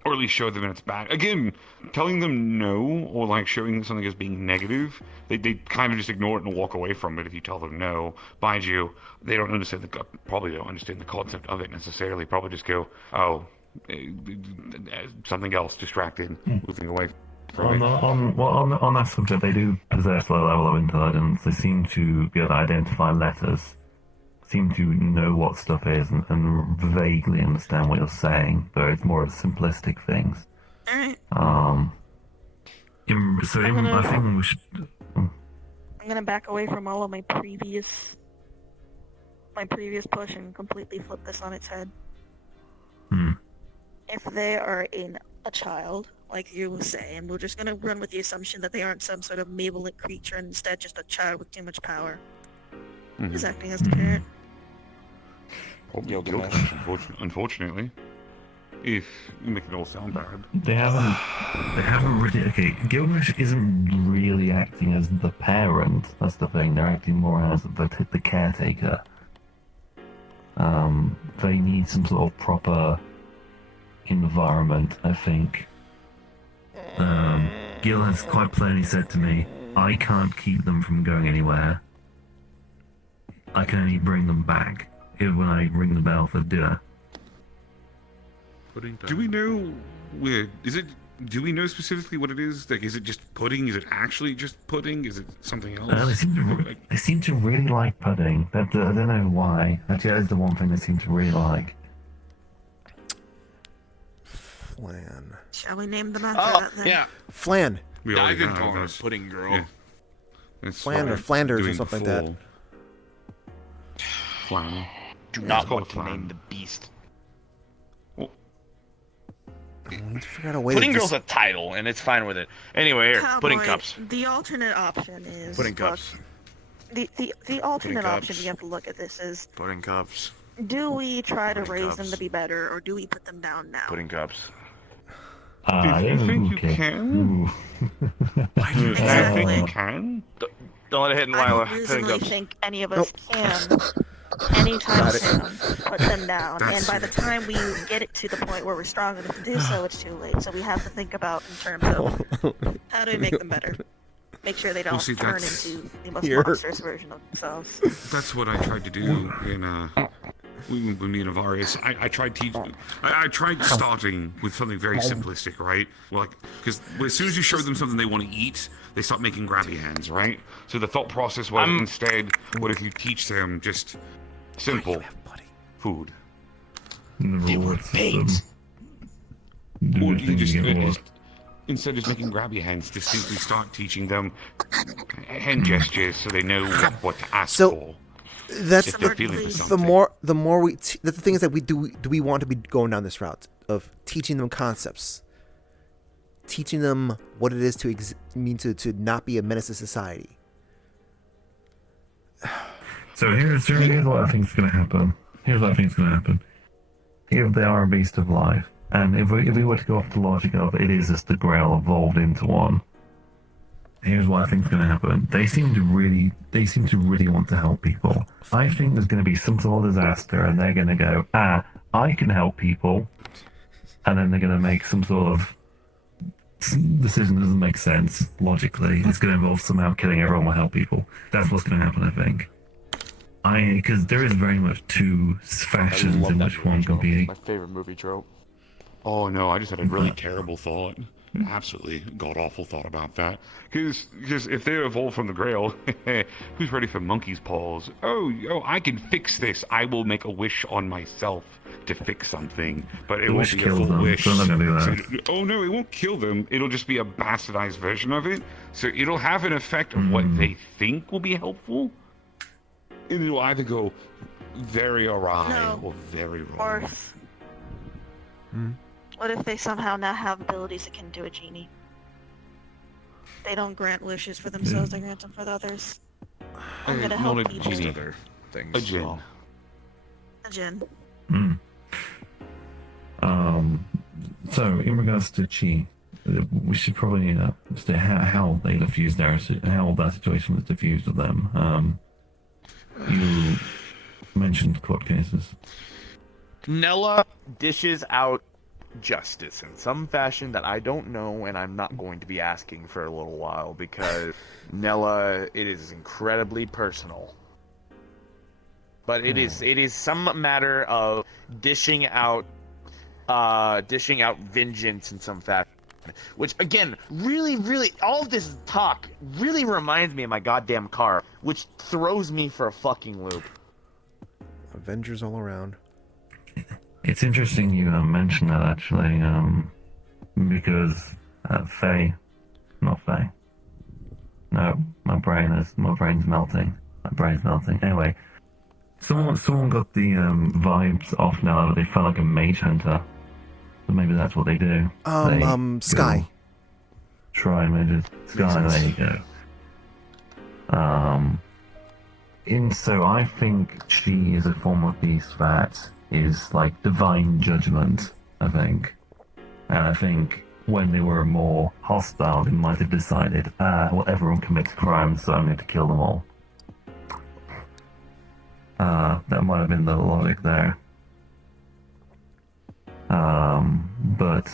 or at least show them in its back. Again, telling them no, or like showing something as being negative, they kind of just ignore it and walk away from it if you tell them no. Mind you, they don't understand probably don't understand the concept of it necessarily. Probably just go, oh, something else, distracted, moving away on that subject, they do possess a level of intelligence. They seem to be able to identify letters, seem to know what stuff is, and vaguely understand what you're saying, but it's more simplistic things. I think we should. I'm gonna back away from all of my previous push and completely flip this on its head. If they are a child, like you were saying, we're just gonna run with the assumption that they aren't some sort of malevolent creature, and instead just a child with too much power. Who's acting as the parent? Unfortunately. If you make it all sound bad. They haven't really. Okay, Gilgamesh isn't really acting as the parent. That's the thing. They're acting more as the caretaker. They need some sort of proper environment, I think. Gil has quite plainly said to me, I can't keep them from going anywhere. I can only bring them back when I ring the bell for dinner. Do we know where? Do we know specifically what it is? Like, is it just pudding? Is it actually just pudding? Is it something else? They seem to really like pudding. I don't know why. Actually, that is the one thing they seem to really like. Flan. Shall we name them after that then? Yeah. Flan. I've been calling her Pudding Girl. Yeah. Flan or Flanders or something like that. Flan. Do not want to name the beast. Let's figure out a way Pudding to Girl's a title, and it's fine with it. Anyway, here, Cowboy, pudding cups. The alternate option is... Pudding cups. The alternate option cups. we have to look at this is... Pudding cups. Do we try to raise them cups. to be better, or do we put them down now? Pudding cups. Do you think you can? I think you can. Don't let it hit in I Lila. don't Pudding reasonably cups. think any of us can anytime Got it. soon put them down. That's- And by the time we get it to the point where we're strong enough to do so, it's too late. So we have to think about in terms of how do we make them better? Make sure they don't turn into the most monstrous version of themselves. That's what I tried to do in with me and Avarius. I tried teaching. I tried starting with something very simplistic, right? Like, because as soon as you show them something they want to eat, they start making grabby hands, right? So the thought process was instead, what if you teach them just simple food? They were baked. Or you just instead of just making grabby hands, distinctly start teaching them hand gestures so they know what to ask for. That's if they're feeling for the something. more we the thing is that we do we want to be going down this route of teaching them concepts, teaching them what it is to to not be a menace to society. So here's what I think is going to happen. Here's what I think is going to happen. If they are a beast of life, and if we were to go off the logic of it is just the Grail evolved into one, here's what I think is going to happen. They seem to really want to help people. I think there's going to be some sort of disaster, and they're going to go, I can help people, and then they're going to make some sort of decision that doesn't make sense logically. It's going to involve somehow killing everyone will help people. That's what's going to happen, I think. Because there is very much two fashions in which one can be. My favorite movie trope. Oh no, I just had a really terrible thought. An absolutely god-awful thought about that. Because if they evolve from the Grail, who's ready for monkey's paws? Oh, I can fix this. I will make a wish on myself to fix something, but it won't be a full wish. So they're not gonna do that. Oh no, it won't kill them. It'll just be a bastardized version of it. So it'll have an effect of what they think will be helpful. And it'll either go very awry or very wrong. What if they somehow now have abilities that can do a genie? They don't grant wishes for themselves, they grant them for the others. I'm gonna help not a people. genie. Things. A djinn. A djinn. So in regards to Chi, we should probably say how they diffused how that situation was diffused with them. You mentioned court cases. Nella dishes out justice in some fashion that I don't know, and I'm not going to be asking for a little while because Nella, it is incredibly personal. But it is some matter of dishing out vengeance in some fashion. Which, again, really, all of this talk really reminds me of my goddamn car, which throws me for a fucking loop. Avengers all around. It's interesting you mention that, actually, because Faye, not Faye. No, my brain's melting. My brain's melting. Anyway, someone got the vibes off now that they felt like a mage hunter. So maybe that's what they do. Sky. Try mages. Sky, there you go. So I think she is a form of beast that is like divine judgment, I think. And I think when they were more hostile, they might have decided, well, everyone commits crimes, so I'm going to kill them all. That might have been the logic there. But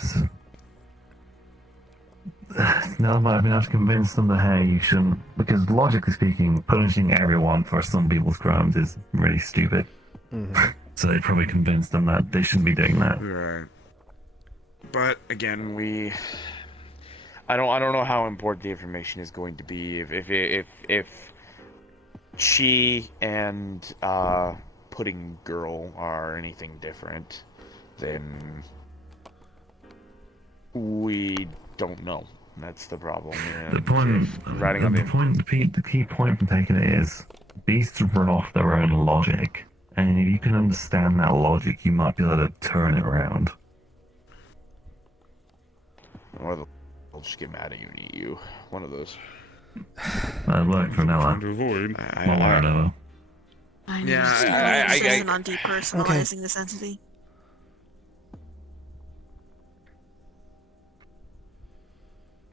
now I might have been able to convince them that, hey, you shouldn't, because logically speaking, punishing everyone for some people's crimes is really stupid. Mm-hmm. So they probably convinced them that they shouldn't be doing that. Right. But again, I don't know how important the information is going to be if she and Pudding Girl are anything different, then we don't know. That's the problem. The key point from taking it is beasts run off their own logic, and if you can understand that logic, you might be able to turn it around. Or they'll just get mad at you and eat you. One of those. That worked for Nella. Nella. I understand on depersonalizing this entity.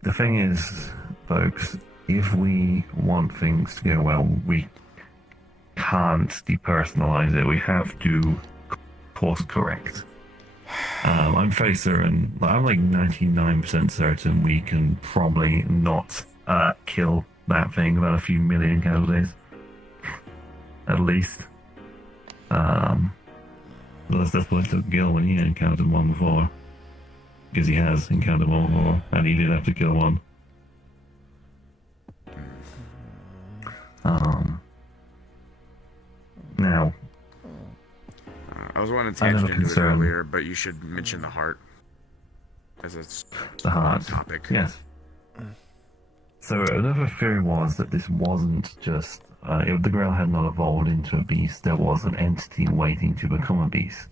The thing is, folks, if we want things to go well, we can't depersonalize it. We have to course correct. I'm fairly certain, I'm like 99% certain we can probably not kill that thing without a few million casualties. At least. That's what it took Gil when he encountered one before. Because he has encountered one before, and he did have to kill one. Now, I was wanting to tangent into it earlier, but you should mention the heart as the heart topic. Yes. So another theory was that this wasn't just if the Grail had not evolved into a beast, there was an entity waiting to become a beast.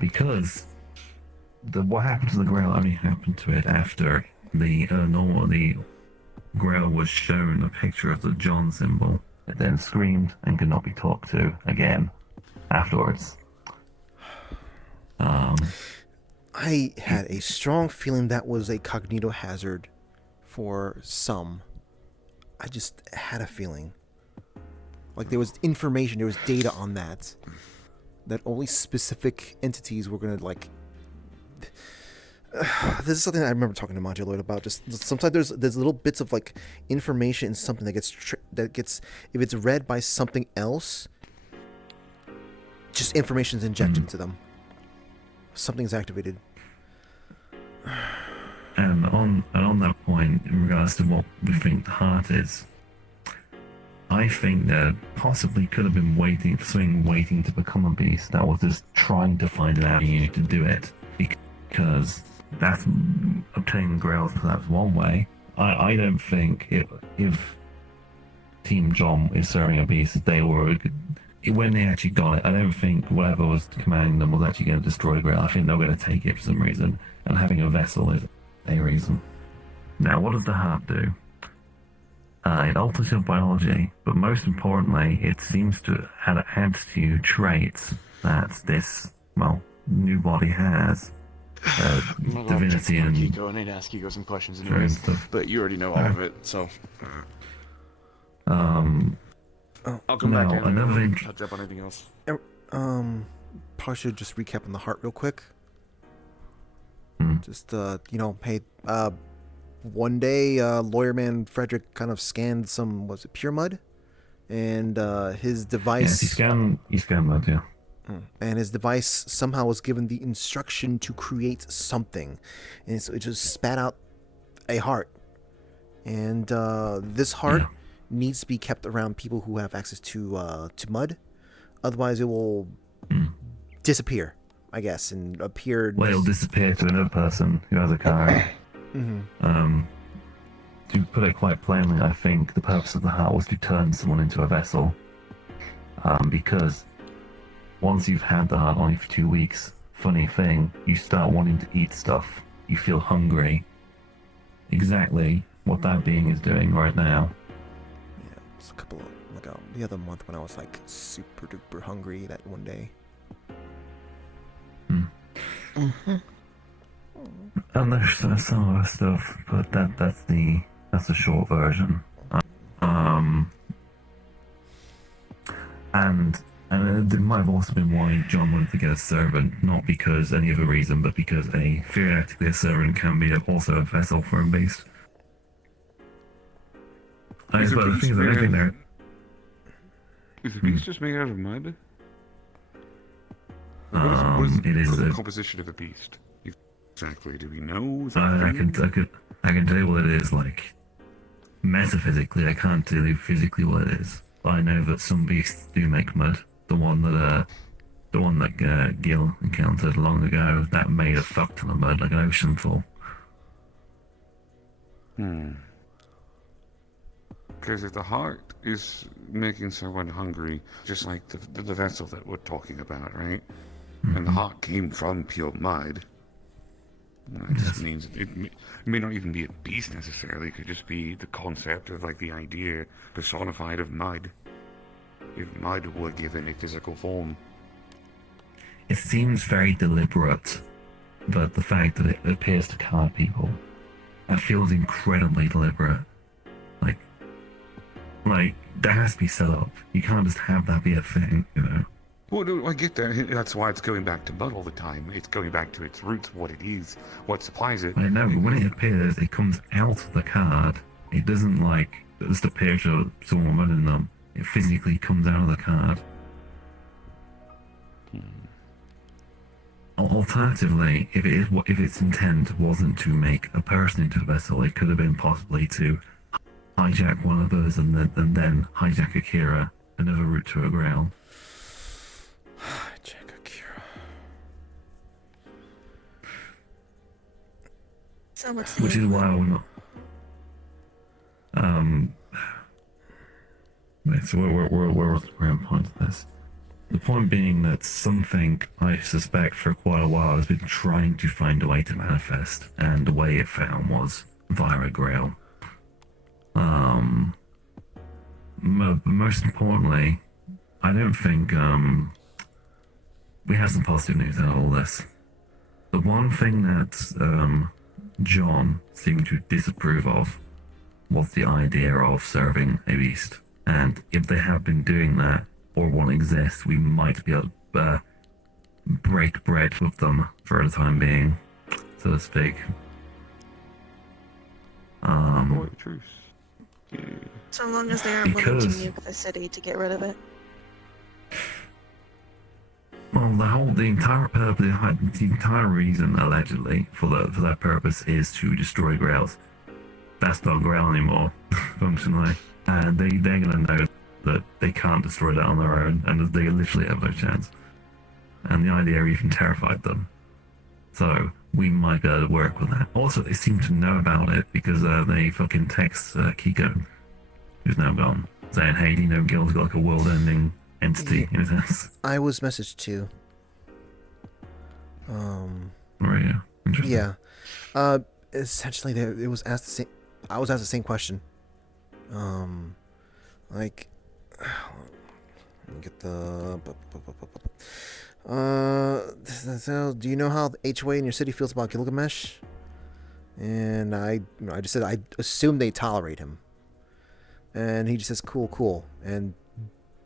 Because what happened to the Grail only happened to it after the Grail was shown a picture of the John symbol. It then screamed and could not be talked to again afterwards. I had a strong feeling that was a cognito hazard for some. I just had a feeling. Like there was information, there was data on that only specific entities were gonna like. This is something I remember talking to Moduloid about. Just sometimes there's little bits of like information in something that gets if it's read by something else, just information's injected into them. Something's activated. And on that point, in regards to what we think the heart is, I think there possibly could have been something waiting to become a beast that was just trying to find an avenue to do it, because that's obtaining the Grails. That's one way. I don't think if Team John is serving a beast, they were when they actually got it. I don't think whatever was commanding them was actually going to destroy the Grail. I think they were going to take it for some reason, and having a vessel is a reason. Now, what does the heart do? It alters your biology, but most importantly, it seems to add to you traits that this, new body has. Divinity and Kiko, I need to ask Kiko some questions anyways, but you already know all of it, so. I'll come back and touch up on anything else. Probably should just recap on the heart real quick. Just hey, one day lawyer man Frederick kind of scanned some, was it pure mud, and his device. Yes, he scanned mud, yeah. And his device somehow was given the instruction to create something, and so it just spat out a heart. And this heart needs to be kept around people who have access to mud, otherwise it will disappear, I guess, and appear. Well, it'll disappear to another person who has a card. To put it quite plainly, I think the purpose of the heart was to turn someone into a vessel. Because once you've had the heart only for 2 weeks, funny thing, you start wanting to eat stuff. You feel hungry. Exactly what that being is doing right now. Yeah, it's a couple of, the other month when I was like super duper hungry that one day. And there's some other stuff, but that's the short version. And it might have also been why John wanted to get a servant, not because any other reason, but because theoretically a servant can be also a vessel for a beast. Is But the thing is, I don't think they're... Is the beast just made out of mud? What is the composition of a beast? Exactly, do we know? Is that I can tell you what it is, like, metaphysically. I can't tell you physically what it is. I know that some beasts do make mud. The one that Gil encountered long ago, that made a fuck ton of mud, like an ocean full. Because if the heart is making someone hungry, just like the vessel that we're talking about, right? And the heart came from pure mud. That just means it may not even be a beast necessarily. It could just be the concept of, like, the idea personified of mud. If mud were given a physical form. It seems very deliberate, but the fact that it appears to card people, that feels incredibly deliberate. Like that has to be set up. You can't just have that be a thing, you know. Well, no, I get that. That's why it's going back to mud all the time. It's going back to its roots, what it is, what supplies it. I know, but when it appears, it comes out of the card. It doesn't, like, just appear to someone running them. It physically comes out of the card. Alternatively, if its intent wasn't to make a person into a vessel, it could have been possibly to hijack one of those and then hijack Akira, another route to a ground. Hijack Akira. So much. Which is why we're not. Wait, so where was the grand point of this? The point being that something I suspect for quite a while has been trying to find a way to manifest, and the way it found was via a grail. Most importantly, I don't think we have some positive news out of all this. The one thing that John seemed to disapprove of was the idea of serving a beast, and if they have been doing that, or one exists, we might be able to break bread with them for the time being, so to speak. Truce. So long as they aren't willing to nuke the city to get rid of it. Well, the entire reason, allegedly, for that purpose is to destroy Grails. That's not Grail anymore, functionally. And they're gonna know that they can't destroy that on their own, and that they literally have no chance. And the idea even terrified them. So, we might be able to work with that. Also, they seem to know about it because they fucking text Kiko, who's now gone, saying, hey, do you know Gil's got like a world-ending entity in his house? I was messaged too. Right, yeah. Interesting. Yeah. Essentially, it was asked the same. I was asked the same question. Like, let me get the. Do you know how the HOA in your city feels about Gilgamesh? And I just said I assume they tolerate him. And he just says, cool. And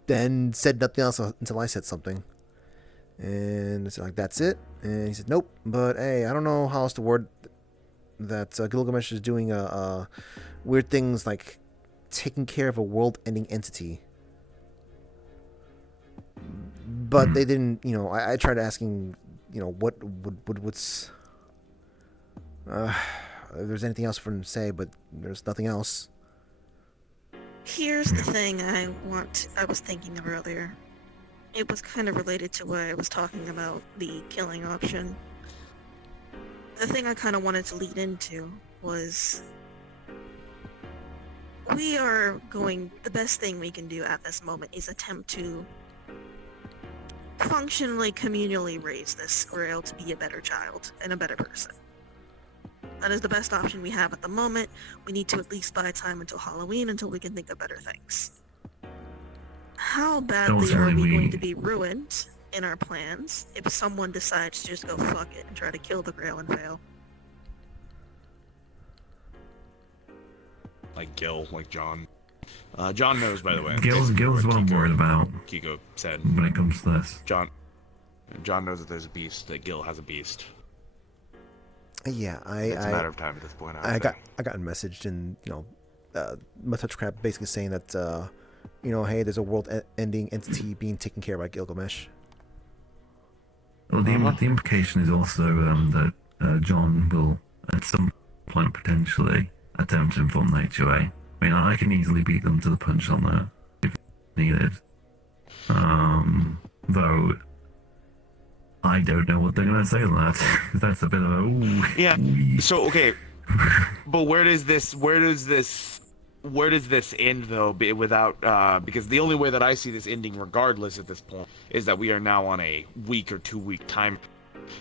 then said nothing else until I said something. And it's like, that's it? And he said, nope. But hey, I don't know how else to word that Gilgamesh is doing weird things like taking care of a world-ending entity. but they didn't. You know, I tried asking. You know, what's if there's anything else for them to say, but there's nothing else. Here's the thing I was thinking of earlier. It was kind of related to what I was talking about, the killing option. The thing I kind of wanted to lead into was the best thing we can do at this moment is attempt to functionally, communally raise this Grail to be a better child and a better person. That is the best option we have at the moment. We need to at least buy time until Halloween until we can think of better things. How badly are we going to be ruined in our plans if someone decides to just go fuck it and try to kill the Grail and fail? Like Gil, like John. John knows, by the way. Gil's what I'm worried about. Kiko said. When it comes to this. John knows that there's a beast, that Gil has a beast. Yeah, It's a matter of time at this point. I got messaged, and my touch crap basically saying that hey, there's a world-ending entity being taken care of by Gilgamesh. Well, the implication is also that John will at some point potentially attempt to inform the HOA. I mean, I can easily beat them to the punch on that if needed. Though I don't know what they're going to say to that. That's a bit of a ooh. Yeah. So okay, but where does this end though? Without because the only way that I see this ending, regardless at this point, is that we are now on a week or 2 week time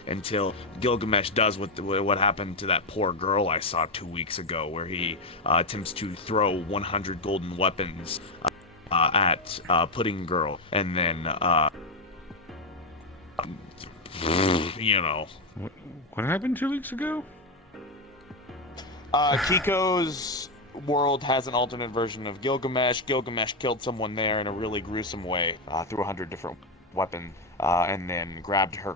until Gilgamesh does what happened to that poor girl I saw 2 weeks ago, where he attempts to throw 100 golden weapons at Pudding Girl, and then What happened 2 weeks ago? Kiko's world has an alternate version of Gilgamesh. Gilgamesh killed someone there in a really gruesome way, through 100 different weapons, and then grabbed her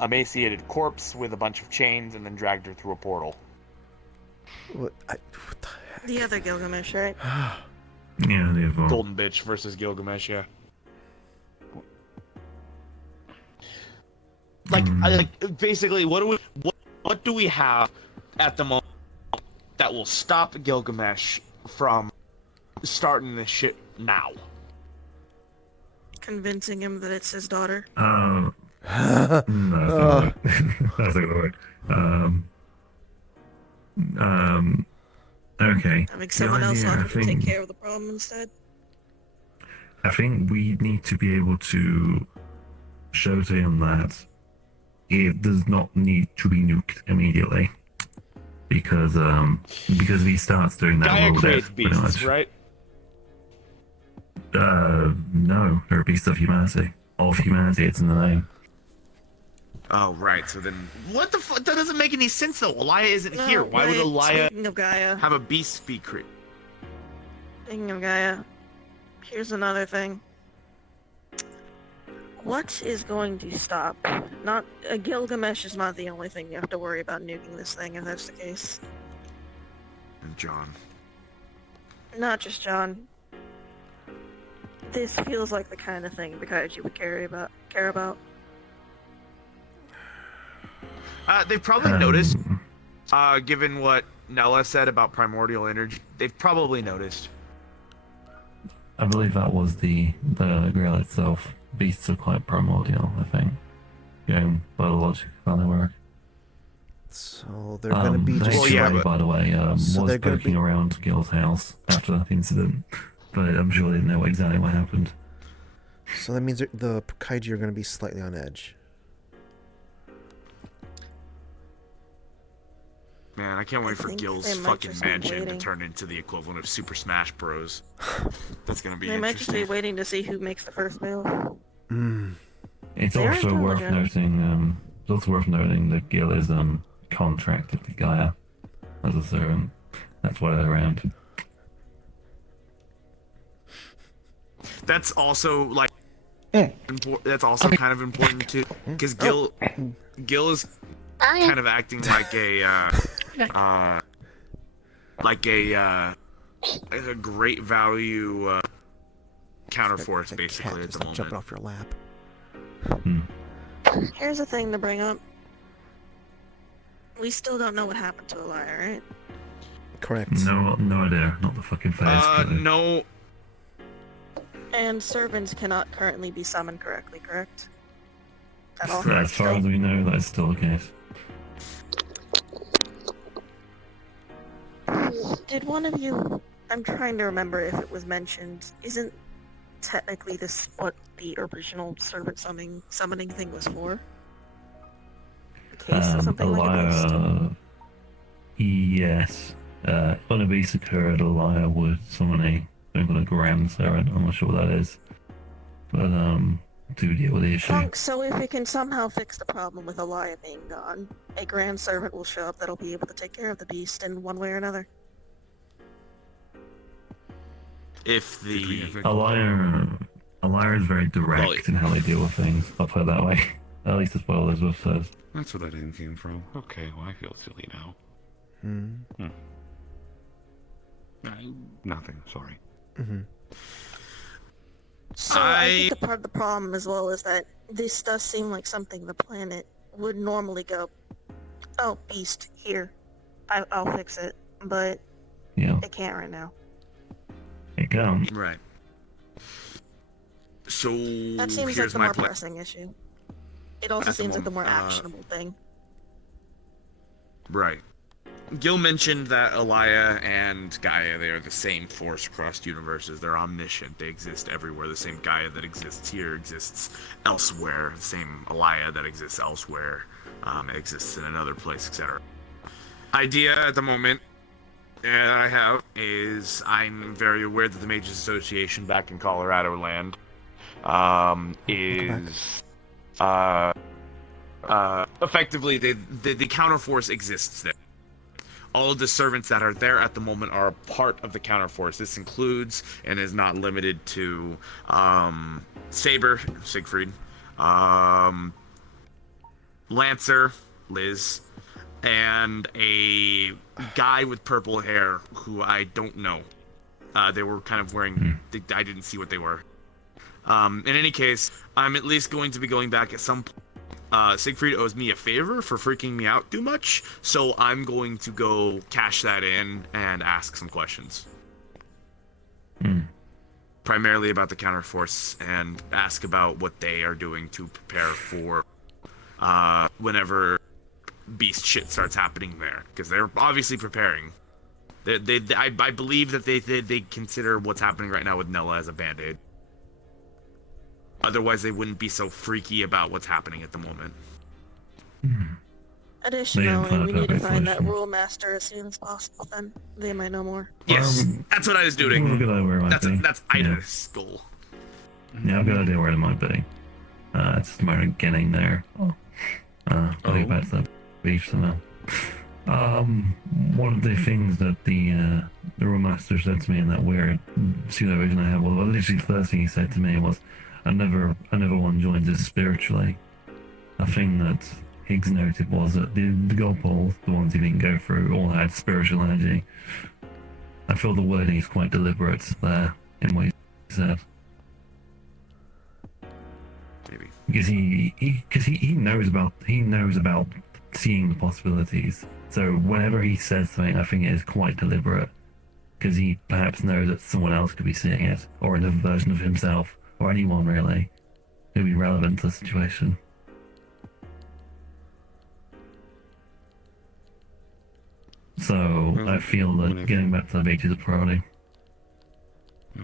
emaciated corpse with a bunch of chains, and then dragged her through a portal. What the heck? The other Gilgamesh, right? Yeah, the other Golden Bitch versus Gilgamesh, yeah. Basically, what do we have at the moment that will stop Gilgamesh from starting this shit now? Convincing him that it's his daughter. No, that's not that's not gonna work. Okay. Having someone else on to take care of the problem instead. I think we need to be able to show to him that it does not need to be nuked immediately, because if he starts doing that, Gaia we're creates dead, pretty beasts, much. right? No, they're a beast of humanity. Of humanity, it's in the name. Oh, right. So then, what the fuck? That doesn't make any sense, though. Elia isn't here. Why would Elia Speaking of Gaia, have a beast be created? Speaking of Gaia, here's another thing. What is going to stop? Gilgamesh is not the only thing you have to worry about nuking this thing, if that's the case. And John. Not just John. This feels like the kind of thing the Kaiju would care about. They've probably noticed, given what Nella said about primordial energy. They've probably noticed. I believe that was the Grail itself. Beasts are quite primordial, I think. Going by the logic of how they work. So they're going to be just... by the way, was poking around Gil's house after that incident, but I'm sure they know exactly what happened. So that means the Kaiju are going to be slightly on edge. Man, I can't wait for Gil's fucking mansion to turn into the equivalent of Super Smash Bros. That's gonna be They might just be waiting to see who makes the first move. It's also worth noting. It's also worth noting that Gil is contracted to Gaia as a servant. That's why they're around. That's also that's also kind of important too, because Gil is kind of acting like a great value counterforce basically at the moment. Jumping off your lap. Here's a thing to bring up. We still don't know what happened to Elia, right? Correct. No idea. Not the fucking face. No. And servants cannot currently be summoned correctly, correct? At all? As far as we know, that is still the case. Did one of you... I'm trying to remember if it was mentioned. Isn't technically this what the original servant summoning thing was for? In case of something like this? Yes. When a beast occurred, Elia would summon something called a grand servant. I'm not sure what that is. But, to deal with the issue. Funk, so if we can somehow fix the problem with Elia being gone, a grand servant will show up that'll be able to take care of the beast in one way or another. If the... Elia is very direct in how they deal with things. I'll put it that way. At least as well as Elizabeth says. That's where that name came from. Okay, well I feel silly now. Nothing, sorry. So I think a part of the problem as well is that this does seem like something the planet would normally go, oh, beast, here, I'll fix it, but it can't right now. It can't. Right. So That seems like here's the my more plan. pressing issue. It also At the seems like the more moment, actionable thing. Right. Gil mentioned that Elia and Gaia, they are the same force across universes. They're omniscient. They exist everywhere. The same Gaia that exists here exists elsewhere. The same Elia that exists elsewhere exists in another place, etc. Idea at the moment that I have is I'm very aware that the Mages Association back in Colorado land is effectively the counterforce exists there. All of the servants that are there at the moment are a part of the counterforce. This includes and is not limited to Saber, Siegfried, Lancer, Liz, and a guy with purple hair who I don't know. They were kind of wearing... I didn't see what they were. In any case, I'm at least going to be going back at some point. Siegfried owes me a favor for freaking me out too much, so I'm going to go cash that in and ask some questions. Primarily about the counterforce, and ask about what they are doing to prepare for whenever beast shit starts happening there, because they're obviously preparing. I believe that they consider what's happening right now with Nella as a band-aid. Otherwise, they wouldn't be so freaky about what's happening at the moment. Additionally, we need to find that rule master as soon as possible, then they might know more. Yes, that's what I was doing. I've got an idea where it might be. That's Ida's goal. Yeah, I've got an idea where it might be. It's just a matter of getting there. I'll get back to the beach somehow. One of the things that the rule master said to me in that weird pseudo vision I had, well, literally the first thing he said to me was, I never want joins this spiritually. A thing that Higgs noted was that the gold balls, the ones he didn't go through, all had spiritual energy. I feel the wording is quite deliberate there in what he said. Maybe. Because he knows about seeing the possibilities. So whenever he says something, I think it is quite deliberate. Because he perhaps knows that someone else could be seeing it, or another version of himself, or anyone really, who would be relevant to the situation. So I feel that getting back to the beach is a priority.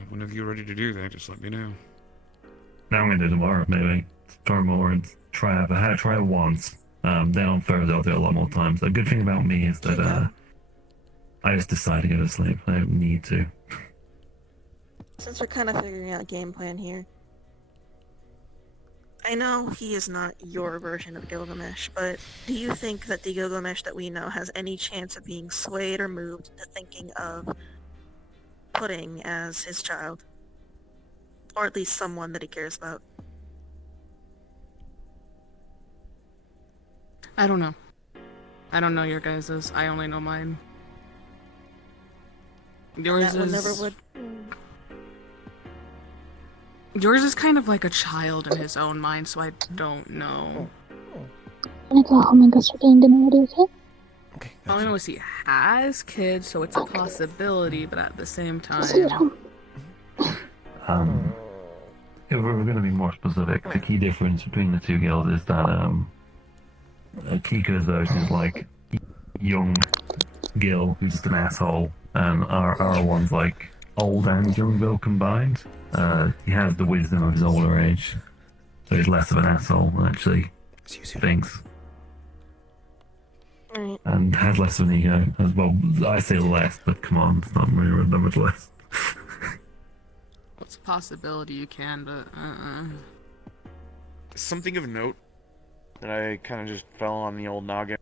Whenever you're ready to do that, just let me know. Now I'm going to do it tomorrow, maybe. Tomorrow more and try it. I had to try it once. Then on Thursday I'll do it a lot more times. The good thing about me is that I just decide to go to sleep. I don't need to. Since we're kind of figuring out a game plan here, I know he is not your version of Gilgamesh, but do you think that the Gilgamesh that we know has any chance of being swayed or moved to thinking of Pudding as his child? Or at least someone that he cares about? I don't know. I don't know your guys's. I only know mine. Yours that one is... never would. Yours is kind of like a child in his own mind, so I don't know. I'm gonna go home and go start getting dinner ready, okay? All I know is he has kids, so it's a possibility, but at the same time... If we're going to be more specific, the key difference between the two guilds is that Kika's version is like young Gil, who's just an asshole, and our one's like old and young Bill combined. He has the wisdom of his older age, so he's less of an asshole and actually thinks. And has less of an ego as well. I say less, but come on, it's not really that much less. It's a possibility you can, but Something of note that I kind of just fell on the old noggin.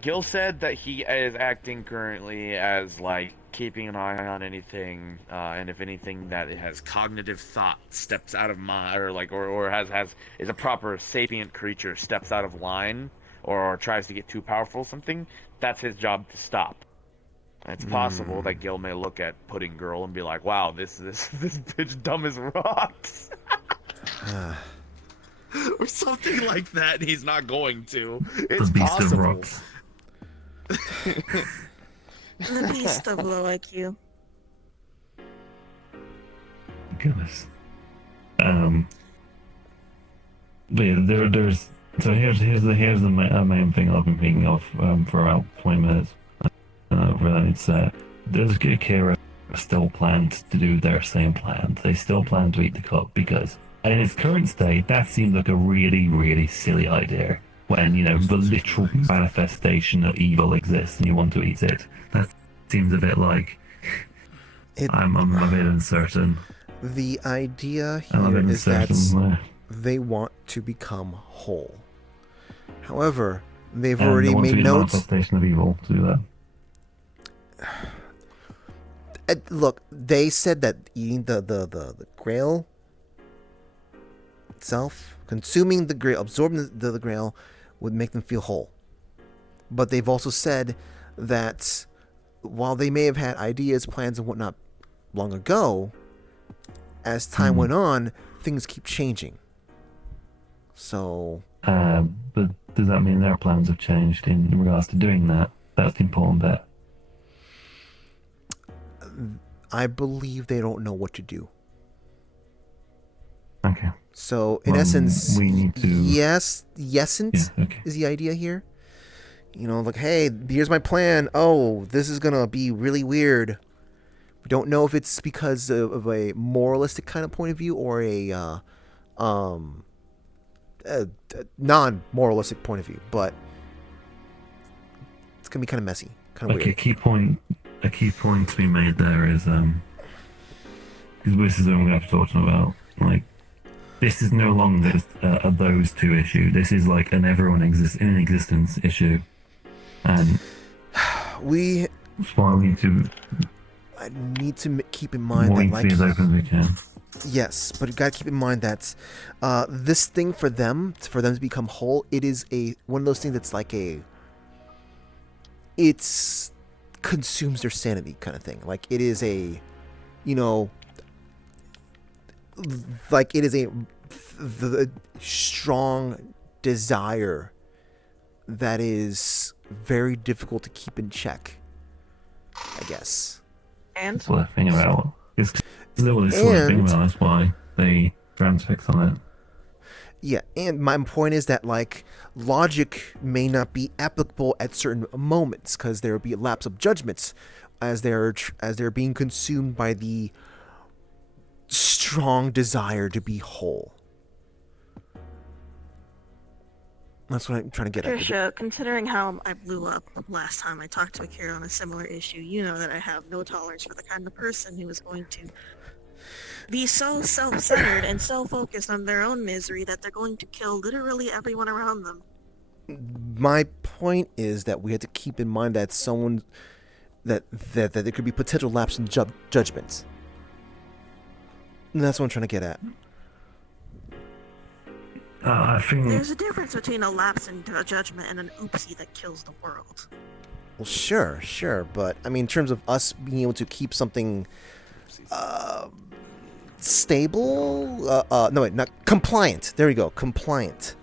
Gil said that he is acting currently as like keeping an eye on anything, and if anything that it has cognitive thought steps out of mind, or is a proper sapient creature steps out of line, or tries to get too powerful, something, that's his job to stop. It's possible that Gil may look at Pudding Girl and be like, "Wow, this bitch dumb as rocks," or something like that. And he's not going to. It's the beast possible. of rocks. The beast of low IQ. Goodness. But yeah, there's so here's the main thing I've been thinking of for about 20 minutes. It's there's Kira still planned to do their same plan. They still plan to eat the cup because in its current state, that seems like a really, really silly idea. When, you know, the literal manifestation of evil exists and you want to eat it. That seems a bit like... I'm a bit uncertain. The idea here is that they want to become whole. However, they've already made notes... manifestation of evil to do that. Look, they said that eating the grail itself, consuming the grail, absorbing the grail, would make them feel whole. But they've also said that while they may have had ideas, plans, and whatnot long ago, as time went on, things keep changing. So... but does that mean their plans have changed in regards to doing that? That's the important bit. I believe they don't know what to do. Okay. So, in essence, we need to... yes, is the idea here. You know, like, hey, here's my plan. Oh, this is gonna be really weird. We don't know if it's because of a moralistic kind of point of view or a non-moralistic point of view, but it's gonna be kind of messy, kind of weird. A key point to be made there is because this is what we're going to have to talk to them about. Like, this is no longer a those two issue. This is like an everyone in existence issue, and that's why we need to. I need to keep in mind that, like, be as open as we can. Yes, but you gotta keep in mind that this thing for them to become whole, it is one of those things that's like it's consumes their sanity kind of thing. Like, it is the strong desire that is very difficult to keep in check, I guess. And that's what I think about. That's why they transfix on it. Yeah, and my point is that, like, logic may not be applicable at certain moments because there will be a lapse of judgments as they're being consumed by the strong desire to be whole. That's what I'm trying to get at. Trisha, considering how I blew up last time I talked to Akira on a similar issue, you know that I have no tolerance for the kind of person who is going to be so self-centered and so focused on their own misery that they're going to kill literally everyone around them. My point is that we have to keep in mind that that there could be potential lapse in judgments. And that's what I'm trying to get at. I think there's a difference between a lapse in judgment and an oopsie that kills the world. Well, sure, but I mean, in terms of us being able to keep something stable. No, wait, not compliant. There we go, compliant.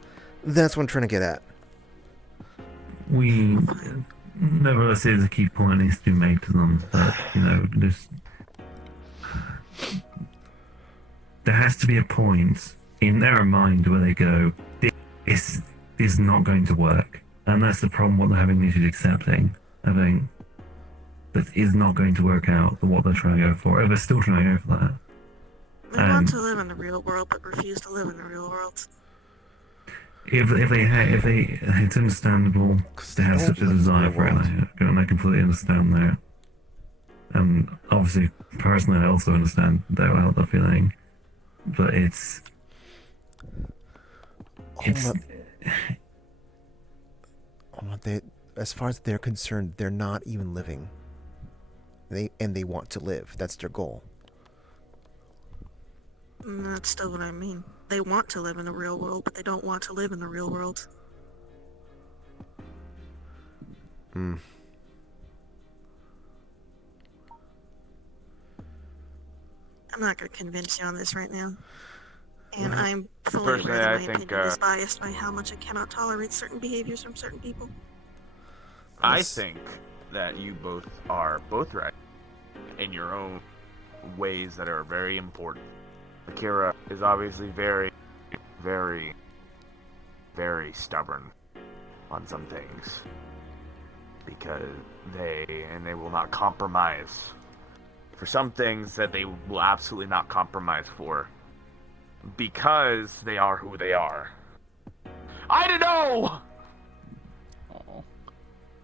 That's what I'm trying to get at. Nevertheless, there's a key point needs to be made to them that there has to be a point in their mind where they go, this is not going to work, and that's the problem. What they're having issues accepting, I think, that is not going to work out. What they're trying to go for, or they're still trying to go for that. They want to live in the real world, but refuse to live in the real world. It's understandable to have such a desire for it, and I completely understand that. And obviously, personally, I also understand how they're feeling, but it's as far as they're concerned, they're not even living. They want to live. That's their goal. That's still what I mean. They want to live in the real world, but they don't want to live in the real world. Hmm. I'm not going to convince you on this right now. And I'm fully Personally, aware that I my think, opinion is biased by how much I cannot tolerate certain behaviors from certain people. I think that you both are right in your own ways that are very important. Akira is obviously very, very, very stubborn on some things because they will not compromise for some things that they will absolutely not compromise for because they are who they are. I don't know.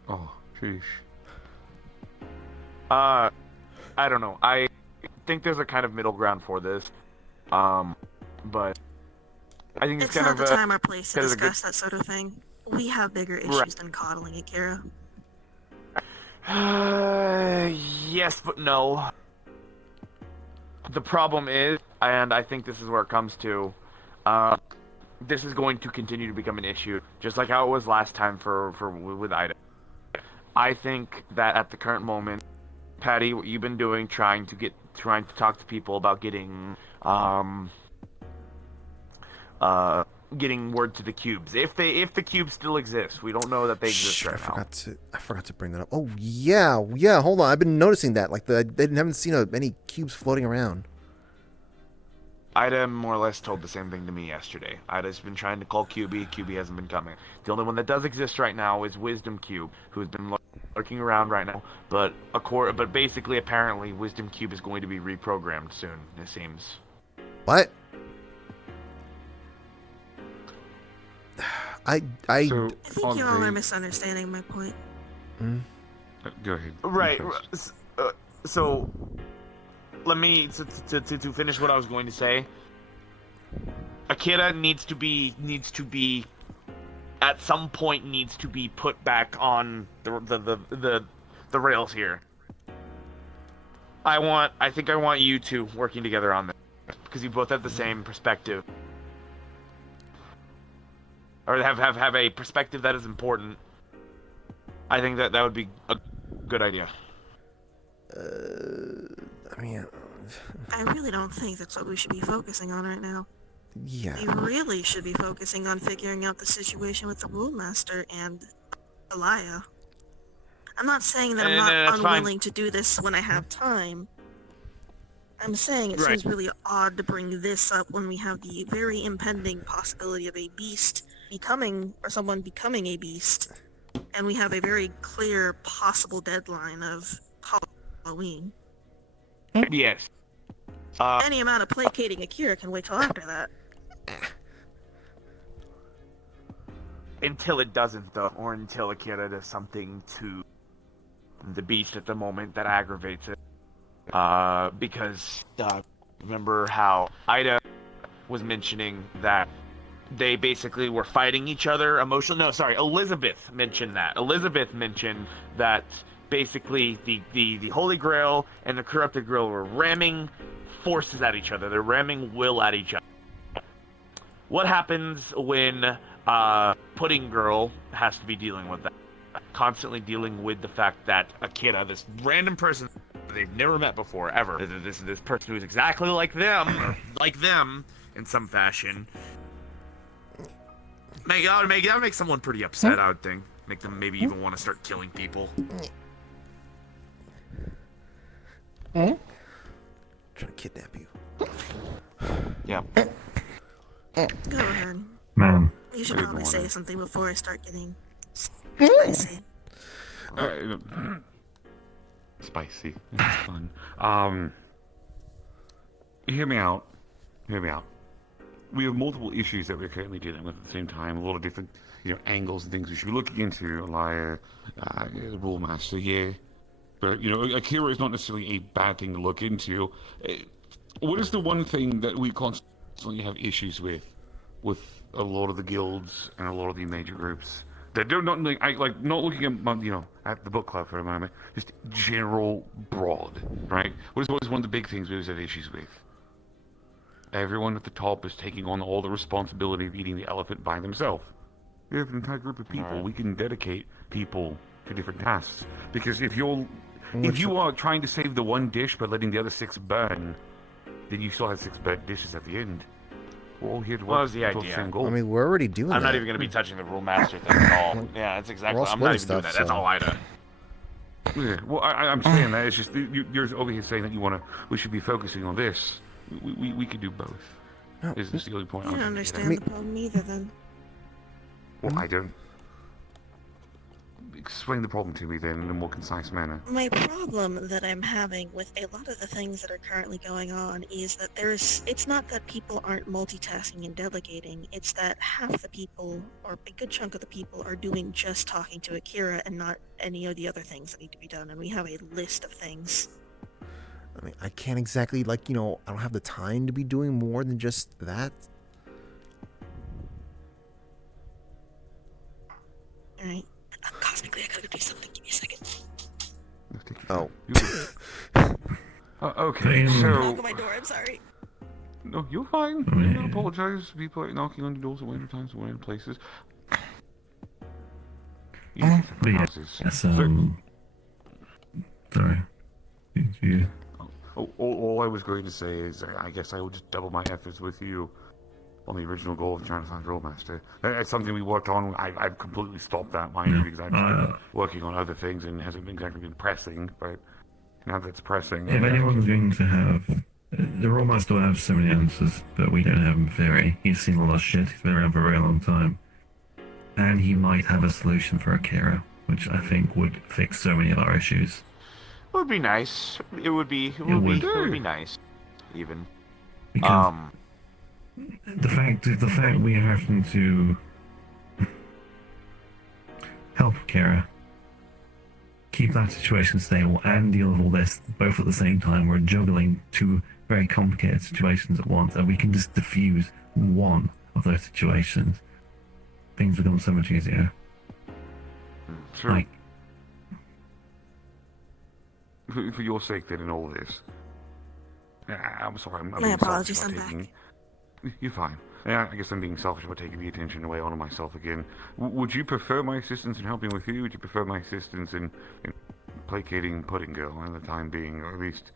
Oh, sheesh. I don't know. I think there's a kind of middle ground for this. But I think it's not the time or place to discuss that sort of thing. We have bigger issues than coddling Akira. Yes, but no. The problem is, and I think this is where it comes to, this is going to continue to become an issue, just like how it was last time with Ida. I think that at the current moment, Patty, what you've been doing, trying to talk to people about getting word to the cubes. If the cubes still exist, we don't know that they exist right now. I forgot to bring that up. Oh yeah. Hold on, I've been noticing that. Like they haven't seen any cubes floating around. Ida more or less told the same thing to me yesterday. Ida's been trying to call QB. QB hasn't been coming. The only one that does exist right now is Wisdom Cube, who's been lurking around right now. But basically, apparently, Wisdom Cube is going to be reprogrammed soon. It seems. What? I think you all are misunderstanding my point. Go ahead. Right. So, let me to finish what I was going to say. Akira needs to be at some point needs to be put back on the rails here. I think I want you two working together on this because you both have the same perspective. Or have a perspective that is important. I think that would be a good idea. I mean, I really don't think that's what we should be focusing on right now. Yeah. We really should be focusing on figuring out the situation with the Rulemaster and Elia. I'm not saying that I'm not unwilling to do this when I have time. I'm saying it seems really odd to bring this up when we have the very impending possibility of a beast becoming, or someone becoming a beast, and we have a very clear possible deadline of Halloween. Yes. Any amount of placating Akira can wait till after that. Until it doesn't, though, or until Akira does something to the beast at the moment that aggravates it. Because remember how Ida was mentioning that they basically were fighting each other emotionally? No, sorry, Elizabeth mentioned that. Elizabeth mentioned that basically the Holy Grail and the Corrupted Grail were ramming forces at each other. They're ramming will at each other. What happens when Pudding Girl has to be dealing with that? Constantly dealing with the fact that Akira, this random person they've never met before ever. This person who's exactly like them, or like them in some fashion. That would make someone pretty upset. I would think. Make them maybe even want to start killing people. Trying to kidnap you. Yeah. Go ahead. Man. You should probably say something before I start getting spicy. Spicy. That's fun. Hear me out. Hear me out. We have multiple issues that we're currently dealing with at the same time. A lot of different, angles and things we should be looking into. Like the Rule Master, yeah. But Akira is not necessarily a bad thing to look into. What is the one thing that we constantly have issues with a lot of the guilds and a lot of the major groups? That don't not looking at at the book club for a moment. Just general broad, right? What is one of the big things we always have issues with? Everyone at the top is taking on all the responsibility of eating the elephant by themselves. We have an entire group of people. We can dedicate people to different tasks. Because if you are trying to save the one dish by letting the other 6 burn, then you still have 6 burnt dishes at the end. We're all here to work. What was the towards idea? same goal. I mean, we're already doing that. I'm not even going to be touching the Rule Master thing at all. Yeah, that's exactly. I'm not even doing that. That's all Ida. Yeah, well, I'm saying that. It's just you're over here saying that we should be focusing on this. We could do both. No. Is the only point? You don't understand the problem either, then. Well, I don't. Explain the problem to me then in a more concise manner. My problem that I'm having with a lot of the things that are currently going on is that it's not that people aren't multitasking and delegating, it's that half the people, or a good chunk of the people, are doing just talking to Akira and not any of the other things that need to be done, and we have a list of things. I mean, I can't exactly, I don't have the time to be doing more than just that. Alright. Cosmically, I gotta do something. Give me a second. Oh. Okay, so... Knock on my door, I'm sorry. No, you're fine. You don't apologize. People are knocking on your doors at random times and random places. Sorry. You. All I was going to say is I guess I would just double my efforts with you on the original goal of trying to find Rule Master. That's something we worked on. I've completely stopped that, mind you, because I've been working on other things and it hasn't exactly been pressing, but now that's pressing. If anyone's going to have... The Rule Master will have so many answers, but we don't have him theory. He's seen a lot of shit. He's been around for a very long time. And he might have a solution for Akira, which I think would fix so many of our issues. It would be nice. It would be nice, even. Because the fact we are having to help Akira keep that situation stable and deal with all this both at the same time. We're juggling 2 very complicated situations at once, and we can just diffuse one of those situations. Things become so much easier. Sure. For your sake, then, in all of this. I'm sorry. I'm My being apologies, selfish I'm about back. You're fine. Yeah, I guess I'm being selfish about taking the attention away onto myself again. Would you prefer my assistance in helping with you? Would you prefer my assistance in placating Pudding Girl at the time being, or at least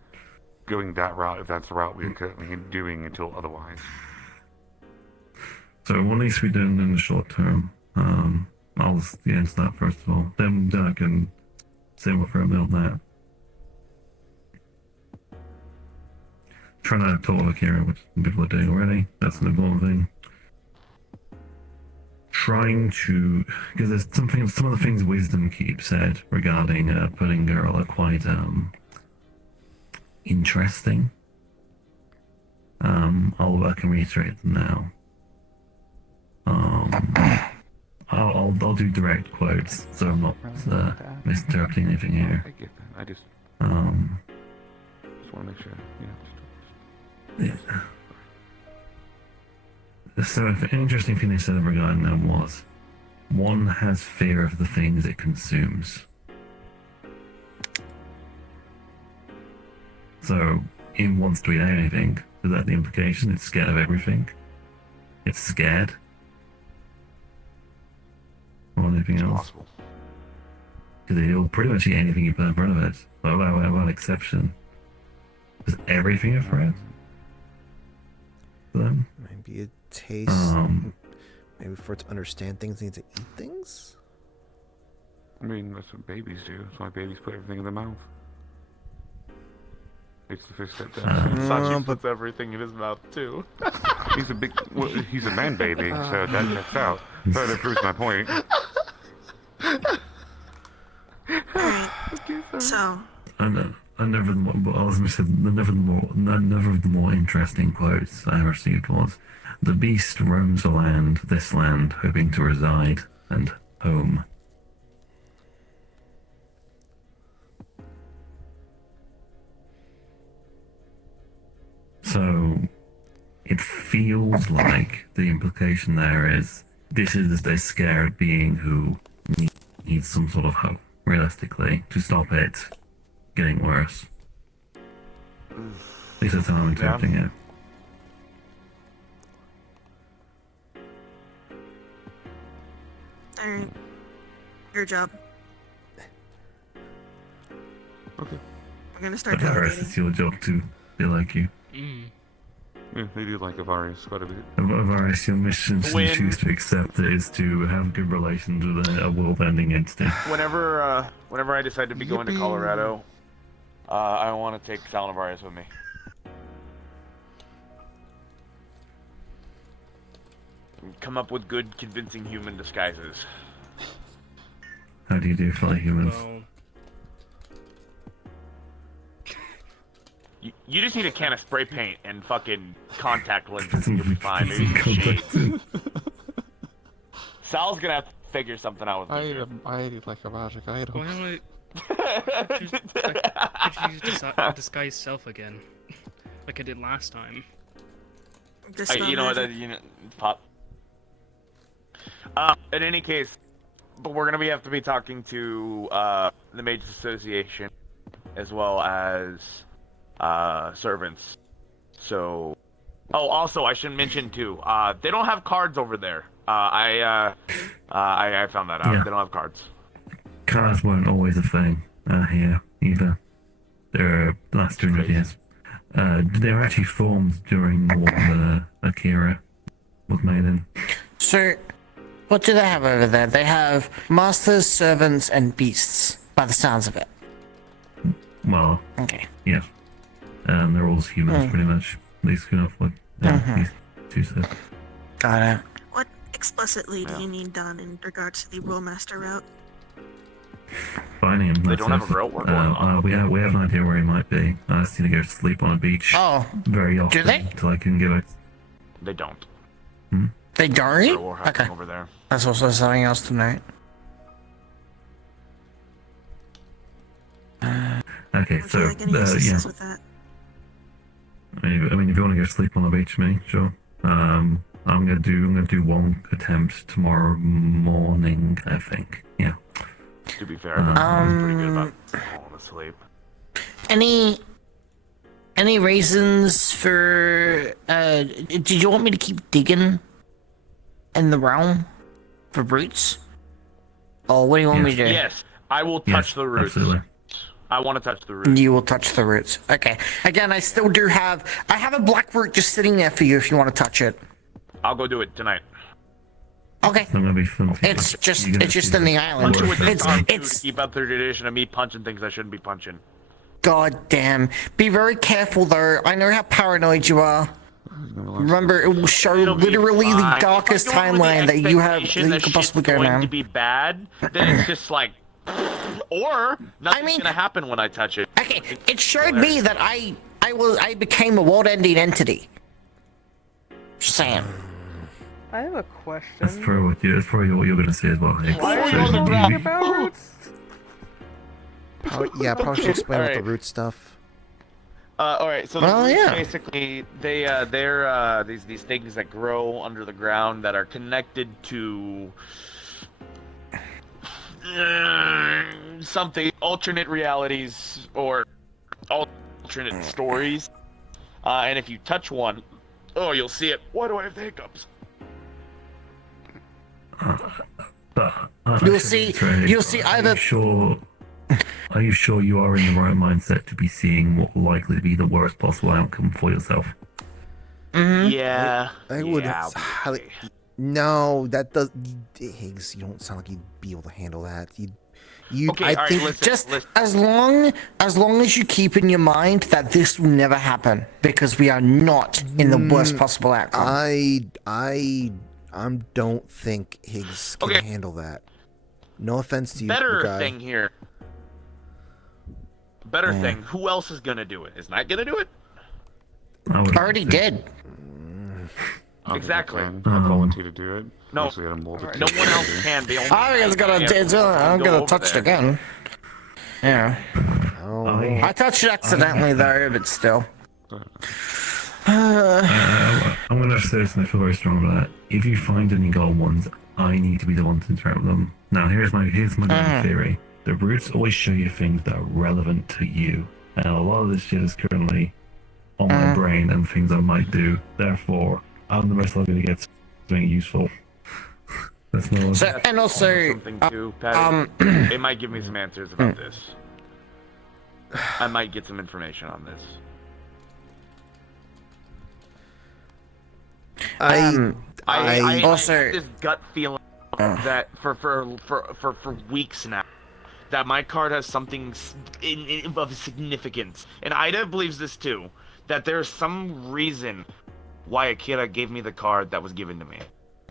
going that route if that's the route we're currently doing until otherwise? So what needs to be done in the short term? I'll answer that first of all. Then I can say what for a minute on that. Trying to talk with Akira, which people are doing already. That's an important thing. Trying to, because there's some of the things Wisdom Keep said regarding Pudding Girl are quite interesting. I can reiterate them now. I'll do direct quotes, so I'm not misinterpreting anything here. I get that. I just want to make sure, Yeah. So, an interesting thing they said regarding them was, one has fear of the things it consumes. So, it wants to eat anything. Is that the implication? It's scared of everything. It's scared. Or anything else. Possible. Because it'll pretty much eat anything you put in front of it, without one exception. Is everything a threat? Them? Maybe it tastes. Maybe for it to understand things, it needs to eat things. I mean, that's what babies do. That's why babies put everything in their mouth. It's the first step down. Sachi puts everything in his mouth too. He's a big. Well, he's a man baby, so that checks out. Further proves my point. So. Another of the more interesting quotes I received was, "The beast roams the land, this land, hoping to reside, and home." So, it feels like the implication there is this is a scared being who needs some sort of hope, realistically, to stop it getting worse. At least that's how I'm interpreting it. Alright. Your job. Okay. We're gonna start But Varys, delegating. it's your job to be like you. Yeah, they do like Avarius quite a bit. Varys, your mission, should you When- choose to accept it, is to have good relations with a world-ending entity. Whenever I decide to be going to Colorado, I want to take Salinavarius with me. And come up with good, convincing human disguises. How do you do for humans? You just need a can of spray paint and fucking contact lenses and you'll be fine. Maybe some shades. Sal's gonna have to figure something out with me. I eat like a magic item. Why don't I just disguise self again, like I did last time? You know what? Pop. In any case, but we're gonna have to be talking to the Mages Association as well as servants. So, also I should mention too. They don't have cards over there. I found that out. Yeah. They don't have cards. Cars weren't always a thing here either. They're last 200 years. They were actually formed during the war that Akira was made in. So, what do they have over there? They have masters, servants, and beasts, by the sounds of it. Well, okay. Yeah. They're all humans, pretty much. These kind of like these two sets. Got it. What explicitly do you need done in regards to the Rollmaster route? Finding him. They that's don't have it. a route we're going on. We have an idea where he might be. I just need to go sleep on a beach. Oh. Very often. Do they? Until I can give it. They don't. They don't? So we're happening Okay. over there. That's also something else to note. Okay, so Like any yeah. assistance with that? I mean, if you want to go sleep on the beach, me, sure. I'm gonna do one attempt tomorrow morning, I think. Yeah. To be fair, I'm pretty good about falling asleep. Any reasons for did you want me to keep digging in the realm for roots? Or what do you want me to do? Yes, I will touch the roots. Absolutely. I want to touch the roots. You will touch the roots. Okay. Again, I still do have a black root just sitting there for you if you want to touch it. I'll go do it tonight. Okay. It's gonna be fun. It's just in the island. Punch it with this arm, too, It's to keep up the tradition of me punching things I shouldn't be punching. God damn. Be very careful though. I know how paranoid you are. Remember, it will show literally the darkest timeline that you have that you could possibly go going down. to be bad, then it's just like, or nothing's gonna happen when I touch it. Okay, it showed me that I became a world-ending entity. Just saying. I have a question. That's probably what you're gonna say as well. Higgs. Why are So you on the you- rock about roots? Probably should explain about the Alright. root stuff. Alright, so the Well, roots yeah. basically, they're these things that grow under the ground that are connected to something, alternate realities or alternate stories. And if you touch one, oh, you'll see it. Why do I have the hiccups? You'll see. You'll see either. Are you sure you are in the right mindset to be seeing what will likely to be the worst possible outcome for yourself? Yeah. I would highly. No, that does. Higgs, you don't sound like you'd be able to handle that. Okay, I think listen. As long as you keep in your mind that this will never happen, because we are not in the worst possible outcome. I don't think Higgs can handle that. No offense to you, Better guy. thing here. Better thing. Who else is gonna do it? Is Knight gonna do it? Already did. Exactly. I volunteer to do it. No, Actually, I'm no one else can. The only I'm gonna touch it again. Yeah. I touched it accidentally though, but still. I'm gonna say this, and I feel very strong about that. If you find any gold ones, I need to be the one to interact with them. Now, here's my theory. The roots always show you things that are relevant to you, and a lot of this shit is currently on my brain and things I might do. Therefore, I'm the most likely to get something useful. That's no. And also, something too, Patty. It might give me some answers about this. I might get some information on this. I also have this gut feeling that for weeks now that my card has something of significance, and Ida believes this too. That there's some reason why Akira gave me the card that was given to me.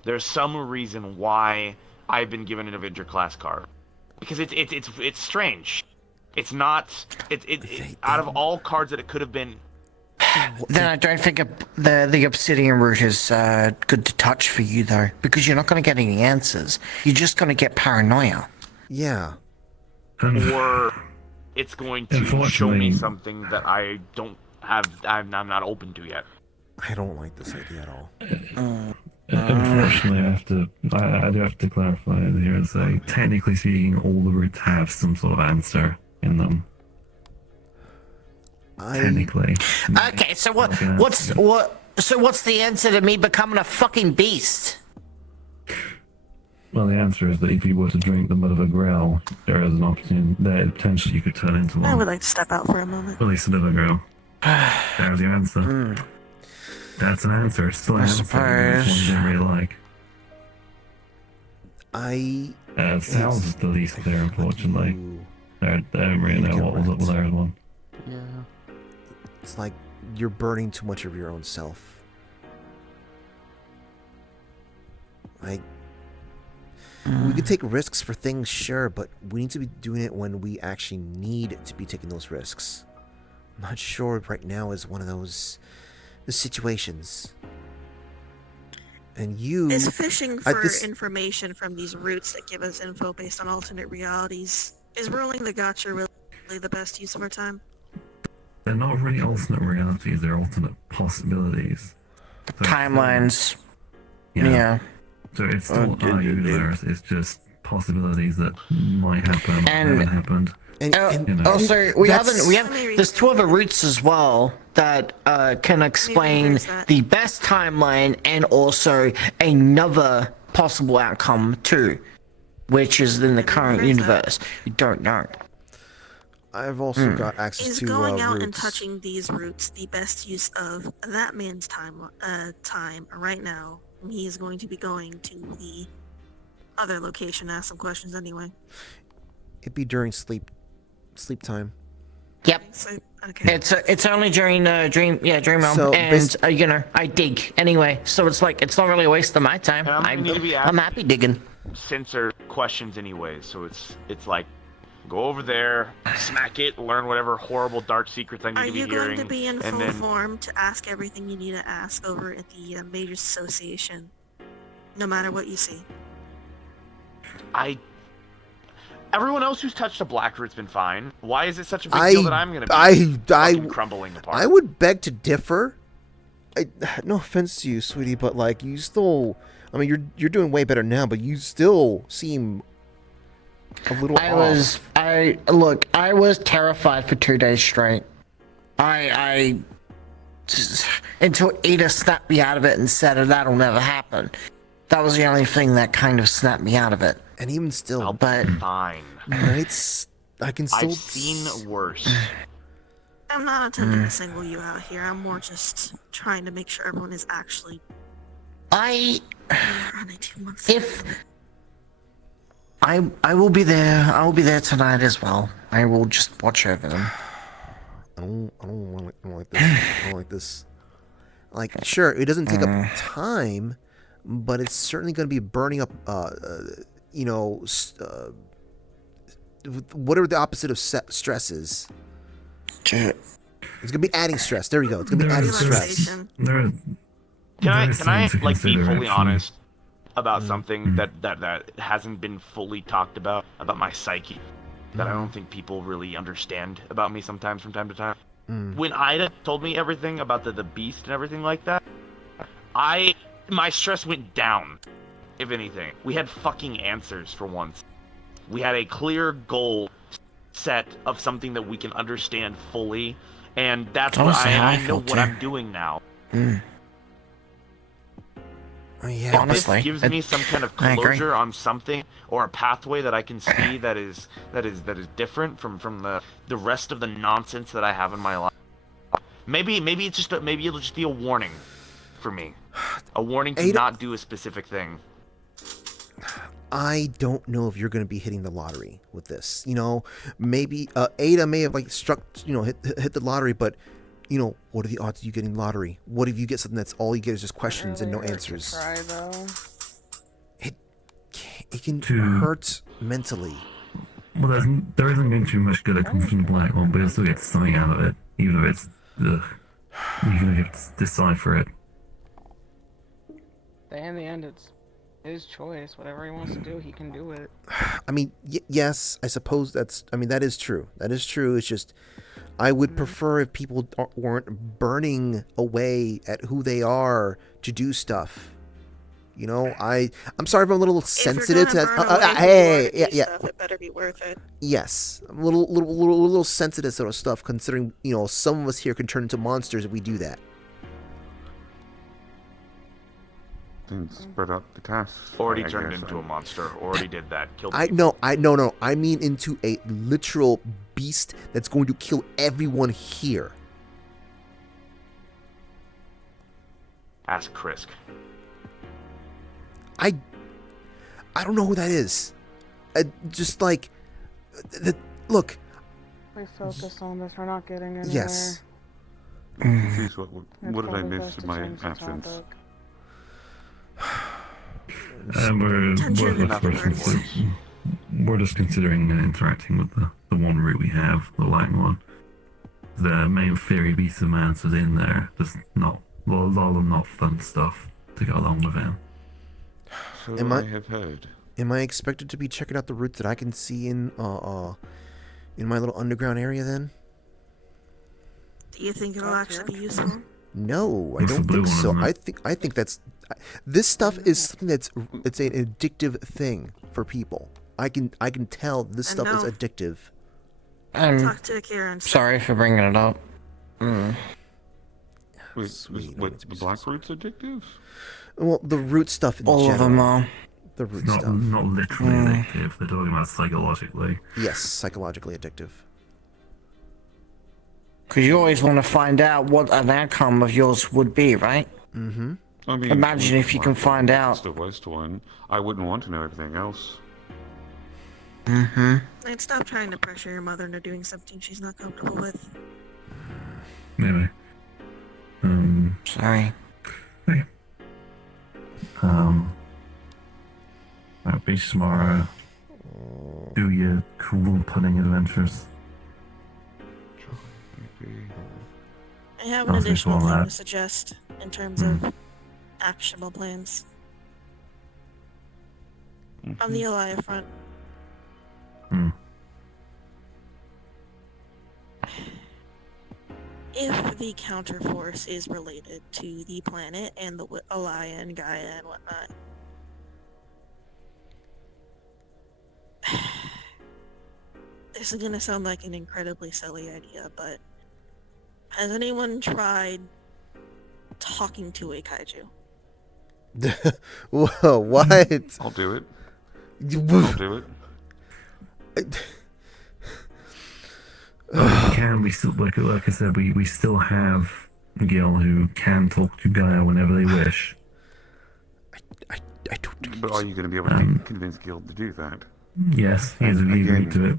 There's some reason why I've been given an Avenger class card, because it's strange. It's not. Out of all cards that it could have been. Then I don't think the obsidian route is good to touch for you though, because you're not going to get any answers. You're just going to get paranoia. Yeah. Or it's going to show me something that I don't have. I'm not open to yet. I don't like this idea at all. Unfortunately, I do have to clarify here and say, technically speaking, all the routes have some sort of answer in them. Technically. Okay, so what's the answer to me becoming a fucking beast? Well, the answer is that if you were to drink the mud of a grail, there is an opportunity that potentially you could turn into one. I would like to step out for a moment. Release the mud of a grail. There's your answer. That's an answer. It's still an answer. It's one you didn't really like. Sal's is the least clear, unfortunately. I don't really know what was up with theirs one. Yeah. It's like you're burning too much of your own self. Like, we could take risks for things, sure, but we need to be doing it when we actually need to be taking those risks. I'm not sure right now is one of those situations. And you... Is fishing for information from these routes that give us info based on alternate realities, is rolling the gacha really the best use of our time? They're not really alternate realities, they're alternate possibilities. So Timelines. Yeah. So it's still our universe, it's just possibilities that might happen or haven't happened. Also, there's two other routes as well that can explain the best timeline and also another possible outcome too, which is in the current universe. You don't know. I've also got access to going out routes. and touching these routes the best use of that man's time right now? And he is going to be going to the other location to ask some questions anyway. It'd be during sleep time. Yep. Okay. It's only during dream realm, So, and I dig anyway. So it's like it's not really a waste of my time. I'm happy digging. Censor questions anyway, so it's like go over there, smack it, learn whatever horrible dark secrets I need to be hearing. Are you going to be in full form to ask everything you need to ask over at the Majors Association, no matter what you see? Everyone else who's touched a black root's been fine. Why is it such a big deal that I'm going to be fucking crumbling apart? I would beg to differ. No offense to you, sweetie, but like you still, I mean, you're doing way better now, but you still seem a little off. I was terrified for 2 days straight. Until Ada snapped me out of it and said that'll never happen. That was the only thing that kind of snapped me out of it. And even still, I'll be fine. Nights, I can still. I've seen worse. I'm not attempting to single you out here. I'm more just trying to make sure everyone is actually. If I will be there. I will be there tonight as well. I will just watch over them. I don't like this. I don't like this. Like, sure, it doesn't take up time, but it's certainly going to be burning up. You know, whatever the opposite of stress is. It's gonna be adding stress. There we go. It's gonna be adding stress. Can I like be fully honest about something that hasn't been fully talked about my psyche, that I don't think people really understand about me sometimes from time to time? When Ida told me everything about the beast and everything like that, my stress went down. If anything, we had fucking answers for once. We had a clear goal set of something that we can understand fully, and that's what I know what I'm doing now. Yeah, honestly, this gives me some kind of closure on something or a pathway that I can see that is different from the rest of the nonsense that I have in my life. Maybe it'll just be a warning for me, a warning to not do a specific thing. I don't know if you're going to be hitting the lottery with this. You know, maybe Ada may have like struck, you know, hit the lottery, but you know, what are the odds of you getting lottery? What if you get something that's all you get is just questions and no answers? Try though. It can hurt mentally. Well, there isn't going to be much good that comes from the black one, but you'll still get something out of it, even if it's you're going to have to decipher it. In the end, it's his choice. Whatever he wants to do, he can do it. I mean, yes, I suppose that is true. That is true. It's just, I would prefer if people weren't burning away at who they are to do stuff. You know, I'm sorry if I'm a little sensitive to that. Hey, yeah. Stuff, it better be worth it. Yes, I'm a little sensitive to sort of stuff, considering, you know, some of us here can turn into monsters if we do that. Then spread out the cash. Already turned into a monster. Already did that. Killed. No. I mean into a literal beast that's going to kill everyone here. Ask Krisk. I don't know who that is. Just like, look. We focus on this. We're not getting anywhere. Yes. Jeez, what did I miss in my absence? We're just considering interacting with the one route we have, the light one. The main fairy beast of man is in there. Just not a lot of not fun stuff to go along with him. So I have heard. Am I expected to be checking out the routes that I can see in my little underground area then? Do you think it'll actually be useful? No, I don't think so. I think that's this stuff is something it's an addictive thing for people. I can tell this stuff is addictive. Talk to Karen. Sorry for bringing it up. What, the black root's addictive? Well, the root stuff in all general. of them are. The root not, stuff. Not literally addictive. They're talking about psychologically. Yes, psychologically addictive. Because you always want to find out what an outcome of yours would be, right? Mm-hmm. I mean, imagine if you can find out. It's the worst one. I wouldn't want to know everything else. Mm-hmm. I'd stop trying to pressure your mother into doing something she's not comfortable with. Maybe. Sorry. Okay. Be tomorrow. Do your cool pudding adventures. I have an additional thing to suggest in terms of actionable plans. On the Elia front. If the counterforce is related to the planet and the Elia and Gaia and whatnot, this is gonna sound like an incredibly silly idea, but has anyone tried talking to a kaiju? Whoa, what? I'll do it. I'll do it. Can we still, like I said, we still have Gil who can talk to Gaia whenever they wish. But are you going to be able to convince Gil to do that? Yes, he's agreed to it.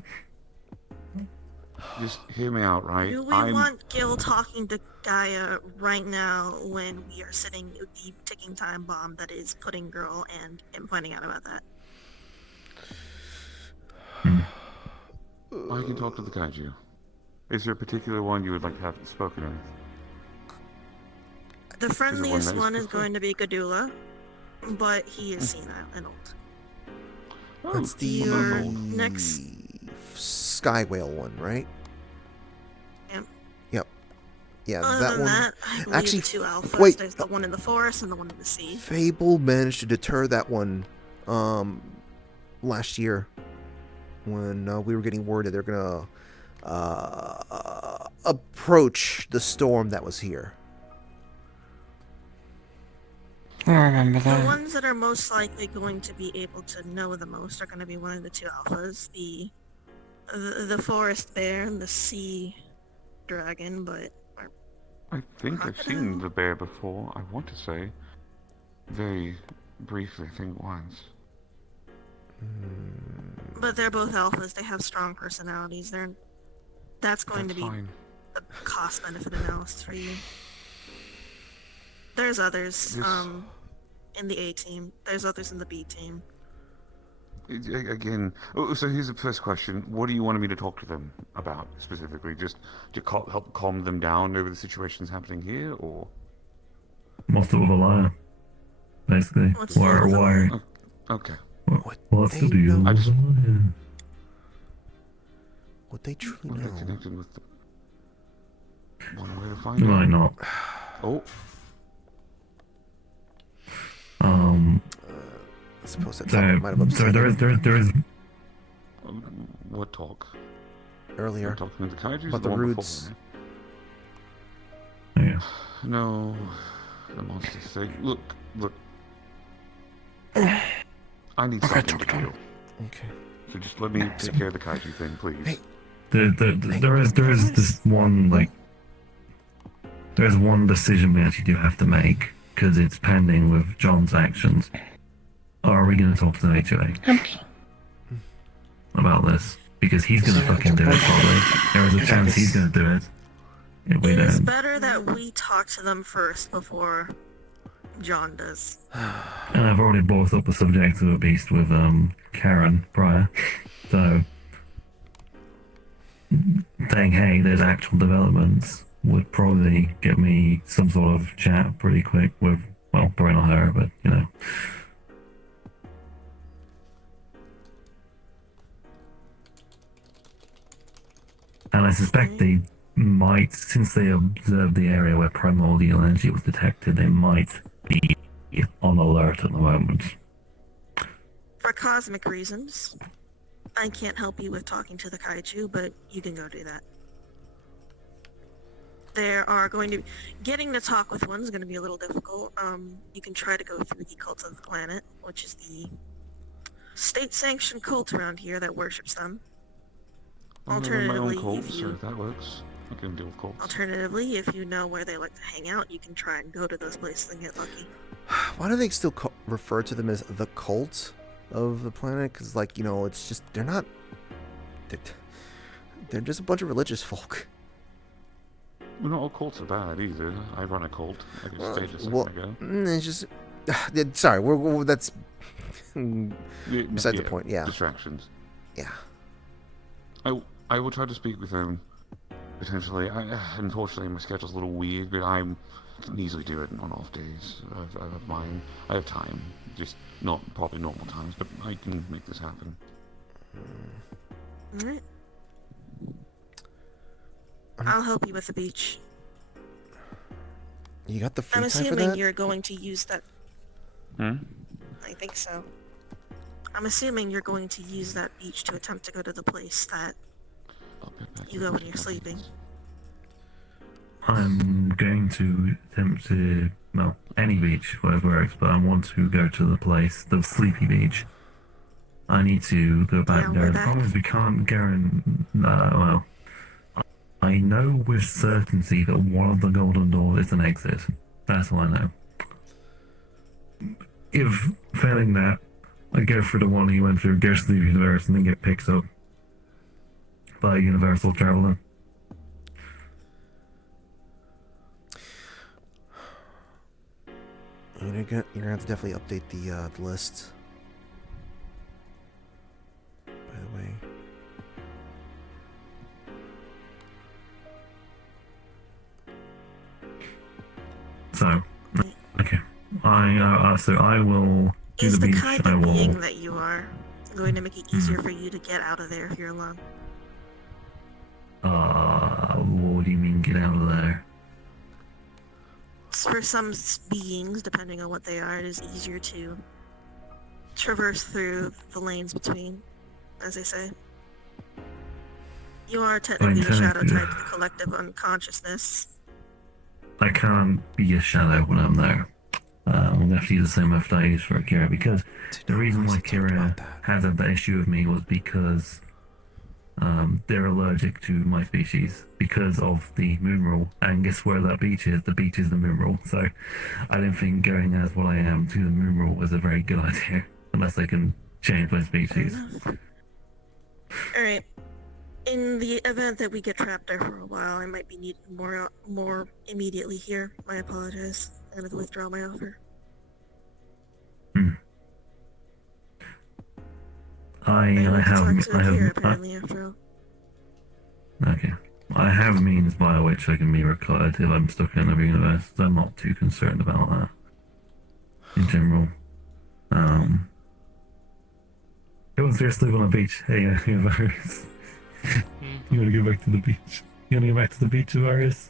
Just hear me out, right? Do we want Gil talking to Gaia right now when we are sitting with the ticking time bomb that is Pudding Girl and him pointing out about that? I can talk to the kaiju. Is there a particular one you would like to have spoken with? The friendliest one is going to be Gadula, but he is senile and old. That's the next Sky Whale one, right? Yep. Yep. Yeah, Other that than one. that, I believe Actually, the two alphas. wait. There's the one in the forest and the one in the sea. Fable managed to deter that one last year when we were getting word that they're gonna approach the storm that was here. I remember The that. ones that are most likely going to be able to know the most are going to be one of the two alphas, the forest bear and the sea dragon, but I think I've seen the bear before, I want to say. Very briefly, I think once. but they're both alphas. They have strong personalities. That's going to be fine. the cost benefit analysis for you. There's others in the A team. There's others in the B team. Again, so here's the first question. What do you want me to talk to them about, specifically? Just to help calm them down over the situations happening here, or? What's up with a liar? Basically. Why? Okay. What's the deal? I just... What they truly What know. are they connected with the... One way to You find out? might not. Oh. I suppose that So, might have upset there is. What talk? Earlier. You're talking to the kaiju? About the one roots. before, right? Yeah. No, the monster thing. Look. I need something to do. Okay. So just let me take care of the kaiju thing, please. Hey. There is this one, like, there's one decision we actually do have to make because it's pending with John's actions. Are we going to talk to the HOA about this? Because he's going to fucking do it, probably. There is a chance he's going to do it. If we It is don't. better that we talk to them first before John does. And I've already brought up the subject of a beast with Karen prior. So saying, hey, there's actual developments would probably get me some sort of chat pretty quick with, well, probably not her, but, you know. And I suspect they might, since they observed the area where primordial energy was detected, they might be on alert at the moment. For cosmic reasons, I can't help you with talking to the kaiju, but you can go do that. There are going to getting to talk with one is going to be a little difficult. You can try to go through the Cult of the Planet, which is the state-sanctioned cult around here that worships them. Alternatively, my own cult, if so you that works. I can deal with cults. alternatively, if you know where they like to hang out, you can try and go to those places and get lucky. Why do they still refer to them as the cult of the planet? Because, like, you know, it's just, they're not... They're just a bunch of religious folk. Well, not all cults are bad, either. I run a cult. I can stage a second ago. It's just... Sorry, that's... beside the point, yeah. Distractions. Yeah. I will try to speak with them, potentially. Unfortunately, my schedule's a little weird, but I can easily do it on off days. I have time. Just not probably normal times, but I can make this happen. Alright. I'll help you with the beach. You got the free I'm time for assuming that? you're going to use that. I think so. I'm assuming you're going to use that beach to attempt to go to the place that you go when you're sleeping. I'm going to attempt to, well, any beach, whatever works, but I want to go to the place, the sleepy beach. I need to go back there. The problem is we can't guarantee. Well, I know with certainty that one of the golden doors is an exit. That's all I know. If failing that, I go for the one he went through, goes to the universe, and then get picked up by a universal traveler. You're gonna have to definitely update the list. By the way. So, okay. So I will do Is the the beach. kind I of will. being that you are going to make it easier for you to get out of there if you're alone? What do you mean get out of there? For some beings, depending on what they are, it is easier to traverse through the lanes between, as they say. You are technically the shadow type, the collective unconsciousness. I can't be a shadow when I'm there. I'm gonna have to use the same method I used for Kira, because the reason why Kira had that issue with me was because they're allergic to my species because of the moon rule. And guess where that beach is? The beach is the moon rule. So I don't think going as what I am to the moon rule is a very good idea, unless I can change my species. Alright. In the event that we get trapped there for a while, I might be needed more immediately here. I apologize. I'm gonna withdraw my offer. I have apparently, after all. okay. I have means via which I can be recorded if I'm stuck in another universe. So I'm not too concerned about that. In general. Go and seriously on the beach. Hey, Varys. You wanna go back to the beach? You wanna go back to the beach, Varys?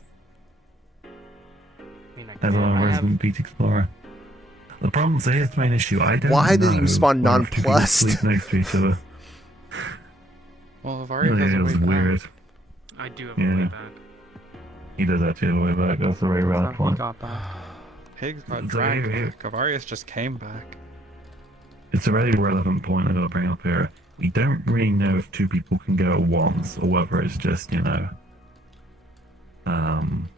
As a resident beach explorer. The problem is, here's the main issue. I don't Why know did you spawn whether two people nonplussed? sleep next to each other. Well, Varys has a It way was back. weird. I do have a way back. He does actually have a way back. That's a very valid point. Pigs got So dragged. here- Varys just came back. It's a very relevant point I gotta bring up here. We don't really know if two people can go at once, or whether it's just,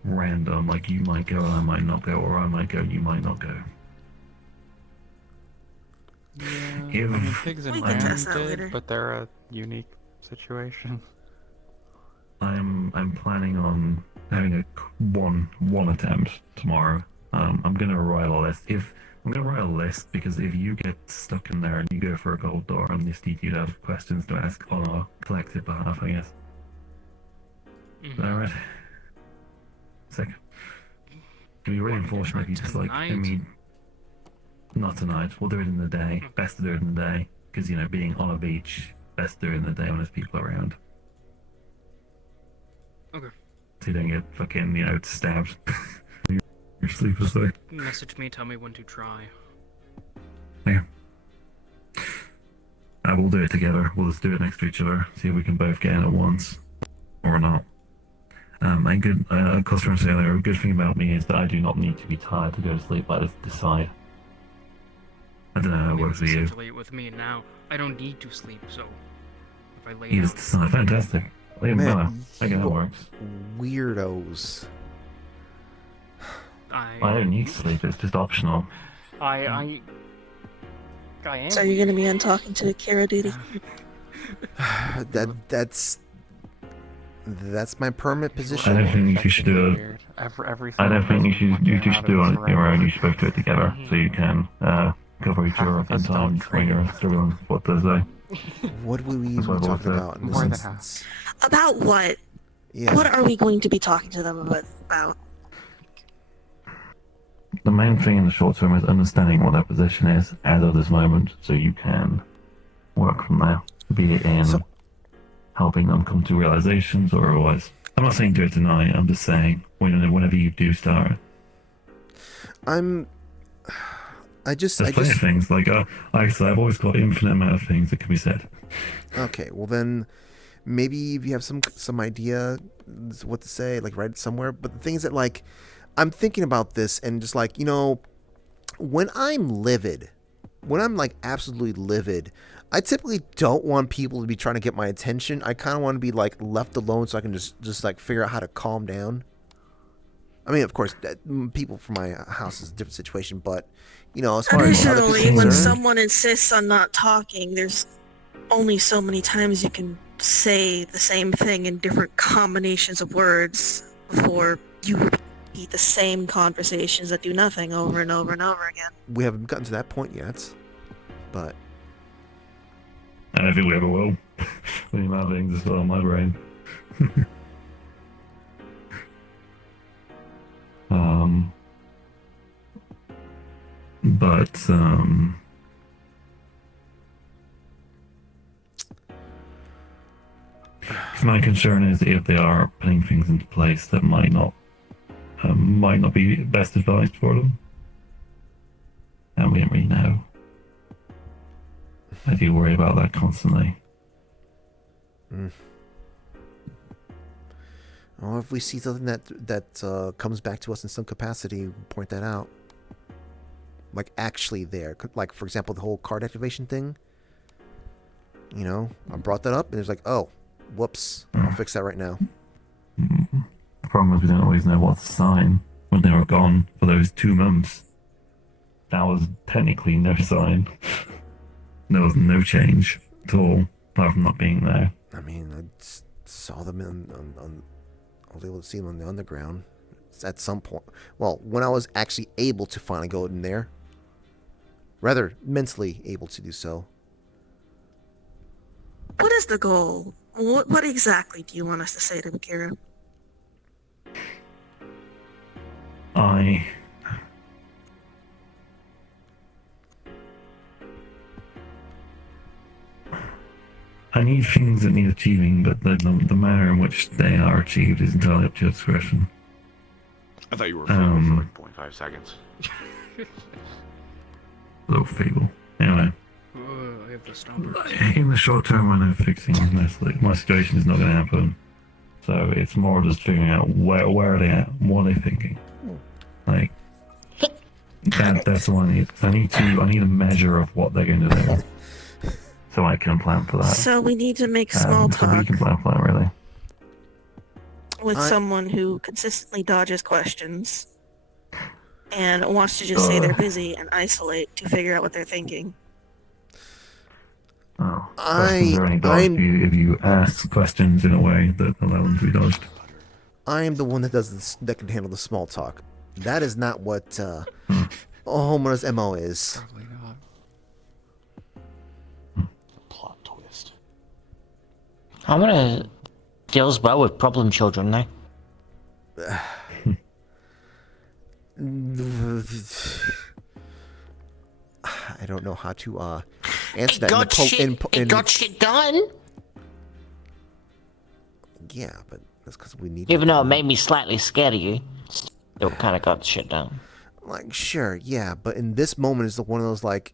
random. Like, you might go and I might not go, or I might go and you might not go. Yeah, I mean, pigs and lambs did, but they're a unique situation. I'm planning on having a one attempt tomorrow. I'm gonna write a list. Because if you get stuck in there and you go for a gold door, I'm just need you to have questions to ask on our collective behalf, I guess. Is that right? Sick. It'd be really unfortunate if you just not tonight. We'll do it in the day. Best to do it in the day. Because, being on a beach, best to do it in the day when there's people around. Okay. So you don't get fucking, stabbed. Your sleep is there. Message me, tell me when to try. Yeah. We'll do it together. We'll just do it next to each other. See if we can both get in at once. Or not. And good, customer said earlier, a good thing about me is that I do not need to be tired to go to sleep. I just decide. I don't know how it works for you. Essentially, with me now, I don't need to sleep, so if I lay You down... just decide. Fantastic. Leave them better. I get how it works. Weirdos. I don't need sleep, it's just optional. I am. So you're gonna be on talking to Kara duty? That's my permanent position. I don't think you should do it. I don't think you should do it on your own. You should both do it together, so you can cover each other in time when you're struggling for Thursday. What will we be talking about in this instance? About what? Yeah. What are we going to be talking to them about? The main thing in the short term is understanding what their position is as of this moment, so you can work from there. Be it in helping them come to realizations or otherwise. I'm not saying do it tonight, I'm just saying whenever you do start. There's plenty of things, like I've always got infinite amount of things that can be said. Okay, well then, maybe if you have some idea what to say, like write it somewhere. But the thing is that, like, I'm thinking about this and just like, when I'm livid, when I'm like absolutely livid, I typically don't want people to be trying to get my attention. I kind of want to be like left alone so I can just like figure out how to calm down. I mean, of course, people from my house is a different situation, but you know, as far as other people Additionally, when concerned, someone insists on not talking, there's only so many times you can say the same thing in different combinations of words before you repeat the same conversations that do nothing over and over and over again. we haven't gotten to that point yet. But I don't think we ever will. The amount of things is still on my brain. But my concern is that if they are putting things into place that might not be best advised for them, and we don't really know. I do worry about that constantly. Or if we see something that comes back to us in some capacity, we'll point that out. Like actually there, like for example, the whole card activation thing. You know, I brought that up, and it's like, oh, whoops, I'll fix that right now. The problem is we don't always know what to sign when they were gone for those 2 months. That was technically no sign. There was no change at all, apart from not being there. I mean, I saw them I was able to see them on the underground at some point. Well, when I was actually able to finally go in there. Rather, mentally able to do so. What is the goal? What exactly do you want us to say to Akira? I need things that need achieving, but the manner in which they are achieved is entirely up to your discretion. I thought you were feeble for like 0.5 seconds. A little feeble. Anyway. I have the stomper. In the short term, when I'm fixing this, like, my situation is not going to happen. So it's more just figuring out where are they at, what are they thinking. Like, that's what I need. I need a measure of what they're going to do, so I can plan for that. So we need to make small So we talk can plan for that, really. with someone who consistently dodges questions and wants to just say they're busy and isolate to figure out what they're thinking. Oh, questions are only dodged if you ask questions in a way that allow them to be dodged. I am the one that does this, that can handle the small talk. That is not what Homer's MO is. Probably not. Plot twist. Homura deals well with problem children, though. I don't know how to answer that. It got shit done. Yeah, but that's because we need. Even though it made me slightly scared of you, still kind of got shit done. Like, sure, yeah, but in this moment is one of those like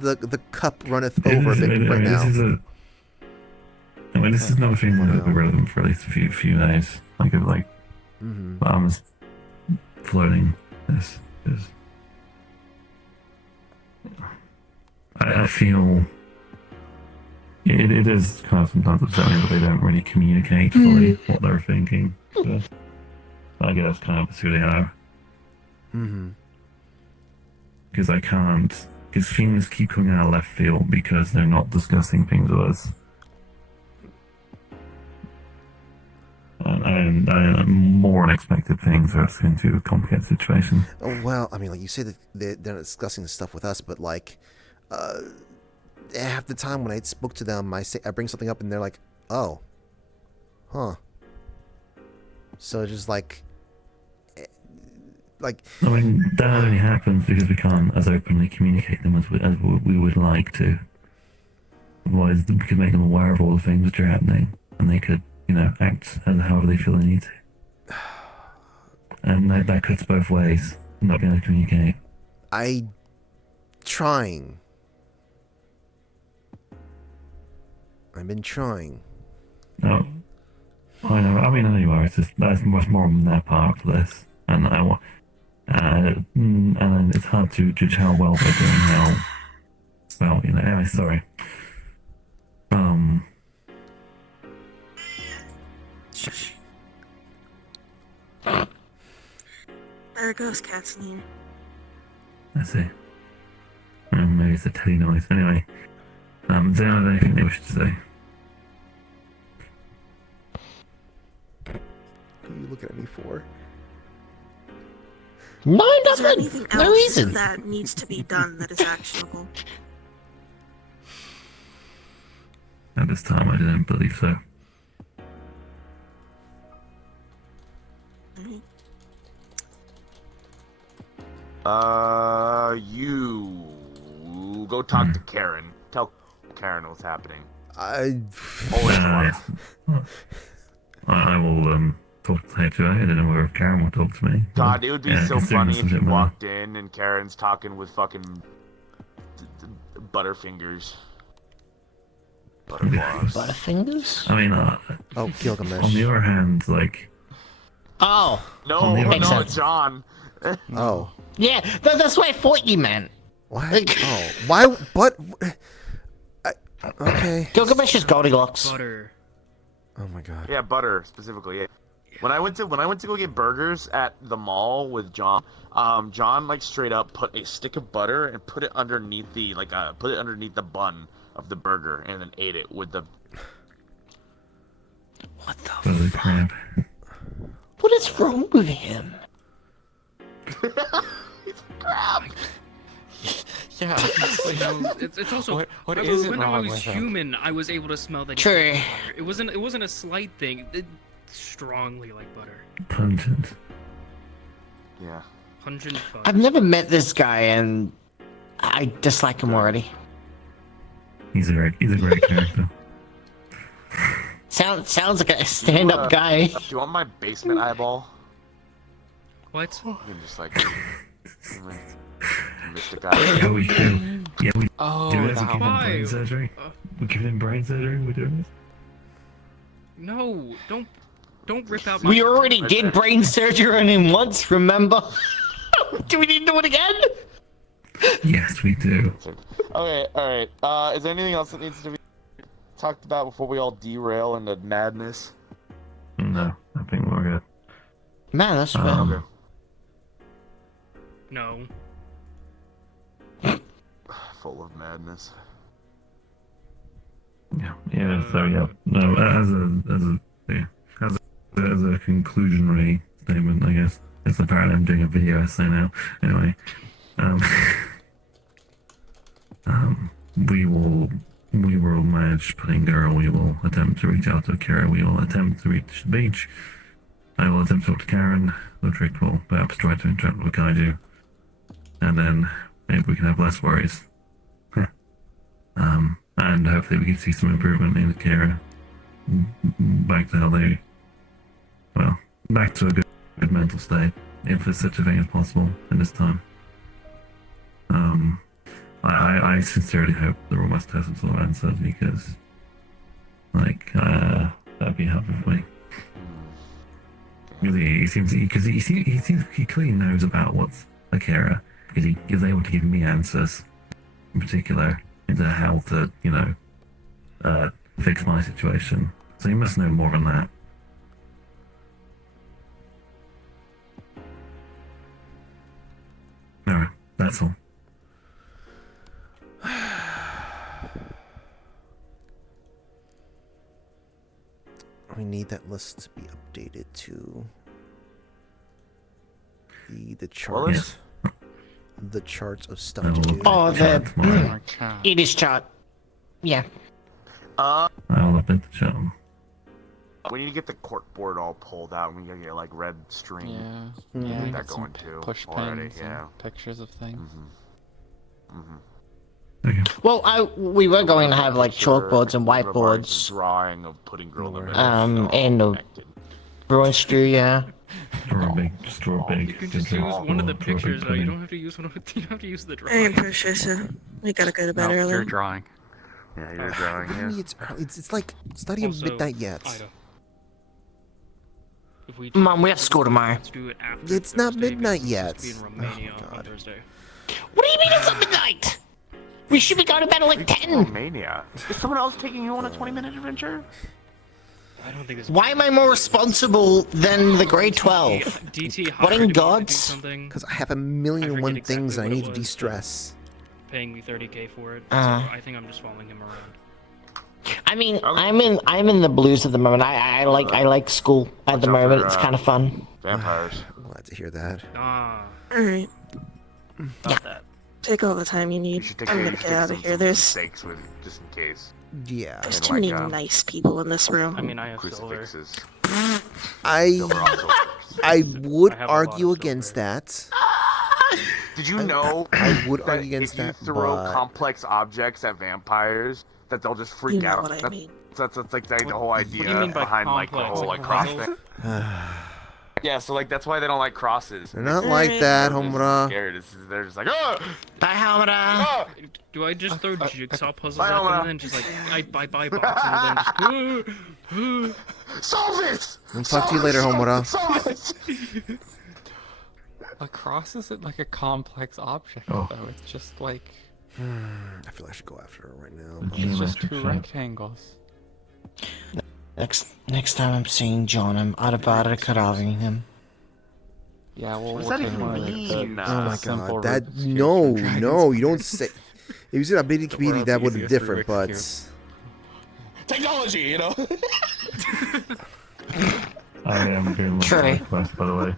the cup runneth over a bit right now. This is not a thing that will be relevant for at least a few days. Like, if I'm just floating this. I feel it is kind of sometimes upsetting that they don't really communicate fully what they're thinking. But I guess that's kind of who they are. Because because things keep coming out of left field because they're not discussing things with us. And more unexpected things are us into a complicated situation. Oh, well, I mean, like you say that they're not discussing this stuff with us, but like, half the time when I spoke to them, I bring something up and they're like, "Oh, huh." So it's just like. I mean, that only happens because we can't as openly communicate them as we would like to. Otherwise, we could make them aware of all the things which are happening, and they could, act as however they feel they need to. And that cuts both ways, not being able to communicate. I've been trying. No, I know. I mean, I know you are. It's just that's much more on their part for this, and And it's hard to judge how well they're doing, how well, you know. Anyway, sorry. There goes cats in here. I see. Maybe it's a teddy noise. Anyway, does anyone have anything they wish to say? What are you looking at me for? No, Is there nothing. anything No else reason. that needs to be done that is actionable? At this time, I don't believe so. You go talk to Karen. Tell Karen what's happening. I will talk to her today. I don't know whether Karen will talk to me. God, it would be so considering funny it's a if you bit more- walked in and Karen's talking with fucking Butterfingers. Butterflies. Butterfingers? I mean, oh, Gilgamesh. On the other hand, like, Oh. No, Makes no, sense. John. Oh. Yeah, that's what I thought you meant. What? Oh, why? What? Okay. Gilgamesh is Goldilocks. Butter. Oh my god. Yeah, butter specifically. Yeah. When I went to go get burgers at the mall with John, John like straight up put a stick of butter and put it underneath the the bun of the burger and then ate it with the. What the holy crap. What is wrong with him? It's crap. Yeah, it's also what I- isn't when I wrong was with him? human, I was able to smell that. True. It wasn't a slight thing. It strongly like butter. Pungent. Yeah. Pungent butter. I've never met this guy and I dislike him already. He's a great character. Sounds like a stand-up guy. Do you want my basement eyeball? What? You can just like. Mr. Guy. Yeah, we do. Yeah, we Oh, do it. We that give him one. brain surgery. We give him brain surgery. We're doing this. No, don't rip out my. We already did brain surgery on him once, remember? Do we need to do it again? Yes, we do. Okay, alright. Is there anything else that needs to be talked about before we all derail into madness? No, I think we're good. Man, that's Um, No. Full of madness. Yeah. So yeah. No, as a conclusionary statement, I guess. It's apparently I'm doing a video essay now. Anyway, we will manage putting girl. We will attempt to reach out to Kara. We will attempt to reach the beach. I will attempt to talk to Karen. Ludwig will perhaps try to interact with Kaiju. And then maybe we can have less worries. And hopefully we can see some improvement in Kara. Back to how they... Well, back to a good mental state, if there's such a thing as possible in this time. I sincerely hope the Raw must have some sort of answers because, like, that'd be helpful for me. Because he clearly knows about what's Akira, because he is able to give me answers, in particular, into how to, fix my situation. So he must know more than that. Alright, that's all. We need that list to be updated to the charts. The charts of stuff to do. Oh, it is chart. Yeah. I'll update the chat. We need to get the cork board all pulled out. We gotta get like red string. Yeah. Get Get that some going too. push already. pins Yeah. and pictures of things. Well, we were going to have like chalkboards and whiteboards. Drawing of putting girl in the And the brewing stew, yeah. Draw big. You can just use one of the pictures though. You don't have to use you don't have to use the drawing. Hey, Patricia. We gotta go to bed early. You're drawing. Yeah, you're drawing. What do you mean it's early? It's like studying Also, midnight yet. Ida. if we. Mom, we have school tomorrow. Let's do it after. It's not Thursday, midnight because yet. We're supposed to be in Romania on Thursday. What do you mean it's not midnight? We should be going to bed at like 10. Romania. Is someone else taking you on a 20-minute adventure? I don't think it's. Why am I more responsible than the grade 12? DT, What in gods? Because I have a million and one things I need to de-stress. Paying me 30K for it, so I think I'm just following him around. I mean, I'm in the blues at the moment. I like school at the moment. It's kind of fun. Vampires. I'm glad to hear that. Alright. Yeah. Take all the time you need. I'm gonna get out of here. There's Stakes with, just in case. Yeah. There's too many nice people in this room. I mean, I have silver. I would argue against that. Did you know I would argue against if you that, throw but... complex objects at vampires, that they'll just freak You know out? what I mean. That's like the whole idea What do you mean by behind like the complex? whole like cross thing. Yeah, so like that's why they don't like crosses. They're not like that, They're Homura. scared. They're just like, oh! Bye, Homura. Do I just throw jigsaw puzzles Bye, at them Homura. and then just like I buy box and then just Solve it! We'll talk to you later, Homura. Solve it! A cross isn't like a complex object, Oh. though. It's just like I feel I should go after her right now. it's just two shape. rectangles. Next time I'm seeing John, I'm carving him. Yeah, well, What does we'll that take even one of mean? the Oh my simple god, that root no, description. no, you don't say. If you said ability community, that would be easiest different, lyrics but Technology, you know? I am doing my side quest, by the way.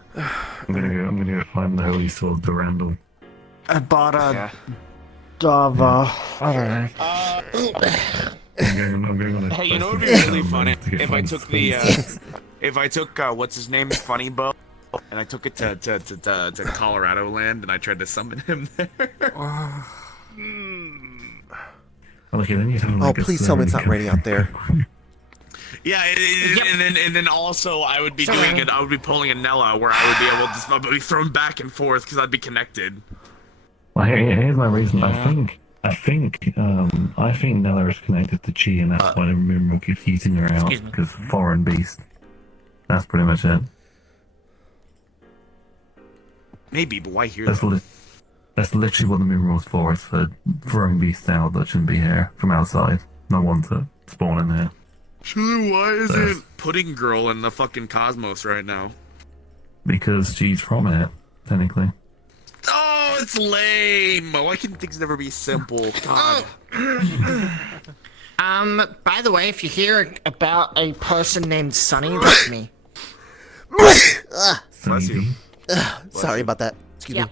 I'm gonna go find the Holy Sword Durandal. I bought a Dava. I don't know. I'm going on a Hey, you know what would quest be really with funny to get if I fun took the space. if I took what's his name, Funny Bow, and I took it to Colorado land and I tried to summon him there. Okay, then you have like a please tell me it's not raining out there. Yeah, and then also I would be doing it. I would be pulling a Nella where I would be able to be thrown back and forth because I'd be connected. Well, here's my reason. I think Nella is connected to Chi, and that's why the Moon keeps eating her out because foreign beast. That's pretty much it. Maybe, but why here? That's literally what the Moon is for. It's for throwing beasts out that shouldn't be here from outside. Not one to spawn in here. Sure, why isn't Pudding Girl in the fucking cosmos right now? Because she's from it, technically. Oh, it's lame. Why can things never be simple? God. By the way, if you hear about a person named Sunny, that's me. Bless you. Sorry about that. Excuse Yeah.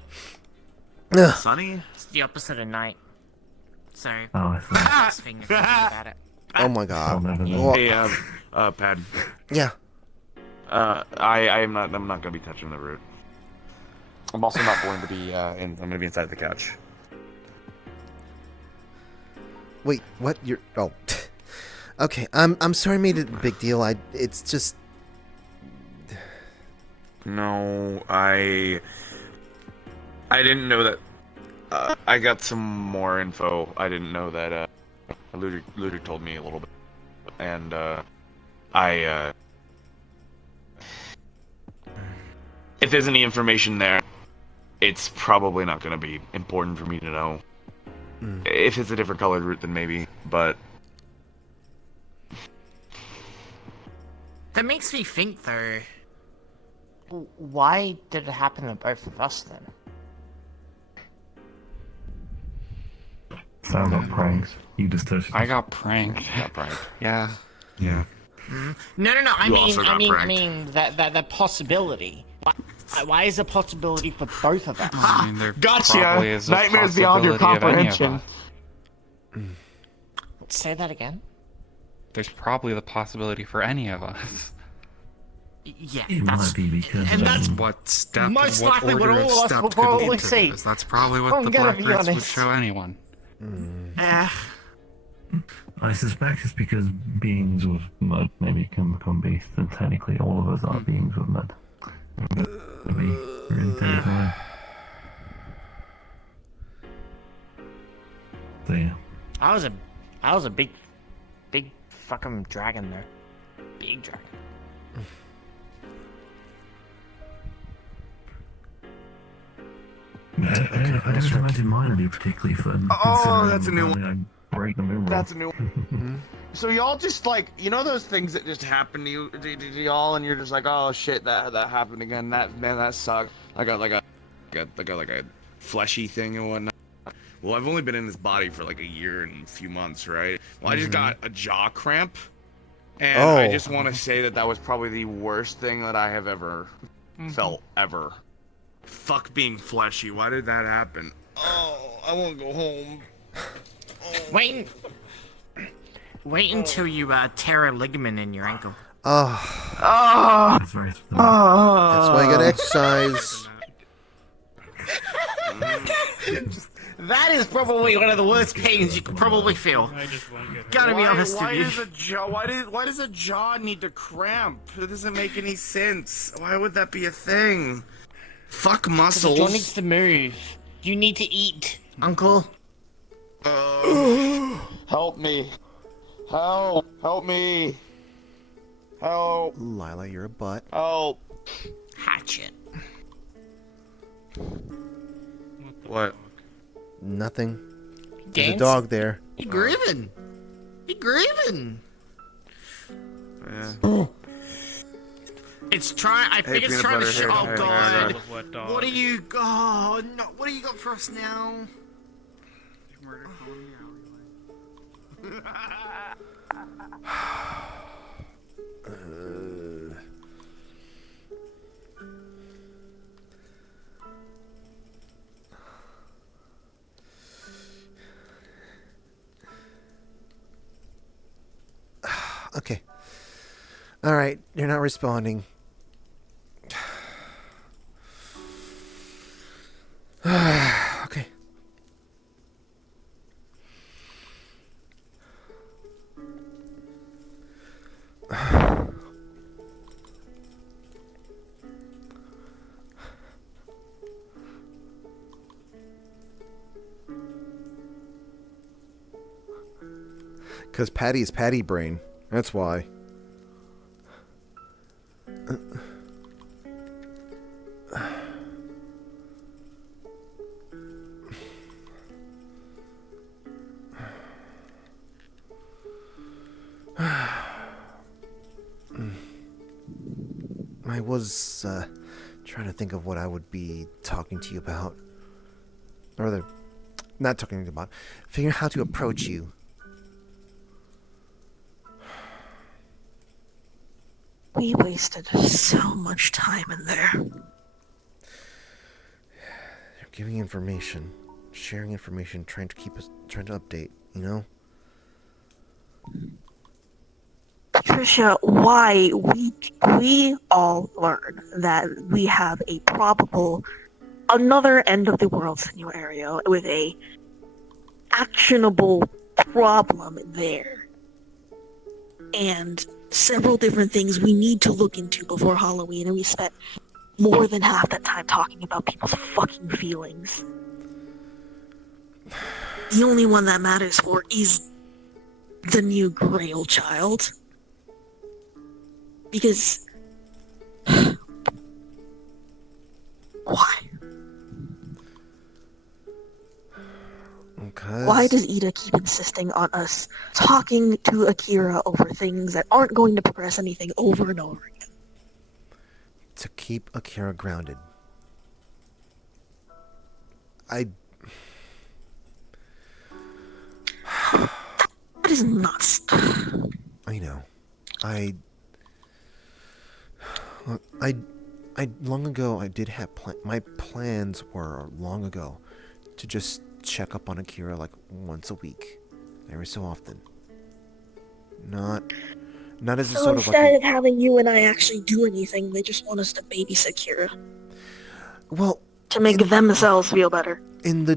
me. Sunny? It's the opposite of night. Sorry. Oh, I see. Best thing if you think about it. Oh my god. Hey, Pad. Yeah. I'm not gonna be touching the root. I'm also not going to be I'm gonna be inside the couch. Wait, what? You're oh. Okay, I'm sorry I made it a big deal. It's just No, I didn't know that. I got some more info. I didn't know that. Luder told me a little bit, and if there's any information there, it's probably not going to be important for me to know. If it's a different colored root, then maybe. But That makes me think, though. Why did it happen to both of us then? Sound like pranks. You just touched. I got pranked. Yeah. Yeah. No. I You also got pranked. mean that possibility. Why is a possibility for both of us? I mean, there Gotcha! probably is a Nightmares beyond your possibility of any of comprehension. us. Say that again. There's probably the possibility for any of us. Yeah, It might be because and that's what step, most what likely what order of all of us step will could lead probably to see. this. That's probably what I'm the gonna Black be Rats would honest. show anyone. I suspect it's because beings with mud maybe can become beasts, and technically all of us are beings with mud. To be really terrifying. So yeah. I was a big fucking dragon there. Big dragon. I don't imagine mine would be particularly fun. Oh, that's a new one. I break the mirror. That's a new one. So y'all just like, you know those things that just happen to you, to y'all, and you're just like, oh shit, that happened again. That sucked. I got like a fleshy thing and whatnot. Well, I've only been in this body for like a year and a few months, right? Well, I just got a jaw cramp, and I just want to say that was probably the worst thing that I have ever felt ever. Fuck being fleshy. Why did that happen? Oh, I want to go home. Wait until you tear a ligament in your ankle. That's why you gotta exercise. That is probably one of the worst pains you could probably feel. Gotta be honest with you. Why does a jaw need to cramp? It doesn't make any sense. Why would that be a thing? Fuck muscles. The jaw needs to move. You need to eat, Uncle. Help me. Help me. Help. Lila, you're a butt. Help. Hatchet. What? Nothing. There's a Dance? dog there. He grieving. He grieving. Yeah. It's trying. I think it's peanut trying to butter, show. hey, Oh hey, god. hey, What do you? Oh no. What do you got for us now? Okay. All right, you're not responding. Okay. Because Patty's Patty brain. That's why. I was trying to think of what I would be talking to you about. Or rather, not talking to you about. Figuring how to approach you. We wasted so much time in there. You're giving information, sharing information, trying to update, you know? Patricia, why we all learn that we have a probable another end of the world scenario with a actionable problem there. And several different things we need to look into before Halloween, and we spent more than half that time talking about people's fucking feelings. The only one that matters for is the new Grail child. Because... why? Why does Ida keep insisting on us talking to Akira over things that aren't going to progress anything over and over again? To keep Akira grounded. That is nuts. I know. I long ago I did have my plans were long ago to just check up on Akira like once a week, every so often. Not as a So sort of instead like of having you and I actually do anything, they just want us to babysit Kira. Well, to make themselves feel better. In the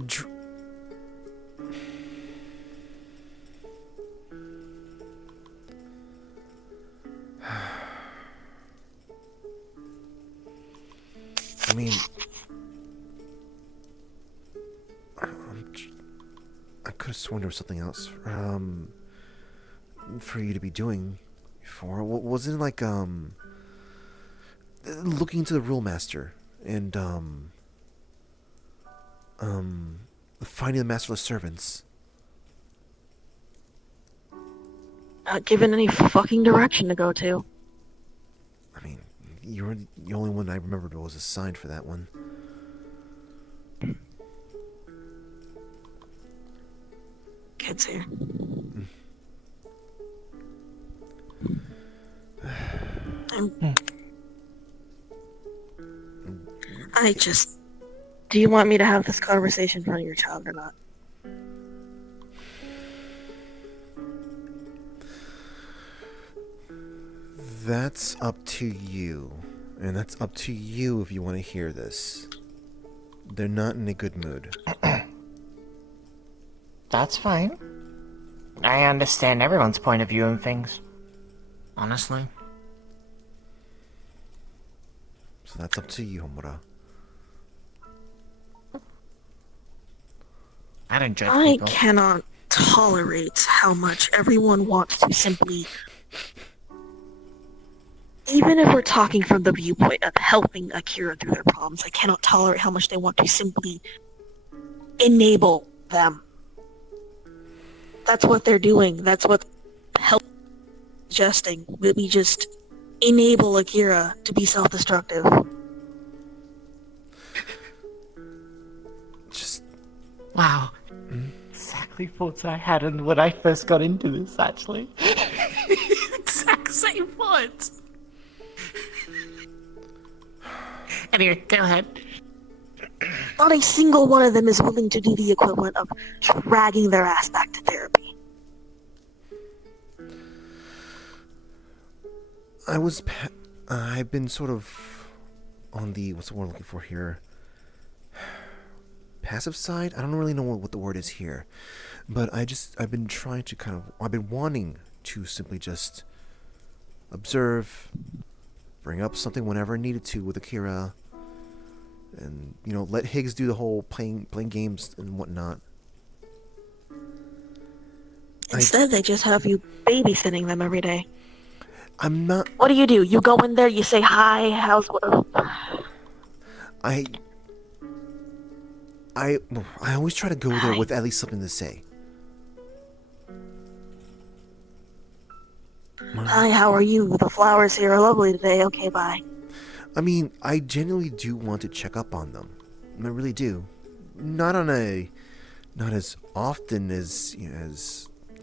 I mean, I could have sworn there was something else for you to be doing before. Wasn't it like looking into the Rule Master and finding the masterless servants. Not given any fucking direction to go to. I mean, you're the only one I remembered was assigned for that one. Kids here. Do you want me to have this conversation in front of your child or not? That's up to you. And that's up to you if you want to hear this. They're not in a good mood. That's fine. I understand everyone's point of view on things. Honestly. So that's up to you, Homura. I don't judge I people. cannot tolerate how much everyone wants to simply... Even if we're talking from the viewpoint of helping Akira through their problems, I cannot tolerate how much they want to simply enable them. That's what they're doing. That's what help suggesting. That we just enable Akira to be self-destructive. Wow. Exactly thoughts I had when I first got into this, actually. Exact same thoughts. Anyway, go ahead. Not a single one of them is willing to do the equivalent of dragging their ass back to therapy. I've been sort of on the, what's the word I'm looking for here? Passive side? I don't really know what the word is here. But I've been trying to I've been wanting to simply just observe, bring up something whenever needed to with Akira, and, let Higgs do the whole playing games and whatnot. Instead, they just have you babysitting them every day. I'm not... What do? You go in there, you say, hi, how's... I always try to go there with at least something to say. Hi, how are you? The flowers here are lovely today. Okay, bye. I mean, I genuinely do want to check up on them. I really do. Not as often as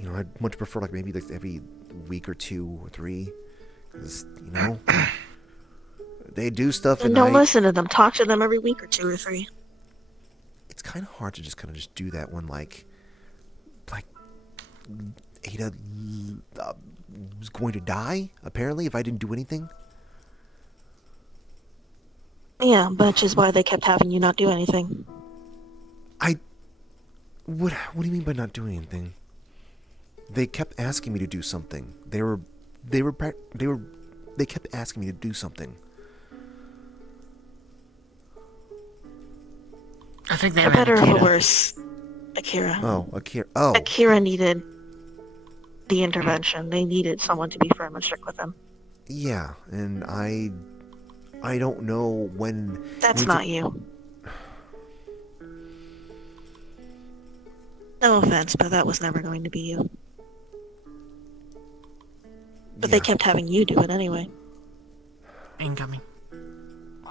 I'd much prefer maybe every week or 2 or 3, because they do stuff And don't listen to them. Talk to them every week or 2 or 3. It's kind of hard to just do that when like Ada was going to die apparently if I didn't do anything. Yeah, which is why they kept having you not do anything. What do you mean by not doing anything? They kept asking me to do something. They kept asking me to do something. I think they For better or for worse, Akira. Akira. Akira needed the intervention. They needed someone to be firm and strict with them. Yeah, and I don't know when... That's not you. No offense, but that was never going to be you. But they kept having you do it anyway. Incoming.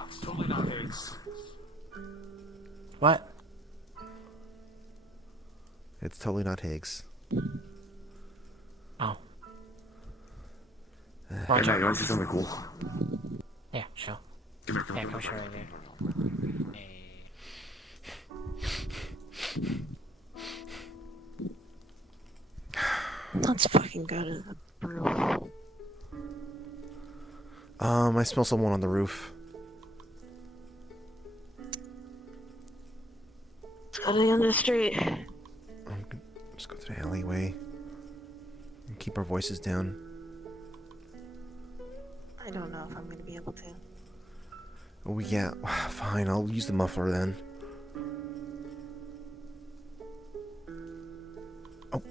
It's totally not Higgs. What? It's totally not Higgs. Oh. Hey, Matt, you want to see something cool? Yeah, sure. Come here, Come sure right there. Let's fucking go to the roof. I smell someone on the roof. Let's go to the end of the street. Let's go to the alleyway. And keep our voices down. I don't know if I'm gonna be able to. Oh yeah, fine. I'll use the muffler then. Oh,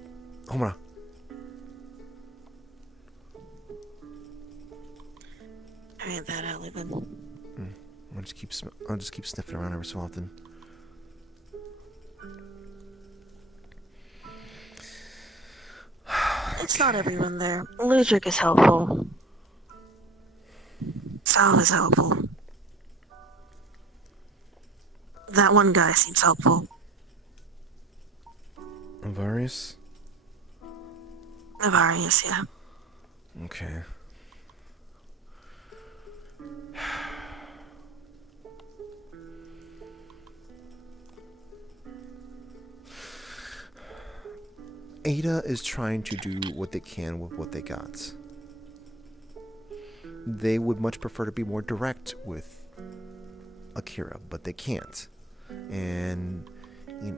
Homura. Alright, that alley then. I'll just keep sniffing around every so often. It's not everyone there. Ludwig is helpful. Sal is helpful. That one guy seems helpful. Avarius? Avarius, yeah. Okay. Ada is trying to do what they can with what they got. They would much prefer to be more direct with Akira, but they can't. And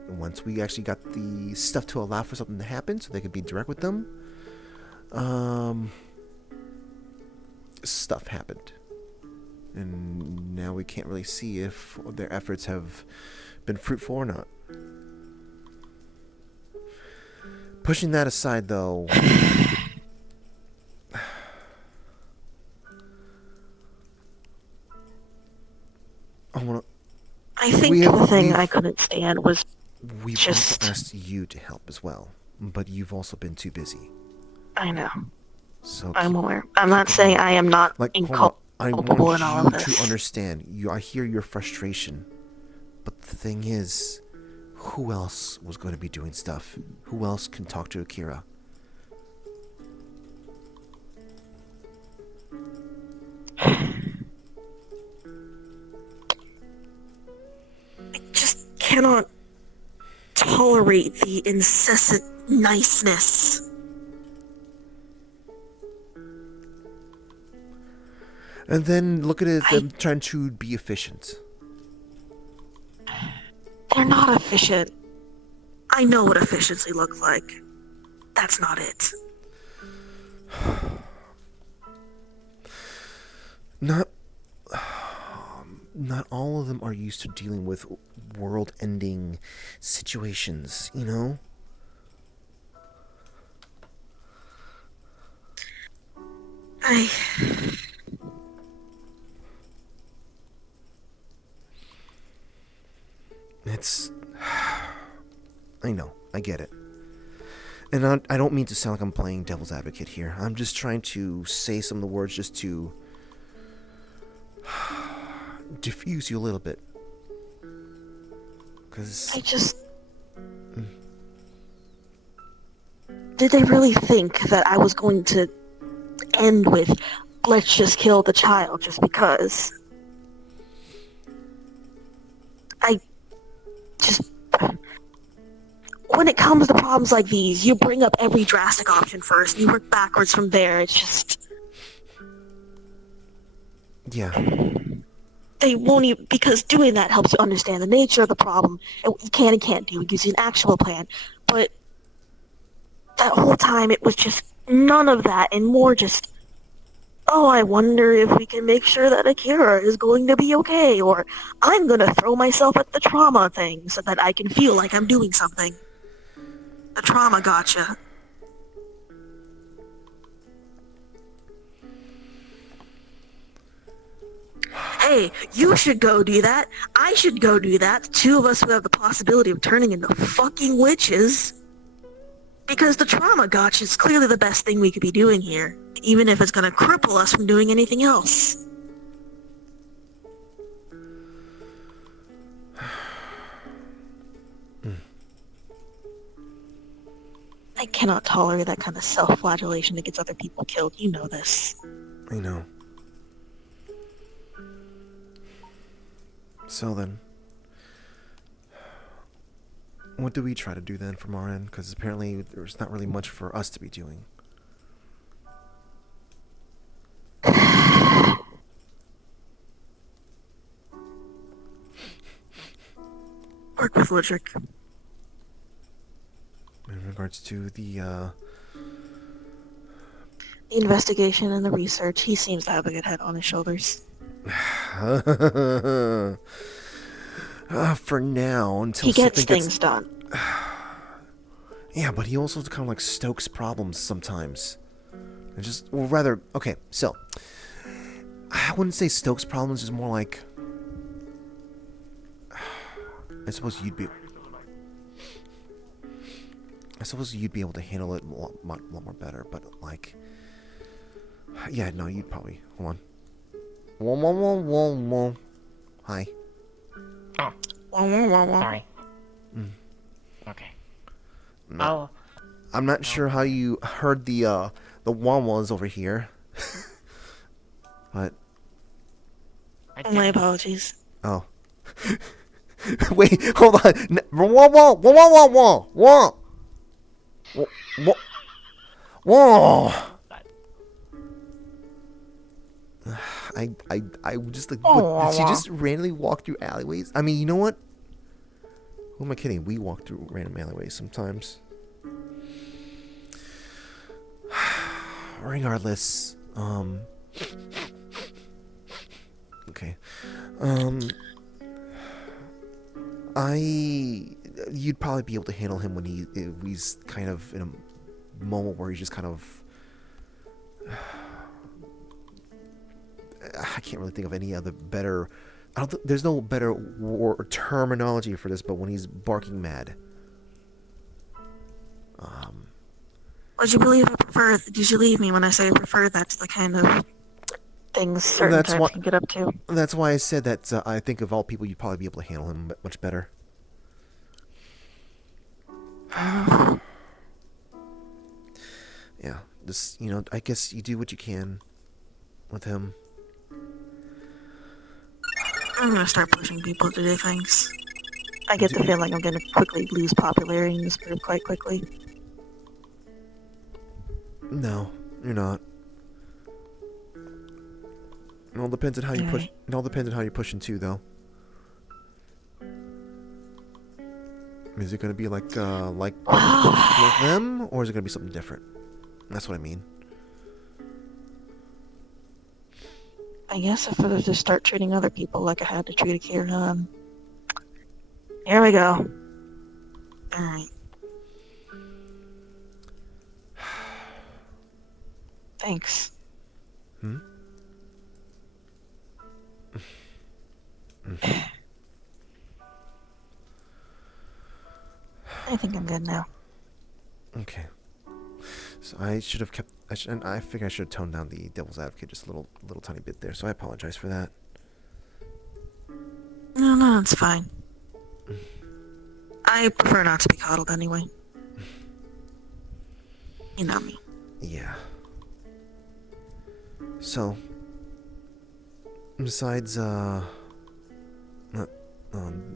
once we actually got the stuff to allow for something to happen, so they could be direct with them, stuff happened. And now we can't really see if their efforts have been fruitful or not. Pushing that aside, though, I think the thing I couldn't stand was we've just... also asked you to help as well, but you've also been too busy. I know. So I'm aware. I'm not saying I am not culpable I in all want of you this. to understand. I hear your frustration, but the thing is, who else was going to be doing stuff? Who else can talk to Akira? Cannot tolerate the incessant niceness. And then look at it as them trying to be efficient. They're not efficient. I know what efficiency looks like. That's not it. Not all of them are used to dealing with world-ending situations, you know? I know, I get it. And I don't mean to sound like I'm playing devil's advocate here. I'm just trying to say some of the words just to diffuse you a little bit. Because Did they really think that I was going to end with, let's just kill the child just because? When it comes to problems like these, you bring up every drastic option first, you work backwards from there. It's just... Yeah. They won't even, because doing that helps you understand the nature of the problem, and what you can and can't do. It gives you an actual plan. But that whole time, it was just none of that, and more just, oh, I wonder if we can make sure that Akira is going to be okay, or I'm gonna throw myself at the trauma thing so that I can feel like I'm doing something. The trauma gotcha. Hey, you should go do that. I should go do that. The two of us who have the possibility of turning into fucking witches. Because the trauma gotcha is clearly the best thing we could be doing here, even if it's gonna cripple us from doing anything else. I cannot tolerate that kind of self-flagellation that gets other people killed. You know this. I know. So then, what do we try to do then from our end? Because apparently there's not really much for us to be doing. Work with Ludwig. In regards to the investigation and the research, he seems to have a good head on his shoulders. For now, until he gets things done. Yeah, but he also kind of like stokes problems sometimes. And just, or rather, okay, so I wouldn't say stokes problems. Is more like, I suppose you'd be. I suppose you'd be able to handle it a lot more better, but like, yeah, no, you'd probably. Hold on. Hi. Oh. Sorry. Okay. I'm not sure how you heard the wah-wahs over here, but. My apologies. Oh. Wait, hold on. Wah wah wah wah wah wah wah. Wah. Wah. I just like. Did she just randomly walk through alleyways? I mean, you know what? Who am I kidding? We walk through random alleyways sometimes. Regardless, okay, you'd probably be able to handle him when he's kind of in a moment where he's just kind of. I can't really think of any other better. There's no better terminology for this, but when he's barking mad. Would you believe I prefer? Did you leave me when I say I prefer? That's the kind of things certain types can get up to. That's why I said that I think of all people, you'd probably be able to handle him much better. Yeah, just I guess you do what you can with him. I'm gonna start pushing people to do things. I get the feeling I'm gonna quickly lose popularity in this group quite quickly. No, you're not. It all depends on how you push. It all depends on how you're pushing too, though. Is it gonna be like them, or is it gonna be something different? That's what I mean. I guess if I was to start treating other people like I had to treat Akira, here we go. Alright. Thanks. I think I'm good now. Okay. So I should have kept. I figure I should have toned down the devil's advocate just a little tiny bit there. So I apologize for that. No, it's fine. I prefer not to be coddled anyway. You know me. Yeah. So, besides the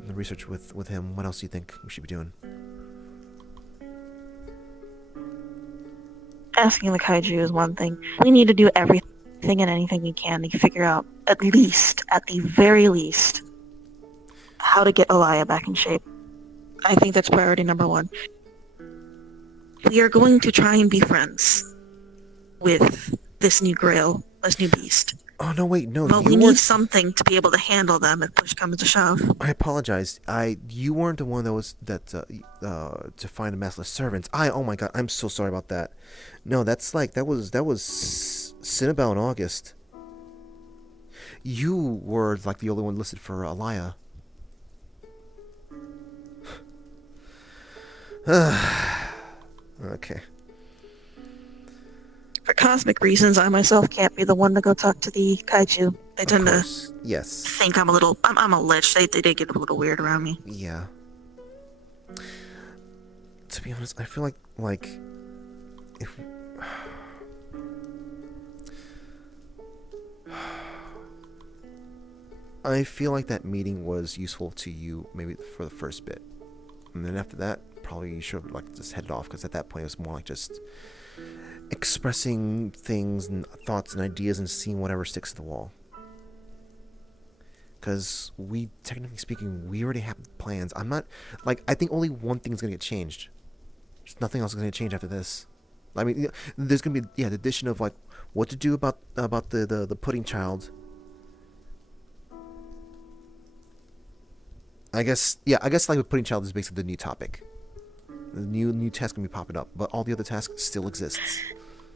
research with him, what else do you think we should be doing? Asking the kaiju is one thing. We need to do everything and anything we can to figure out, at the very least, how to get Alaya back in shape. I think that's priority number one. We are going to try and be friends with this new grail, this new beast. Oh no! Wait, no. But we need something to be able to handle them if push comes to shove. I apologize. You weren't the one that to find a massless servants. Oh my god! I'm so sorry about that. No, that was Cinnabelle in August. You were like the only one listed for Alaya. Okay. For cosmic reasons, I myself can't be the one to go talk to the kaiju. They tend to think I'm a lich. They get a little weird around me. Yeah. To be honest, I feel like if I feel like that meeting was useful to you maybe for the first bit, and then after that, probably you should have just headed off, because at that point it was more like just expressing things and thoughts and ideas and seeing whatever sticks to the wall. Because we, technically speaking, we already have plans. I think only one thing is going to get changed. There's nothing else is going to change after this. I mean, there's going to be, the addition of, what to do about the pudding child. I guess the pudding child is basically the new topic. The new task can be popping up, but all the other tasks still exists.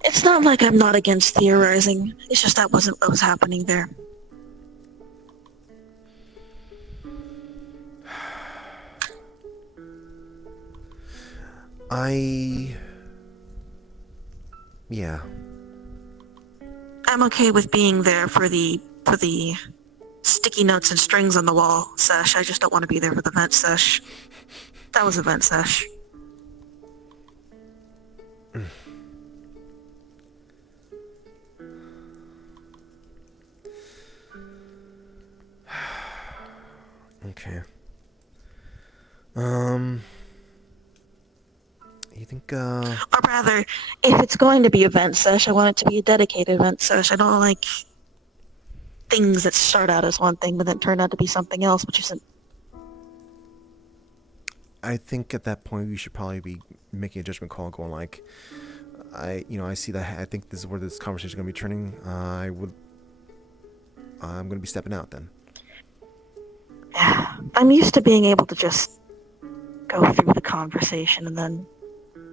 It's not like I'm not against theorizing. It's just that wasn't what was happening there. Yeah. I'm okay with being there for the sticky notes and strings on the wall sesh. I just don't want to be there for the vent sesh. That was a vent sesh. Okay. You think, Or rather, if it's going to be a vent sesh, I want it to be a dedicated vent sesh. I don't like things that start out as one thing but then turn out to be something else, which isn't. I think at that point we should probably be making a judgment call, going like, I see that. I think this is where this conversation is going to be turning. I'm going to be stepping out then. I'm used to being able to just go through the conversation and then,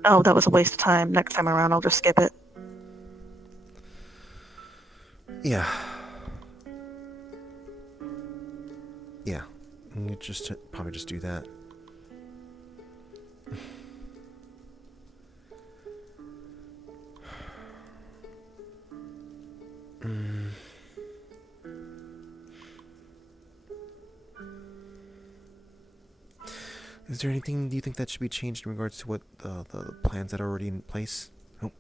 oh, that was a waste of time. Next time around, I'll just skip it. Yeah. Yeah. You just probably just do that. Is there anything do you think that should be changed in regards to what the plans that are already in place? Oh.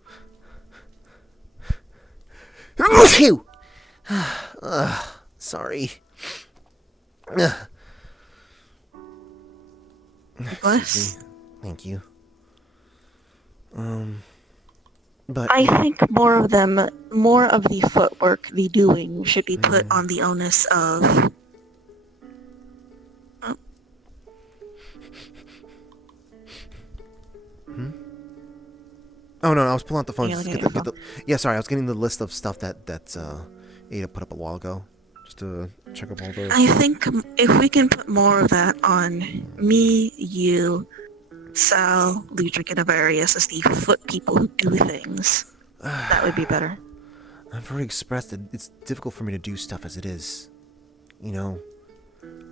Phew! Sorry. Excuse me. Thank you. But I think more of the footwork, the doing, should be put on the onus of. Oh no, I was pulling out the phone. Yeah, Just look get at the, yeah, sorry, I was getting the list of stuff that Ada put up a while ago, just to check up all those. I think if we can put more of that on me, you, Sal, Ludric, and Avarius as the foot people who do things, that would be better. I've already expressed that it's difficult for me to do stuff as it is. You know,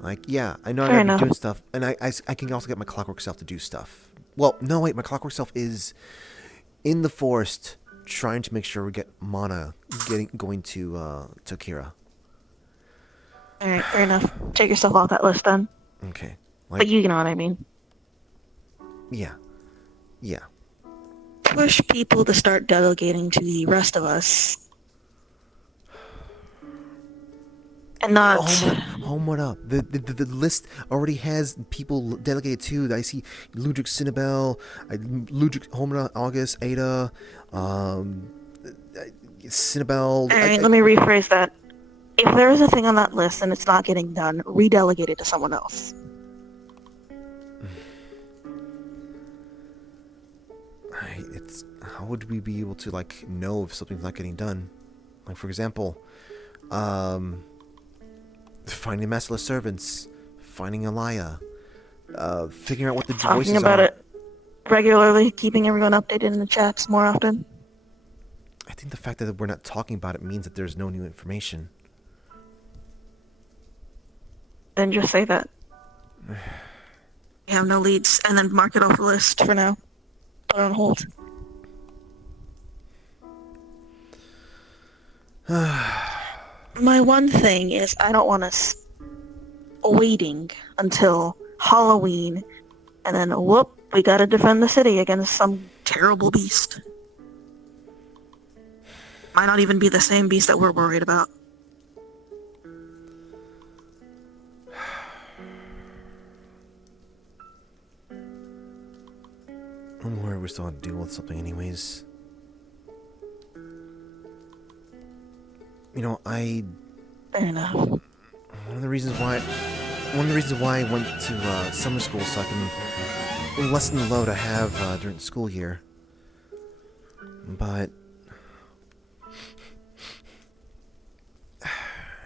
like yeah, I know I gotta be doing stuff, and I can also get my clockwork self to do stuff. Well, no wait, my clockwork self is in the forest trying to make sure we get Mana going to Kira. Alright, fair enough. Take yourself off that list then. Okay. But you know what I mean. Yeah. Yeah. Push people to start delegating to the rest of us. And not... Home, what up? The list already has people delegated to. I see Ludric Cinnabel, Ludric Homura, August, Ada, Cinnabel. Alright, let me rephrase that. If there is a thing on that list and it's not getting done, redelegate it to someone else. How would we be able to like know if something's not getting done? Like for example, finding masterless servants, finding Alaya, figuring out what the voices are. Talking about it regularly, keeping everyone updated in the chats more often. I think the fact that we're not talking about it means that there's no new information. Then just say that. We have no leads, and then mark it off the list for now. Put it on hold. My one thing is I don't want us waiting until Halloween, and then whoop, we gotta defend the city against some terrible beast. Might not even be the same beast that we're worried about. I'm worried we're still gonna deal with something anyways. You know, Fair enough. One of the reasons why I went to summer school so I can lessen the load I have during the school year. But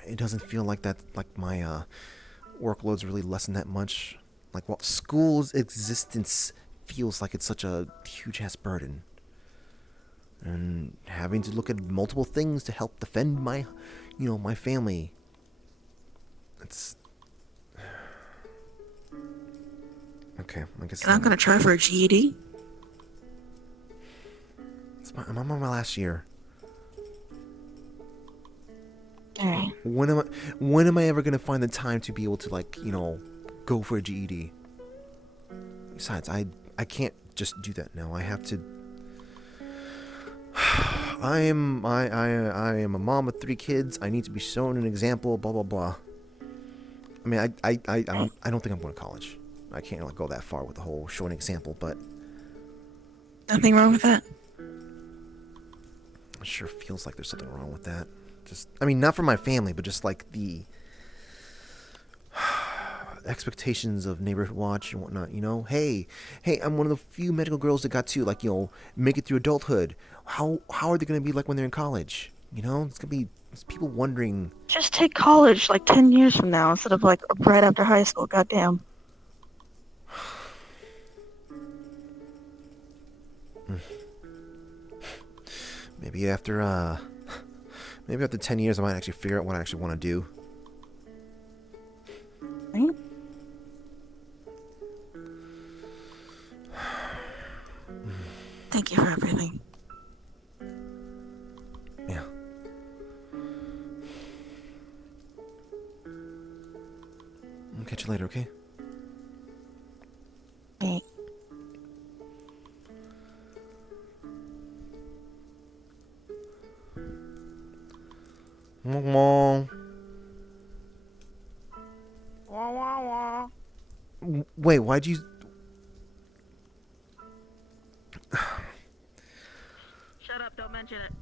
it doesn't feel like that. Like my workload's really lessened that much. Like, well, school's existence feels like it's such a huge ass burden. And having to look at multiple things to help defend my, my family. It's... Okay, I guess... You're not gonna try for a GED? I'm on my last year. Alright. When am I ever gonna find the time to be able to, like, you know, go for a GED? Besides, I can't just do that now. I have to. I am a mom with 3 kids. I need to be shown an example. Blah blah blah. I mean, I don't think I'm going to college. I can't, like, go that far with the whole showing example, but Nothing wrong with that. it sure feels like there's something wrong with that. Just, I mean, not for my family, but just like the expectations of neighborhood watch and whatnot. You know, hey, I'm one of the few medical girls that got to, like, you know, make it through adulthood. How are they gonna be like when they're in college? You know, it's people wondering. Just take college like 10 years from now instead of like right after high school. Goddamn. Maybe after 10 years, I might actually figure out what I actually want to do. Right? Thank you for everything. Yeah. I'll catch you later, okay? Okay. Wah, wah, wah. wait, why'd you... Shut up, don't mention it.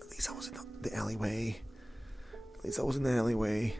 At least I was in the alleyway. At least I was in the alleyway.